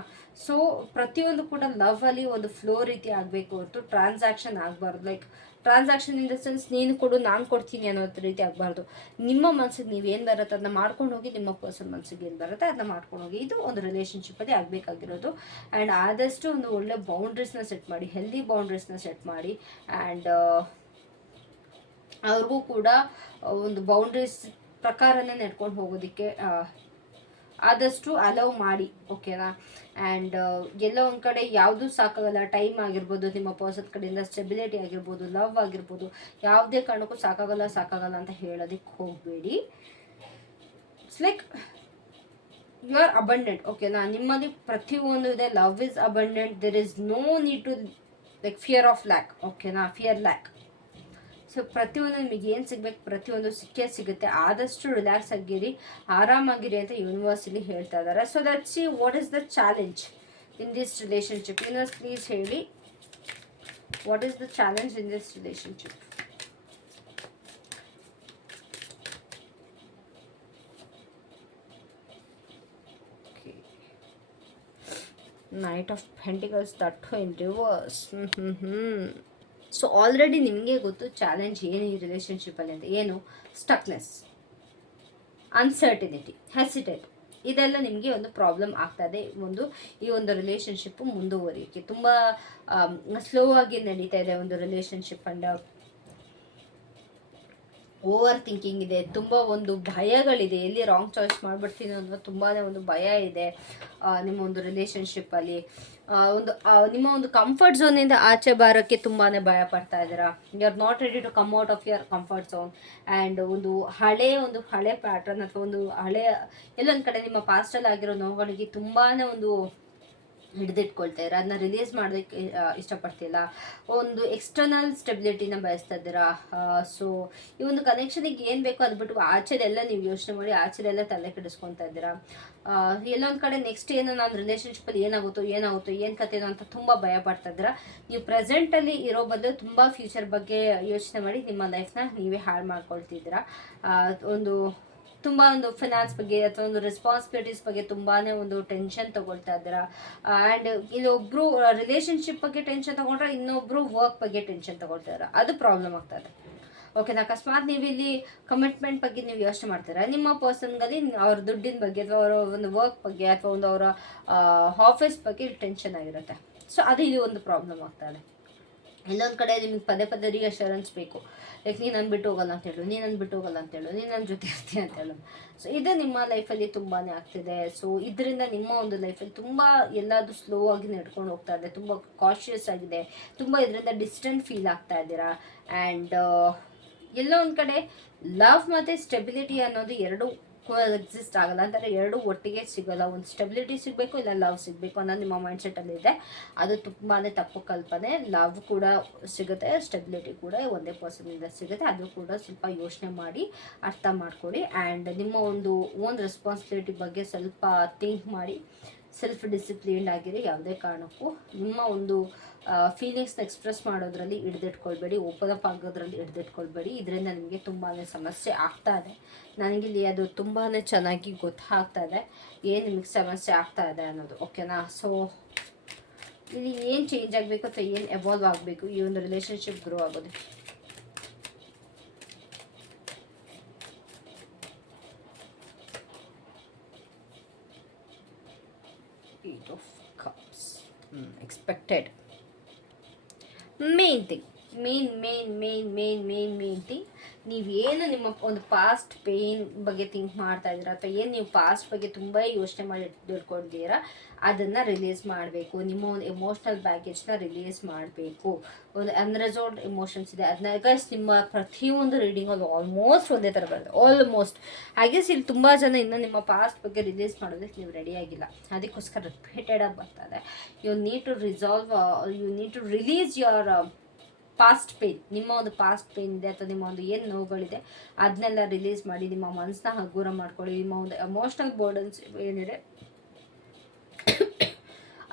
ಸೊ ಪ್ರತಿಯೊಂದು ಕೂಡ ಲವ್ವಲ್ಲಿ ಒಂದು ಫ್ಲೋ ರೀತಿ ಆಗಬೇಕು ಹೊರತು ಟ್ರಾನ್ಸಾಕ್ಷನ್ ಆಗಬಾರ್ದು. Like transaction in the sense ನೀನು ಕೊಡು ನಾನು ಕೊಡ್ತೀನಿ ಅನ್ನೋ ರೀತಿ ಆಗಬಾರ್ದು. ನಿಮ್ಮ ಮನಸ್ಸಿಗೆ ನೀವು ಏನು ಬರುತ್ತೆ ಅದನ್ನ ಮಾಡ್ಕೊಂಡು ಹೋಗಿ, ನಿಮ್ಮ ಪರ್ಸನ್ ಮನಸ್ಸಿಗೆ ಏನು ಬರುತ್ತೆ ಅದನ್ನ ಮಾಡ್ಕೊಂಡು ಹೋಗಿ. ಇದು ಒಂದು ರಿಲೇಷನ್ಶಿಪ್ಪಲ್ಲಿ ಆಗಬೇಕಾಗಿರೋದು. ಆ್ಯಂಡ್ ಆದಷ್ಟು ಒಂದು ಒಳ್ಳೆ ಬೌಂಡ್ರೀಸ್ನ ಸೆಟ್ ಮಾಡಿ, ಹೆಲ್ದಿ ಬೌಂಡ್ರೀಸ್ನ ಸೆಟ್ ಮಾಡಿ. ಆ್ಯಂಡ್ ಅವ್ರಿಗೂ ಕೂಡ ಒಂದು ಬೌಂಡ್ರೀಸ್ ಪ್ರಕಾರನೇ ನಡ್ಕೊಂಡು ಹೋಗೋದಕ್ಕೆ ಆದಷ್ಟು ಅಲೌ ಮಾಡಿ, ಓಕೆನಾ. ಆ್ಯಂಡ್ ಎಲ್ಲೋ ಒಂದು ಕಡೆ ಯಾವುದೂ ಸಾಕಾಗಲ್ಲ. ಟೈಮ್ ಆಗಿರ್ಬೋದು, ನಿಮ್ಮ ಪರ್ಸನ್ ಕಡೆಯಿಂದ ಸ್ಟೆಬಿಲಿಟಿ ಆಗಿರ್ಬೋದು, ಲವ್ ಆಗಿರ್ಬೋದು, ಯಾವುದೇ ಕಾರಣಕ್ಕೂ ಸಾಕಾಗಲ್ಲ ಅಂತ ಹೇಳೋದಕ್ಕೆ ಹೋಗಬೇಡಿ. It's like you are abundant, ಓಕೆನಾ. ನಿಮ್ಮಲ್ಲಿ ಪ್ರತಿಯೊಂದು ಇದೆ. Love is abundant. There is no need to like fear of lack, ಓಕೆನಾ. Fear lack. ಸೊ ಪ್ರತಿಯೊಂದು ನಿಮಗೆ ಏನು ಸಿಗ್ಬೇಕು ಪ್ರತಿಯೊಂದು ಸಿಗುತ್ತೆ. ಆದಷ್ಟು ರಿಲ್ಯಾಕ್ಸ್ ಆಗಿರಿ, ಆರಾಮಾಗಿರಿ ಅಂತ ಯೂನಿವರ್ಸಲ್ಲಿ ಹೇಳ್ತಾ ಇದ್ದಾರೆ. So let's see what is the challenge in this relationship. Universe please ಹೇಳಿ, what is the challenge in this relationship. Knight of pentacles, that in reverse. So already ನಿಮಗೆ ಗೊತ್ತು ಚಾಲೆಂಜ್ ಏನು ಈ ರಿಲೇಷನ್ಶಿಪ್ಪಲ್ಲಿ ಅಂತ. ಏನು? ಸ್ಟಕ್ನೆಸ್, ಅನ್ಸರ್ಟಿನಿಟಿ, ಹೆಸಿಟೇಟ್, ಇದೆಲ್ಲ ನಿಮಗೆ ಒಂದು ಪ್ರಾಬ್ಲಮ್ ಆಗ್ತದೆ. ಈ ಒಂದು ರಿಲೇಷನ್ಶಿಪ್ಪು ಮುಂದುವರಿಯೋಕ್ಕೆ ತುಂಬ ಸ್ಲೋ ಆಗಿ ನಡೀತಾ ಇದೆ ಒಂದು ರಿಲೇಷನ್ಶಿಪ್. ಅಂಡ್ ಓವರ್ ಥಿಂಕಿಂಗ್ ಇದೆ, ತುಂಬ ಒಂದು ಭಯಗಳಿದೆ, ಎಲ್ಲಿ ರಾಂಗ್ ಚಾಯ್ಸ್ ಮಾಡಿಬಿಡ್ತೀನಿ ಅನ್ನೋ ತುಂಬಾ ಒಂದು ಭಯ ಇದೆ ನಿಮ್ಮ ಒಂದು ರಿಲೇಷನ್ಶಿಪ್ಪಲ್ಲಿ. ನಿಮ್ಮ ಒಂದು ಕಂಫರ್ಟ್ ಝೋನಿಂದ ಆಚೆ ಬರೋಕ್ಕೆ ತುಂಬಾ ಭಯ ಪಡ್ತಾ ಇದ್ದೀರಾ. You are not ready to come out of your comfort zone. And ಒಂದು ಹಳೆ ಪ್ಯಾಟ್ರನ್ ಅಥವಾ ಒಂದು ಎಲ್ಲೊಂದು ಕಡೆ ನಿಮ್ಮ ಪಾಸ್ಟಲ್ಲಿ ಆಗಿರೋ ನೋವುಗಳಿಗೆ ತುಂಬಾ ಒಂದು ಹಿಡಿದಿಟ್ಕೊಳ್ತಾ ಇದ್ದೀರಾ, ಅದನ್ನ ರಿಲೀಸ್ ಮಾಡೋದಕ್ಕೆ ಇಷ್ಟಪಡ್ತಿಲ್ಲ. ಒಂದು ಎಕ್ಸ್ಟರ್ನಲ್ ಸ್ಟೆಬಿಲಿಟಿನ ಬಯಸ್ತಾ ಇದ್ದೀರಾ. ಸೊ ಈ ಒಂದು ಕನೆಕ್ಷನಿಗೆ ಏನು ಬೇಕೋ ಅದು ಬಿಟ್ಟು ಆಚೆದೆಲ್ಲ ನೀವು ಯೋಚನೆ ಮಾಡಿ, ಆಚೆದೆಲ್ಲ ತಲೆ ಕೆಡಿಸ್ಕೊತಾ ಇದ್ದೀರಾ. ಎಲ್ಲೊಂದು ಕಡೆ ನೆಕ್ಸ್ಟ್ ಏನು ನಾನು ರಿಲೇಷನ್ಶಿಪ್ಪಲ್ಲಿ ಏನಾಗುತ್ತೋ ಏನು ಕಥೆನೋ ಅಂತ ತುಂಬ ಭಯ ಪಡ್ತಾ ಇದ್ದೀರಾ. ನೀವು ಪ್ರೆಸೆಂಟಲ್ಲಿ ಇರೋ ಬದಲು ತುಂಬ ಫ್ಯೂಚರ್ ಬಗ್ಗೆ ಯೋಚನೆ ಮಾಡಿ ನಿಮ್ಮ ಲೈಫ್ನ ನೀವೇ ಹಾಳು ಮಾಡ್ಕೊಳ್ತಿದ್ದೀರಾ. ತುಂಬ ಒಂದು ಫಿನಾನ್ಸ್ ಬಗ್ಗೆ ಅಥವಾ ಒಂದು ರೆಸ್ಪಾನ್ಸಿಬಿಲಿಟೀಸ್ ಬಗ್ಗೆ ತುಂಬಾ ಒಂದು ಟೆನ್ಷನ್ ತೊಗೊಳ್ತಾ ಇದ್ದೀರಾ. ಆ್ಯಂಡ್ ಇಲ್ಲೊಬ್ಬರು ರಿಲೇಷನ್ಶಿಪ್ ಬಗ್ಗೆ ಟೆನ್ಷನ್ ತೊಗೊಂಡ್ರೆ ಇನ್ನೊಬ್ಬರು ವರ್ಕ್ ಬಗ್ಗೆ ಟೆನ್ಷನ್ ತೊಗೊಳ್ತಾ ಇದ್ದಾರೆ, ಅದು ಪ್ರಾಬ್ಲಮ್ ಆಗ್ತದೆ, ಓಕೆನಾ. ಅಕಸ್ಮಾತ್ ನೀವು ಇಲ್ಲಿ ಕಮಿಟ್ಮೆಂಟ್ ಬಗ್ಗೆ ನೀವು ಯೋಚನೆ ಮಾಡ್ತೀರಾ, ನಿಮ್ಮ ಪರ್ಸನ್ಗಲ್ಲಿ ಅವ್ರ ದುಡ್ಡಿನ ಬಗ್ಗೆ ಅಥವಾ ಅವರ ಒಂದು ವರ್ಕ್ ಬಗ್ಗೆ ಅಥವಾ ಒಂದು ಅವರ ಆಫೀಸ್ ಬಗ್ಗೆ ಟೆನ್ಷನ್ ಆಗಿರುತ್ತೆ. ಸೊ ಇದು ಒಂದು ಪ್ರಾಬ್ಲಮ್ ಆಗ್ತದೆ. ಎಲ್ಲೊಂದು ಕಡೆ ನಿಮಗೆ ಪದೇ ರಿಅಶ್ಯೂರೆನ್ಸ್ ಬೇಕು. ಲೈಕ್ ನೀನು ನನ್ನ ಬಿಟ್ಟು ಹೋಗಲ್ಲ ಅಂತೇಳು, ನೀನು ನನ್ನ ಜೊತೆ ಇರ್ತೀಯ ಅಂತ ಹೇಳು. ಸೊ ಇದು ನಿಮ್ಮ ಲೈಫಲ್ಲಿ ತುಂಬಾ ಆಗ್ತಿದೆ. ಸೊ ಇದರಿಂದ ನಿಮ್ಮ ಒಂದು ಲೈಫಲ್ಲಿ ತುಂಬ ಎಲ್ಲಾದರೂ ಸ್ಲೋ ಆಗಿ ನಡ್ಕೊಂಡು ಹೋಗ್ತಾ ಇದೆ, ತುಂಬ ಕಾಶಿಯಸ್ ಆಗಿದೆ, ತುಂಬ ಇದರಿಂದ ಡಿಸ್ಟೆಂಟ್ ಫೀಲ್ ಆಗ್ತಾ ಇದ್ದೀರಾ. ಆ್ಯಂಡ್ ಎಲ್ಲೋ ಒಂದು ಕಡೆ ಲವ್ ಮತ್ತು ಸ್ಟೆಬಿಲಿಟಿ ಅನ್ನೋದು ಎರಡು ಎಕ್ಸಿಸ್ಟ್ ಆಗಲ್ಲ, ಅಂದರೆ ಎರಡು ಒಟ್ಟಿಗೆ ಸಿಗೋಲ್ಲ. ಒಂದು ಸ್ಟೆಬಿಲಿಟಿ ಸಿಗಬೇಕು, ಇಲ್ಲ ಲವ್ ಸಿಗಬೇಕು ಅನ್ನೋದು ನಿಮ್ಮ ಮೈಂಡ್ಸೆಟ್ಟಲ್ಲಿದೆ. ಅದು ತುಂಬಾ ತಪ್ಪು ಕಲ್ಪನೆ. ಲವ್ ಕೂಡ ಸಿಗುತ್ತೆ, ಸ್ಟೆಬಿಲಿಟಿ ಕೂಡ ಒಂದೇ ಪರ್ಸನಿಂದ ಸಿಗುತ್ತೆ. ಅದು ಕೂಡ ಸ್ವಲ್ಪ ಯೋಚನೆ ಮಾಡಿ ಅರ್ಥ ಮಾಡ್ಕೊಳ್ಳಿ. ಆ್ಯಂಡ್ ನಿಮ್ಮ ಒಂದು ಓನ್ ರೆಸ್ಪಾನ್ಸಿಬಿಲಿಟಿ ಬಗ್ಗೆ ಸ್ವಲ್ಪ ಥಿಂಕ್ ಮಾಡಿ, ಸೆಲ್ಫ್ ಡಿಸಿಪ್ಲಿನ್ಡ್ ಆಗಿರಿ. ಯಾವುದೇ ಕಾರಣಕ್ಕೂ ನಿಮ್ಮ ಒಂದು ಫೀಲಿಂಗ್ಸ್ನ ಎಕ್ಸ್ಪ್ರೆಸ್ ಮಾಡೋದ್ರಲ್ಲಿ ಹಿಡ್ದಿಟ್ಕೊಳ್ಬೇಡಿ, ಓಪನ್ ಅಪ್ ಆಗೋದ್ರಲ್ಲಿ ಹಿಡ್ದಿಟ್ಕೊಳ್ಬೇಡಿ. ಇದರಿಂದ ನಿಮಗೆ ತುಂಬಾ ಸಮಸ್ಯೆ ಆಗ್ತಾ ಇದೆ. ನನಗಿಲ್ಲಿ ಅದು ತುಂಬಾ ಚೆನ್ನಾಗಿ ಗೊತ್ತಾಗ್ತಾ ಇದೆ ಏನು ನಿಮಗೆ ಸಮಸ್ಯೆ ಆಗ್ತಾ ಇದೆ ಅನ್ನೋದು, ಓಕೆನಾ. ಸೊ ಇಲ್ಲಿ ಏನು ಚೇಂಜ್ ಆಗಬೇಕು ಅಥವಾ ಏನು ಎವಾಲ್ವ್ ಆಗಬೇಕು ಈ ಒಂದು ರಿಲೇಷನ್ಶಿಪ್ ಗ್ರೋ ಆಗೋದು. Eight of Cups. Expected. Main thing. Main thing. ನೀವೇನು ನಿಮ್ಮ ಒಂದು ಪಾಸ್ಟ್ ಪೇಯ್ನ್ ಬಗ್ಗೆ ಥಿಂಕ್ ಮಾಡ್ತಾ ಇದ್ದೀರಾ ಅಥವಾ ಏನು ನೀವು ಪಾಸ್ಟ್ ಬಗ್ಗೆ ತುಂಬ ಯೋಚನೆ ಮಾಡಿ ಇಟ್ಕೊಂಡಿದ್ದೀರಾ ಅದನ್ನು ರಿಲೀಸ್ ಮಾಡಬೇಕು. ನಿಮ್ಮ ಒಂದು ಎಮೋಷ್ನಲ್ ಬ್ಯಾಗೇಜ್ನ ರಿಲೀಸ್ ಮಾಡಬೇಕು. ಒಂದು ಅನ್ರೆಸಾಲ್ವ್ಡ್ ಎಮೋಷನ್ಸ್ ಇದೆ ಅದನ್ನ ಗೈಸ್ ನಿಮ್ಮ ಪ್ರತಿಯೊಂದು ರೀಡಿಂಗಲ್ಲಿ ಆಲ್ಮೋಸ್ಟ್ ಒಂದೇ ಥರ ಬರುತ್ತೆ. ಆಲ್ಮೋಸ್ಟ್ ಐ ಗೆಸ್ ಇಲ್ಲಿ ತುಂಬ ಜನ ಇನ್ನೂ ನಿಮ್ಮ ಪಾಸ್ಟ್ ಬಗ್ಗೆ ರಿಲೀಸ್ ಮಾಡೋದಕ್ಕೆ ನೀವು ರೆಡಿಯಾಗಿಲ್ಲ, ಅದಕ್ಕೋಸ್ಕರ ರಿಪೀಟೆಡಾಗಿ ಬರ್ತಾರೆ. You need to resolve, you need to release your past pain. ನಿಮ್ಮ ಒಂದು ಪಾಸ್ಟ್ ಪೇನ್ ಇದೆ ಅಥವಾ ನಿಮ್ಮ ಒಂದು ಏನು ನೋವುಗಳಿದೆ ಅದನ್ನೆಲ್ಲ ರಿಲೀಸ್ ಮಾಡಿ ನಿಮ್ಮ ಮನಸ್ಸನ್ನ ಹಗುರ ಮಾಡ್ಕೊಳ್ಳಿ. ನಿಮ್ಮ ಒಂದು ಎಮೋಷ್ನಲ್ ಬರ್ಡನ್ಸ್ ಏನಿದೆ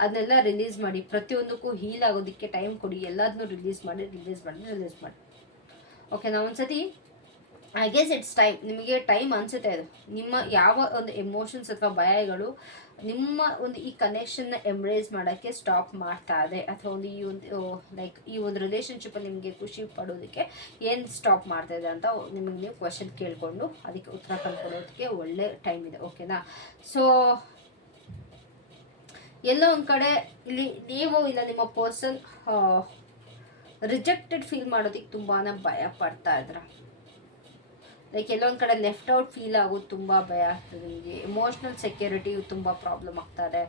ಅದನ್ನೆಲ್ಲ ರಿಲೀಸ್ ಮಾಡಿ. ಪ್ರತಿಯೊಂದಕ್ಕೂ ಹೀಲ್ ಆಗೋದಕ್ಕೆ ಟೈಮ್ ಕೊಡಿ. ಎಲ್ಲದನ್ನೂ ರಿಲೀಸ್ ಮಾಡಿ. ಓಕೆ, ನಾವು ಒಂದ್ಸತಿ ಐ ಗೆಸ್ ಇಟ್ಸ್ ಟೈಮ್, ನಿಮಗೆ ಟೈಮ್ ಅನಿಸುತ್ತೆ ಅದು ನಿಮ್ಮ ಯಾವ ಒಂದು ಎಮೋಷನ್ಸ್ ಅಥವಾ ಭಯಗಳು ನಿಮ್ಮ ಒಂದು ಈ ಕನೆಕ್ಷನ್ನ ಎಂಬ್ರೇಸ್ ಮಾಡೋಕ್ಕೆ ಸ್ಟಾಪ್ ಮಾಡ್ತಾ ಇದೆ ಅಥವಾ ಒಂದು ಈ ಒಂದು ಲೈಕ್ ಈ ಒಂದು ರಿಲೇಷನ್ಶಿಪ್ಪಲ್ಲಿ ನಿಮಗೆ ಖುಷಿ ಪಡೋದಕ್ಕೆ ಏನು ಸ್ಟಾಪ್ ಮಾಡ್ತಾ ಇದೆ ಅಂತ ನಿಮಗೆ ನೀವು ಕ್ವಶನ್ ಕೇಳಿಕೊಂಡು ಅದಕ್ಕೆ ಉತ್ತರ ಕಂಡುಕೊಳ್ಳೋದಕ್ಕೆ ಒಳ್ಳೆ ಟೈಮ್ ಇದೆ. ಓಕೆನಾ? ಸೊ ಎಲ್ಲೋ ಒಂದು ಕಡೆ ಇಲ್ಲಿ ನೀವು ಇಲ್ಲ ನಿಮ್ಮ ಪರ್ಸನ್ ರಿಜೆಕ್ಟೆಡ್ ಫೀಲ್ ಮಾಡೋದಕ್ಕೆ ತುಂಬಾ ಭಯ ಪಡ್ತಾ ಇದ್ರ. ಲೈಕ್ ಎಲ್ಲೊಂದು ಕಡೆ ಲೆಫ್ಟ್ ಔಟ್ ಫೀಲ್ ಆಗೋದು ತುಂಬ ಭಯ ಆಗ್ತದೆ ನಿಮಗೆ. ಎಮೋಷ್ನಲ್ ಸೆಕ್ಯೂರಿಟಿ ತುಂಬ ಪ್ರಾಬ್ಲಮ್ ಆಗ್ತದೆ.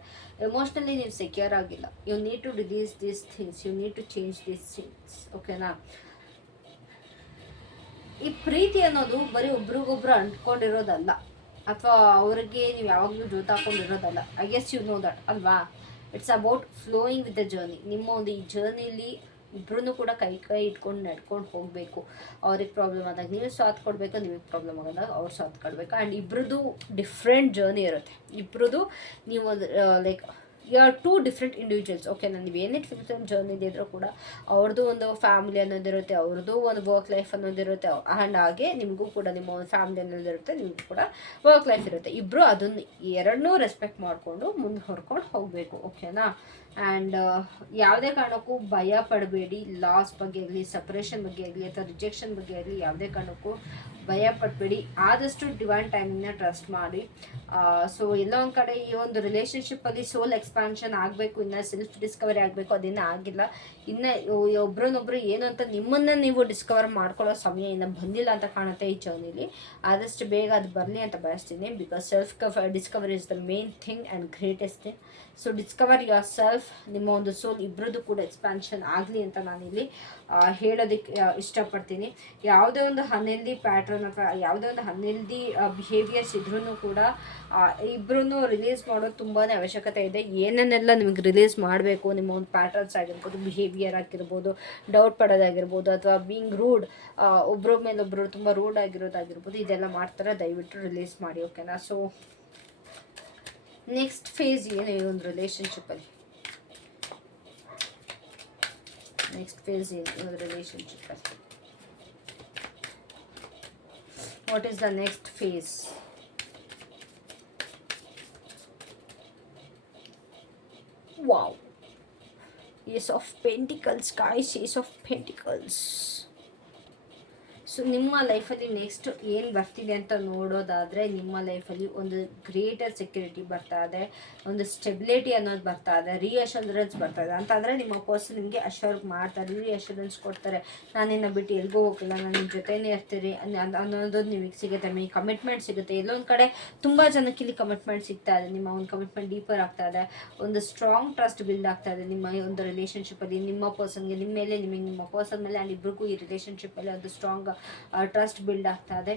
ಎಮೋಷ್ನಲಿ ನೀವು ಸೆಕ್ಯೂರ್ ಆಗಿಲ್ಲ. You need to release these things, you need to change these things. ಓಕೆನಾ? ಈ ಪ್ರೀತಿ ಅನ್ನೋದು ಬರೀ ಒಬ್ರಿಗೊಬ್ರು ಅಂಟ್ಕೊಂಡಿರೋದಲ್ಲ ಅಥವಾ ಅವ್ರಿಗೆ ನೀವು ಯಾವಾಗಲೂ ಜೋತಾಕೊಂಡಿರೋದಲ್ಲ. I guess you know that ಅಲ್ವಾ? It's about flowing with the journey. ನಿಮ್ಮ ಒಂದು ಈ ಜರ್ನಿಲಿ ಇಬ್ಬರೂ ಕೂಡ ಕೈ ಇಟ್ಕೊಂಡು ನಡ್ಕೊಂಡು ಹೋಗಬೇಕು. ಅವ್ರಿಗೆ ಪ್ರಾಬ್ಲಮ್ ಆದಾಗ ನೀವು ಸಾಥ್ ಕೊಡಬೇಕು, ನಿಮಗೆ ಪ್ರಾಬ್ಲಮ್ ಆದಾಗ ಅವ್ರು ಸಾಥ್ ಕೊಡಬೇಕು. ಆ್ಯಂಡ್ ಇಬ್ಬರದು ಡಿಫ್ರೆಂಟ್ ಜರ್ನಿ ಇರುತ್ತೆ. ಇಬ್ಬರದು ನೀವು like you are two different individuals. Okay, ನೀವು ಏನೇ ಫಿಲ್ಮ್ ಜರ್ನಿ ಇದ್ದರೂ ಕೂಡ ಅವ್ರದ್ದು ಒಂದು ಫ್ಯಾಮಿಲಿ ಅನ್ನೋದಿರುತ್ತೆ, ಅವ್ರದ್ದು ಒಂದು ವರ್ಕ್ ಲೈಫ್ ಅನ್ನೋದಿರುತ್ತೆ. ಆ್ಯಂಡ್ ಹಾಗೆ ನಿಮಗೂ ಕೂಡ ನಿಮ್ಮ ಒಂದು ಫ್ಯಾಮಿಲಿ ಅನ್ನೋದಿರುತ್ತೆ, ನಿಮಗೂ ಕೂಡ ವರ್ಕ್ ಲೈಫ್ ಇರುತ್ತೆ. ಇಬ್ಬರು ಅದನ್ನು ಎರಡನ್ನೂ ರೆಸ್ಪೆಕ್ಟ್ ಮಾಡಿಕೊಂಡು ಮುಂದೆ ಹೊರ್ಕೊಂಡು ಹೋಗಬೇಕು. ಓಕೆನಾ? ಆ್ಯಂಡ್ ಯಾವುದೇ ಕಾರಣಕ್ಕೂ ಭಯ ಪಡಬೇಡಿ. ಲಾಸ್ ಬಗ್ಗೆ ಆಗಲಿ, ಸಪ್ರೇಷನ್ ಬಗ್ಗೆ ಆಗಲಿ ಅಥವಾ ರಿಜೆಕ್ಷನ್ ಬಗ್ಗೆ ಆಗಲಿ ಯಾವುದೇ ಕಾರಣಕ್ಕೂ ಭಯ ಪಡಬೇಡಿ. ಆದಷ್ಟು ಡಿವೈನ್ ಟೈಮಿಂಗ್ನ ಟ್ರಸ್ಟ್ ಮಾಡಿ. ಸೊ ಎಲ್ಲ ಒಂದು ಕಡೆ ಈ ಒಂದು ರಿಲೇಷನ್ಶಿಪ್ಪಲ್ಲಿ ಸೋಲ್ ಎಕ್ಸ್ಪಾನ್ಷನ್ ಆಗಬೇಕು, ಇನ್ನು ಸೆಲ್ಫ್ ಡಿಸ್ಕವರಿ ಆಗಬೇಕು, ಅದಿನ್ನೂ ಆಗಿಲ್ಲ. ಇನ್ನು ಒಬ್ರನ್ನೊಬ್ರು ಏನು ಅಂತ ನಿಮ್ಮನ್ನು ನೀವು ಡಿಸ್ಕವರ್ ಮಾಡ್ಕೊಳ್ಳೋ ಸಮಯ ಇನ್ನು ಬಂದಿಲ್ಲ ಅಂತ ಕಾಣುತ್ತೆ ಈ ಜರ್ನಿಲಿ. ಆದಷ್ಟು ಬೇಗ ಅದು ಬರಲಿ ಅಂತ ಬಯಸ್ತೀನಿ. Because self Discovery is the main thing and greatest thing. So Discover your self, ನಿಮ್ಮ ಒಂದು ಸೋಲ್ ಇಬ್ಬರದ್ದು ಕೂಡ ಎಕ್ಸ್ಪಾನ್ಷನ್ ಆಗಲಿ ಅಂತ ನಾನಿಲ್ಲಿ ಹೇಳೋದಕ್ಕೆ ಇಷ್ಟಪಡ್ತೀನಿ. ಯಾವುದೇ ಒಂದು ಅನ್ಹೆಲ್ದಿ ಪ್ಯಾಟ್ರನ್ ಅಥವಾ ಯಾವುದೇ ಒಂದು ಅನ್ಹೆಲ್ದಿ ಬಿಹೇವಿಯರ್ಸ್ ಇದ್ರೂ ಕೂಡ ಇಬ್ಬರೂ ರಿಲೀಸ್ ಮಾಡೋದು ತುಂಬಾ ಅವಶ್ಯಕತೆ ಇದೆ. ಏನನ್ನೆಲ್ಲ ನಿಮಗೆ ರಿಲೀಸ್ ಮಾಡಬೇಕು, ನಿಮ್ಮ ಒಂದು ಪ್ಯಾಟರ್ನ್ಸ್ ಆಗಿರ್ಬೋದು, ಬಿಹೇವಿಯರ್ ಆಗಿರ್ಬೋದು, ಡೌಟ್ ಪಡೋದಾಗಿರ್ಬೋದು ಅಥವಾ ಬೀಯಿಂಗ್ ರೂಡ್, ಒಬ್ಬರ ಮೇಲೊಬ್ಬರು ತುಂಬ ರೂಡ್ ಆಗಿರೋದಾಗಿರ್ಬೋದು, ಇದೆಲ್ಲ ಮಾಡ್ತಾರೆ. ದಯವಿಟ್ಟು ರಿಲೀಸ್ ಮಾಡಿ. ಓಕೆನಾ? ಸೊ ನೆಕ್ಸ್ಟ್ ಫೇಸ್ ಏನು ಈ ಒಂದು ರಿಲೇಷನ್ಶಿಪ್ಪಲ್ಲಿ, ನೆಕ್ಸ್ಟ್ ಫೇಸ್ ಏನು ಈ ಒಂದು ರಿಲೇಷನ್ಶಿಪ್ಪಲ್ಲಿ, what is the next phase? Wow, ace of pentacles guys, ace of pentacles. So ನಿಮ್ಮ ಲೈಫಲ್ಲಿ ನೆಕ್ಸ್ಟ್ ಏನು ಬರ್ತಿದೆ ಅಂತ ನೋಡೋದಾದರೆ, ನಿಮ್ಮ ಲೈಫಲ್ಲಿ ಒಂದು ಗ್ರೇಟರ್ ಸೆಕ್ಯೂರಿಟಿ ಬರ್ತಾ ಇದೆ, ಒಂದು ಸ್ಟೆಬಿಲಿಟಿ ಅನ್ನೋದು ಬರ್ತಾ ಇದೆ, ರೀಅಶ್ಯೂರೆನ್ಸ್ ಬರ್ತಾ ಇದೆ. ಅಂತಂದರೆ ನಿಮ್ಮ ಪರ್ಸನ್ ನಿಮಗೆ ಅಶ್ಯೂರ್ ಮಾಡ್ತಾರೆ, ರೀಅಶ್ಯೂರೆನ್ಸ್ ಕೊಡ್ತಾರೆ. ನಾನಿನ್ನ ಬಿಟ್ಟು ಎಲ್ಗೂ ಹೋಗಿಲ್ಲ, ನಾನು ನಿಮ್ಮ ಜೊತೆನೇ ಇರ್ತೀರಿ ಅನ್ನೋದು ನಿಮಗೆ ಸಿಗುತ್ತೆ. ನಿಮಗೆ ಕಮಿಟ್ಮೆಂಟ್ ಸಿಗುತ್ತೆ. ಎಲ್ಲೊಂದು ಕಡೆ ತುಂಬ ಜನಕ್ಕೆ ಇಲ್ಲಿ ಕಮಿಟ್ಮೆಂಟ್ ಸಿಗ್ತಾ ಇದೆ. ನಿಮ್ಮ ಒಂದು ಕಮಿಟ್ಮೆಂಟ್ ಡೀಪರ್ ಆಗ್ತಾ ಇದೆ, ಒಂದು ಸ್ಟ್ರಾಂಗ್ ಟ್ರಸ್ಟ್ ಬಿಲ್ಡ್ ಆಗ್ತಾ ಇದೆ ನಿಮ್ಮ ಒಂದು ರಿಲೇಷನ್ಶಿಪ್ಪಲ್ಲಿ. ನಿಮ್ಮ ಪರ್ಸನ್ಗೆ ನಿಮ್ಮ ಮೇಲೆ, ನಿಮಗೆ ನಿಮ್ಮ ಪರ್ಸನ್ ಮೇಲೆ ಆ್ಯಂಡ್ ಇಬ್ಬರಿಗೂ ಈ ರಿಲೇಷನ್ಶಿಪ್ಪಲ್ಲಿ ಒಂದು ಸ್ಟ್ರಾಂಗ್ ಟ್ರಸ್ಟ್ ಬಿಲ್ಡ್ ಆಗ್ತಾ ಇದೆ.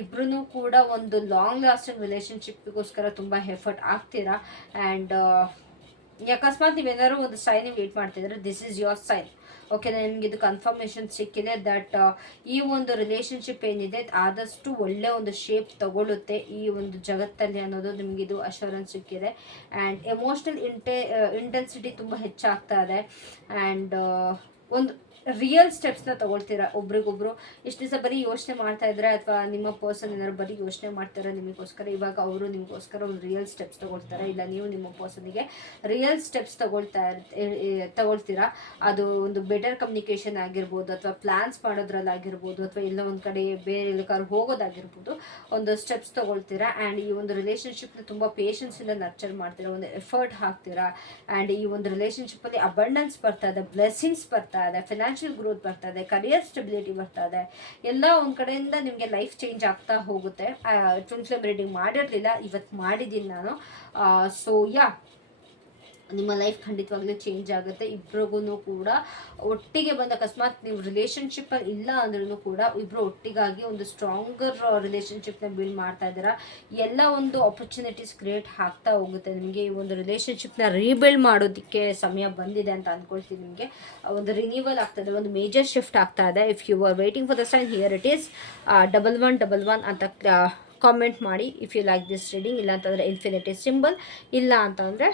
ಇಬ್ಬರೂ ಕೂಡ ಒಂದು ಲಾಂಗ್ ಲಾಸ್ಟಿಂಗ್ ರಿಲೇಷನ್ಶಿಪ್ಗೋಸ್ಕರ ತುಂಬ ಎಫರ್ಟ್ ಆಗ್ತೀರಾ. ಆ್ಯಂಡ್ ಅಕಸ್ಮಾತ್ ನೀವೇನಾದ್ರು ಒಂದು ಸೈನ್ ವೇಟ್ ಮಾಡ್ತಿದ್ರೆ, this is your sign. Okay, ನಿಮ್ಗೆ ಇದು ಕನ್ಫರ್ಮೇಷನ್ ಸಿಕ್ಕಿದೆ ದಟ್ ಈ ಒಂದು ರಿಲೇಷನ್ಶಿಪ್ ಏನಿದೆ ಆದಷ್ಟು ಒಳ್ಳೆ ಒಂದು ಶೇಪ್ ತಗೊಳ್ಳುತ್ತೆ ಈ ಒಂದು ಜಗತ್ತಲ್ಲಿ ಅನ್ನೋದು ನಿಮಗಿದು ಅಶ್ಯೂರೆನ್ಸ್ ಸಿಕ್ಕಿದೆ. ಆ್ಯಂಡ್ ಎಮೋಷ್ನಲ್ ಇಂಟೆನ್ಸಿಟಿ ತುಂಬ ಹೆಚ್ಚಾಗ್ತಾ ಇದೆ. ಆ್ಯಂಡ್ ಒಂದು ರಿಯಲ್ ಸ್ಟೆಪ್ಸ್ನ ತೊಗೊಳ್ತೀರಾ. ಒಬ್ರಿಗೊಬ್ರು ಇಷ್ಟು ದಿವಸ ಬರೀ ಯೋಚನೆ ಮಾಡ್ತಾ ಇದ್ರೆ ಅಥವಾ ನಿಮ್ಮ ಪರ್ಸನ್ ಏನಾದ್ರು ಬರೀ ಯೋಚನೆ ಮಾಡ್ತಾರೆ ನಿಮಗೋಸ್ಕರ, ಇವಾಗ ಅವರು ನಿಮಗೋಸ್ಕರ ಒಂದು ರಿಯಲ್ ಸ್ಟೆಪ್ಸ್ ತೊಗೊಳ್ತಾರೆ. ಇಲ್ಲ ನೀವು ನಿಮ್ಮ ಪರ್ಸನಿಗೆ ರಿಯಲ್ ಸ್ಟೆಪ್ಸ್ ತಗೊಳ್ತೀರಾ. ಅದು ಒಂದು ಬೆಟರ್ ಕಮ್ಯುನಿಕೇಷನ್ ಆಗಿರ್ಬೋದು ಅಥವಾ ಪ್ಲ್ಯಾನ್ಸ್ ಮಾಡೋದ್ರಲ್ಲಾಗಿರ್ಬೋದು ಅಥವಾ ಎಲ್ಲ ಒಂದು ಕಡೆ ಬೇರೆ ಎಲ್ಲಕ್ಕಾದ್ರು ಹೋಗೋದಾಗಿರ್ಬೋದು, ಒಂದು ಸ್ಟೆಪ್ಸ್ ತೊಗೊಳ್ತೀರಾ. ಆ್ಯಂಡ್ ಈ ಒಂದು ರಿಲೇಷನ್ಶಿಪ್ನ ತುಂಬ ಪೇಷನ್ಸಿಂದ ನರ್ಚರ್ ಮಾಡ್ತೀರಾ, ಒಂದು ಎಫರ್ಟ್ ಹಾಕ್ತೀರಾ. ಆ್ಯಂಡ್ ಈ ಒಂದು ರಿಲೇಷನ್ಶಿಪ್ಪಲ್ಲಿ ಅಬಂಡೆನ್ಸ್ ಬರ್ತಾ ಇದೆ, ಬ್ಲೆಸ್ಸಿಂಗ್ಸ್ ಬರ್ತಾ ಇದೆ, ಫಿನಾನ್ಷಿಯಲ್ ಫಿನಾನ್ಷಿಯಲ್ ಗ್ರೋತ್ ಬರ್ತಾ ಇದೆ, ಕರಿಯರ್ ಸ್ಟೆಬಿಲಿಟಿ ಬರ್ತಾ ಇದೆ, ಎಲ್ಲ ಒಂದು ಕಡೆಯಿಂದ ನಿಮಗೆ ಲೈಫ್ ಚೇಂಜ್ ಆಗ್ತಾ ಹೋಗುತ್ತೆ. ಟ್ವಿನ್ ಫ್ಲೇಮ್ ರೀಡಿಂಗ್ ಮಾಡಿರಲಿಲ್ಲ, ಇವತ್ತು ಮಾಡಿದ್ದೀನಿ ನಾನು. ಸೊ ಯಾ, ನಿಮ್ಮ ಲೈಫ್ ಖಂಡಿತವಾಗ್ಲೂ ಚೇಂಜ್ ಆಗುತ್ತೆ. ಇಬ್ರಿಗೂ ಕೂಡ ಒಟ್ಟಿಗೆ ಬಂದ, ಅಕಸ್ಮಾತ್ ನೀವು ರಿಲೇಷನ್ಶಿಪ್ಪಲ್ಲಿ ಇಲ್ಲ ಅಂದ್ರೂ ಕೂಡ ಇಬ್ಬರು ಒಟ್ಟಿಗಾಗಿ ಒಂದು ಸ್ಟ್ರಾಂಗರ್ ರಿಲೇಷನ್ಶಿಪ್ನ ಬಿಲ್ಡ್ ಮಾಡ್ತಾ ಇದ್ದೀರಾ. ಎಲ್ಲ ಒಂದು ಆಪರ್ಚುನಿಟೀಸ್ ಕ್ರಿಯೇಟ್ ಆಗ್ತಾ ಹೋಗುತ್ತೆ ನಿಮಗೆ. ಈ ಒಂದು ರಿಲೇಷನ್ಶಿಪ್ನ ರೀಬಿಲ್ಡ್ ಮಾಡೋದಕ್ಕೆ ಸಮಯ ಬಂದಿದೆ ಅಂತ ಅಂದ್ಕೊಳ್ತೀನಿ. ನಿಮಗೆ ಒಂದು ರಿನ್ಯೂವಲ್ ಆಗ್ತದೆ, ಒಂದು ಮೇಜರ್ ಶಿಫ್ಟ್ ಆಗ್ತಾ ಇದೆ. If you are waiting for the sign, here it is 1111 ಅಂತ ಕಾಮೆಂಟ್ ಮಾಡಿ if you like this reading. ಇಲ್ಲ ಅಂತಂದರೆ ಇನ್ಫಿನಿಟಿ ಸಿಂಬಲ್, ಇಲ್ಲ ಅಂತಂದರೆ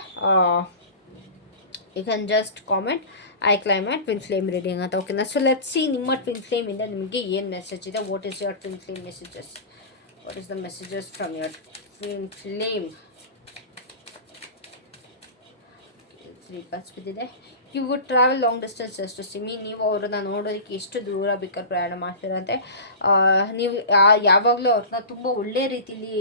you can just comment I claim my twin flame reading ಅಂತ. ಓಕೆನಾ? ಸೊ ಲೆಟ್ಸ್ ಸಿ ನಿಮ್ಮ twin ಫ್ಲೇಮಿಂದ ನಿಮಗೆ ಏನು ಮೆಸೇಜ್ ಇದೆ. What is your twin flame messages? What is the messages from your twin flame? 3 cards ಬಿದ್ದಿದೆ. You wood travel long distance just to see me. ನೀವು ಅವ್ರನ್ನ ನೋಡೋದಕ್ಕೆ ಎಷ್ಟು ದೂರ ಬೇಕಾದ್ರೆ ಪ್ರಯಾಣ ಮಾಡ್ತೀರಂತೆ. ನೀವು ಯಾವಾಗಲೂ ಅವ್ರನ್ನ ತುಂಬ ಒಳ್ಳೆಯ ರೀತಿಲಿ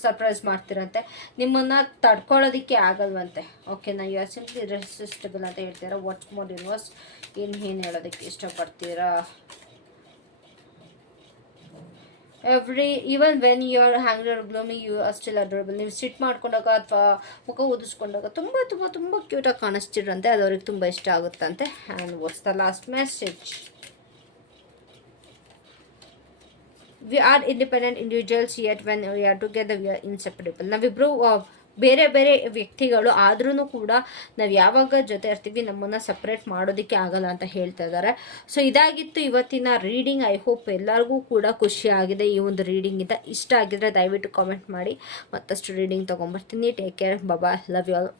ಸರ್ಪ್ರೈಸ್ ಮಾಡ್ತಿರಂತೆ. ನಿಮ್ಮನ್ನು ತಡ್ಕೊಳ್ಳೋದಕ್ಕೆ ಆಗಲ್ವಂತೆ. ಓಕೆನಾ? ಯು ಆರ್ ಸಿಂಪ್ಲಿ ಇರ್ರೆಸಿಸ್ಟಿಬಲ್ ಅಂತ ಹೇಳ್ತೀರಾ. ವಾಟ್ಸ್ ಮೋರ್ ಯೂನಿವರ್ಸ್, ಏನು ಹೇಳೋದಕ್ಕೆ ಇಷ್ಟಪಡ್ತೀರಾ? Even when you are hangry or gloomy you are still adorable. ನೀವು ಸಿಟ್ ಮಾಡ್ಕೊಂಡಾಗ ಅಥವಾ ಮುಖ ಊದಿಸ್ಕೊಂಡಾಗ ತುಂಬ ತುಂಬ ತುಂಬ ಕ್ಯೂಟಾಗಿ ಕಾಣಿಸ್ತಿರಂತೆ. ಅದು ಅವ್ರಿಗೆ ತುಂಬ ಇಷ್ಟ ಆಗುತ್ತಂತೆ. And what's the last message? We are independent individuals yet when we are together we are inseparable. ನಾವಿಬ್ಬರು ಬೇರೆ ಬೇರೆ ವ್ಯಕ್ತಿಗಳು ಆದ್ರೂ ಕೂಡ ನಾವು ಯಾವಾಗ ಜೊತೆ ಇರ್ತೀವಿ ನಮ್ಮನ್ನು ಸಪ್ರೇಟ್ ಮಾಡೋದಕ್ಕೆ ಆಗಲ್ಲ ಅಂತ ಹೇಳ್ತಾ ಇದ್ದಾರೆ. ಸೊ ಇದಾಗಿತ್ತು ಇವತ್ತಿನ ರೀಡಿಂಗ್. ಐ ಹೋಪ್ ಎಲ್ಲರಿಗೂ ಕೂಡ ಖುಷಿಯಾಗಿದೆ ಈ ಒಂದು ರೀಡಿಂಗಿಂದ. ಇಷ್ಟ ಆಗಿದ್ರೆ ದಯವಿಟ್ಟು ಕಾಮೆಂಟ್ ಮಾಡಿ, ಮತ್ತಷ್ಟು ರೀಡಿಂಗ್ ತೊಗೊಂಬರ್ತೀನಿ. Take care, bye, love you all.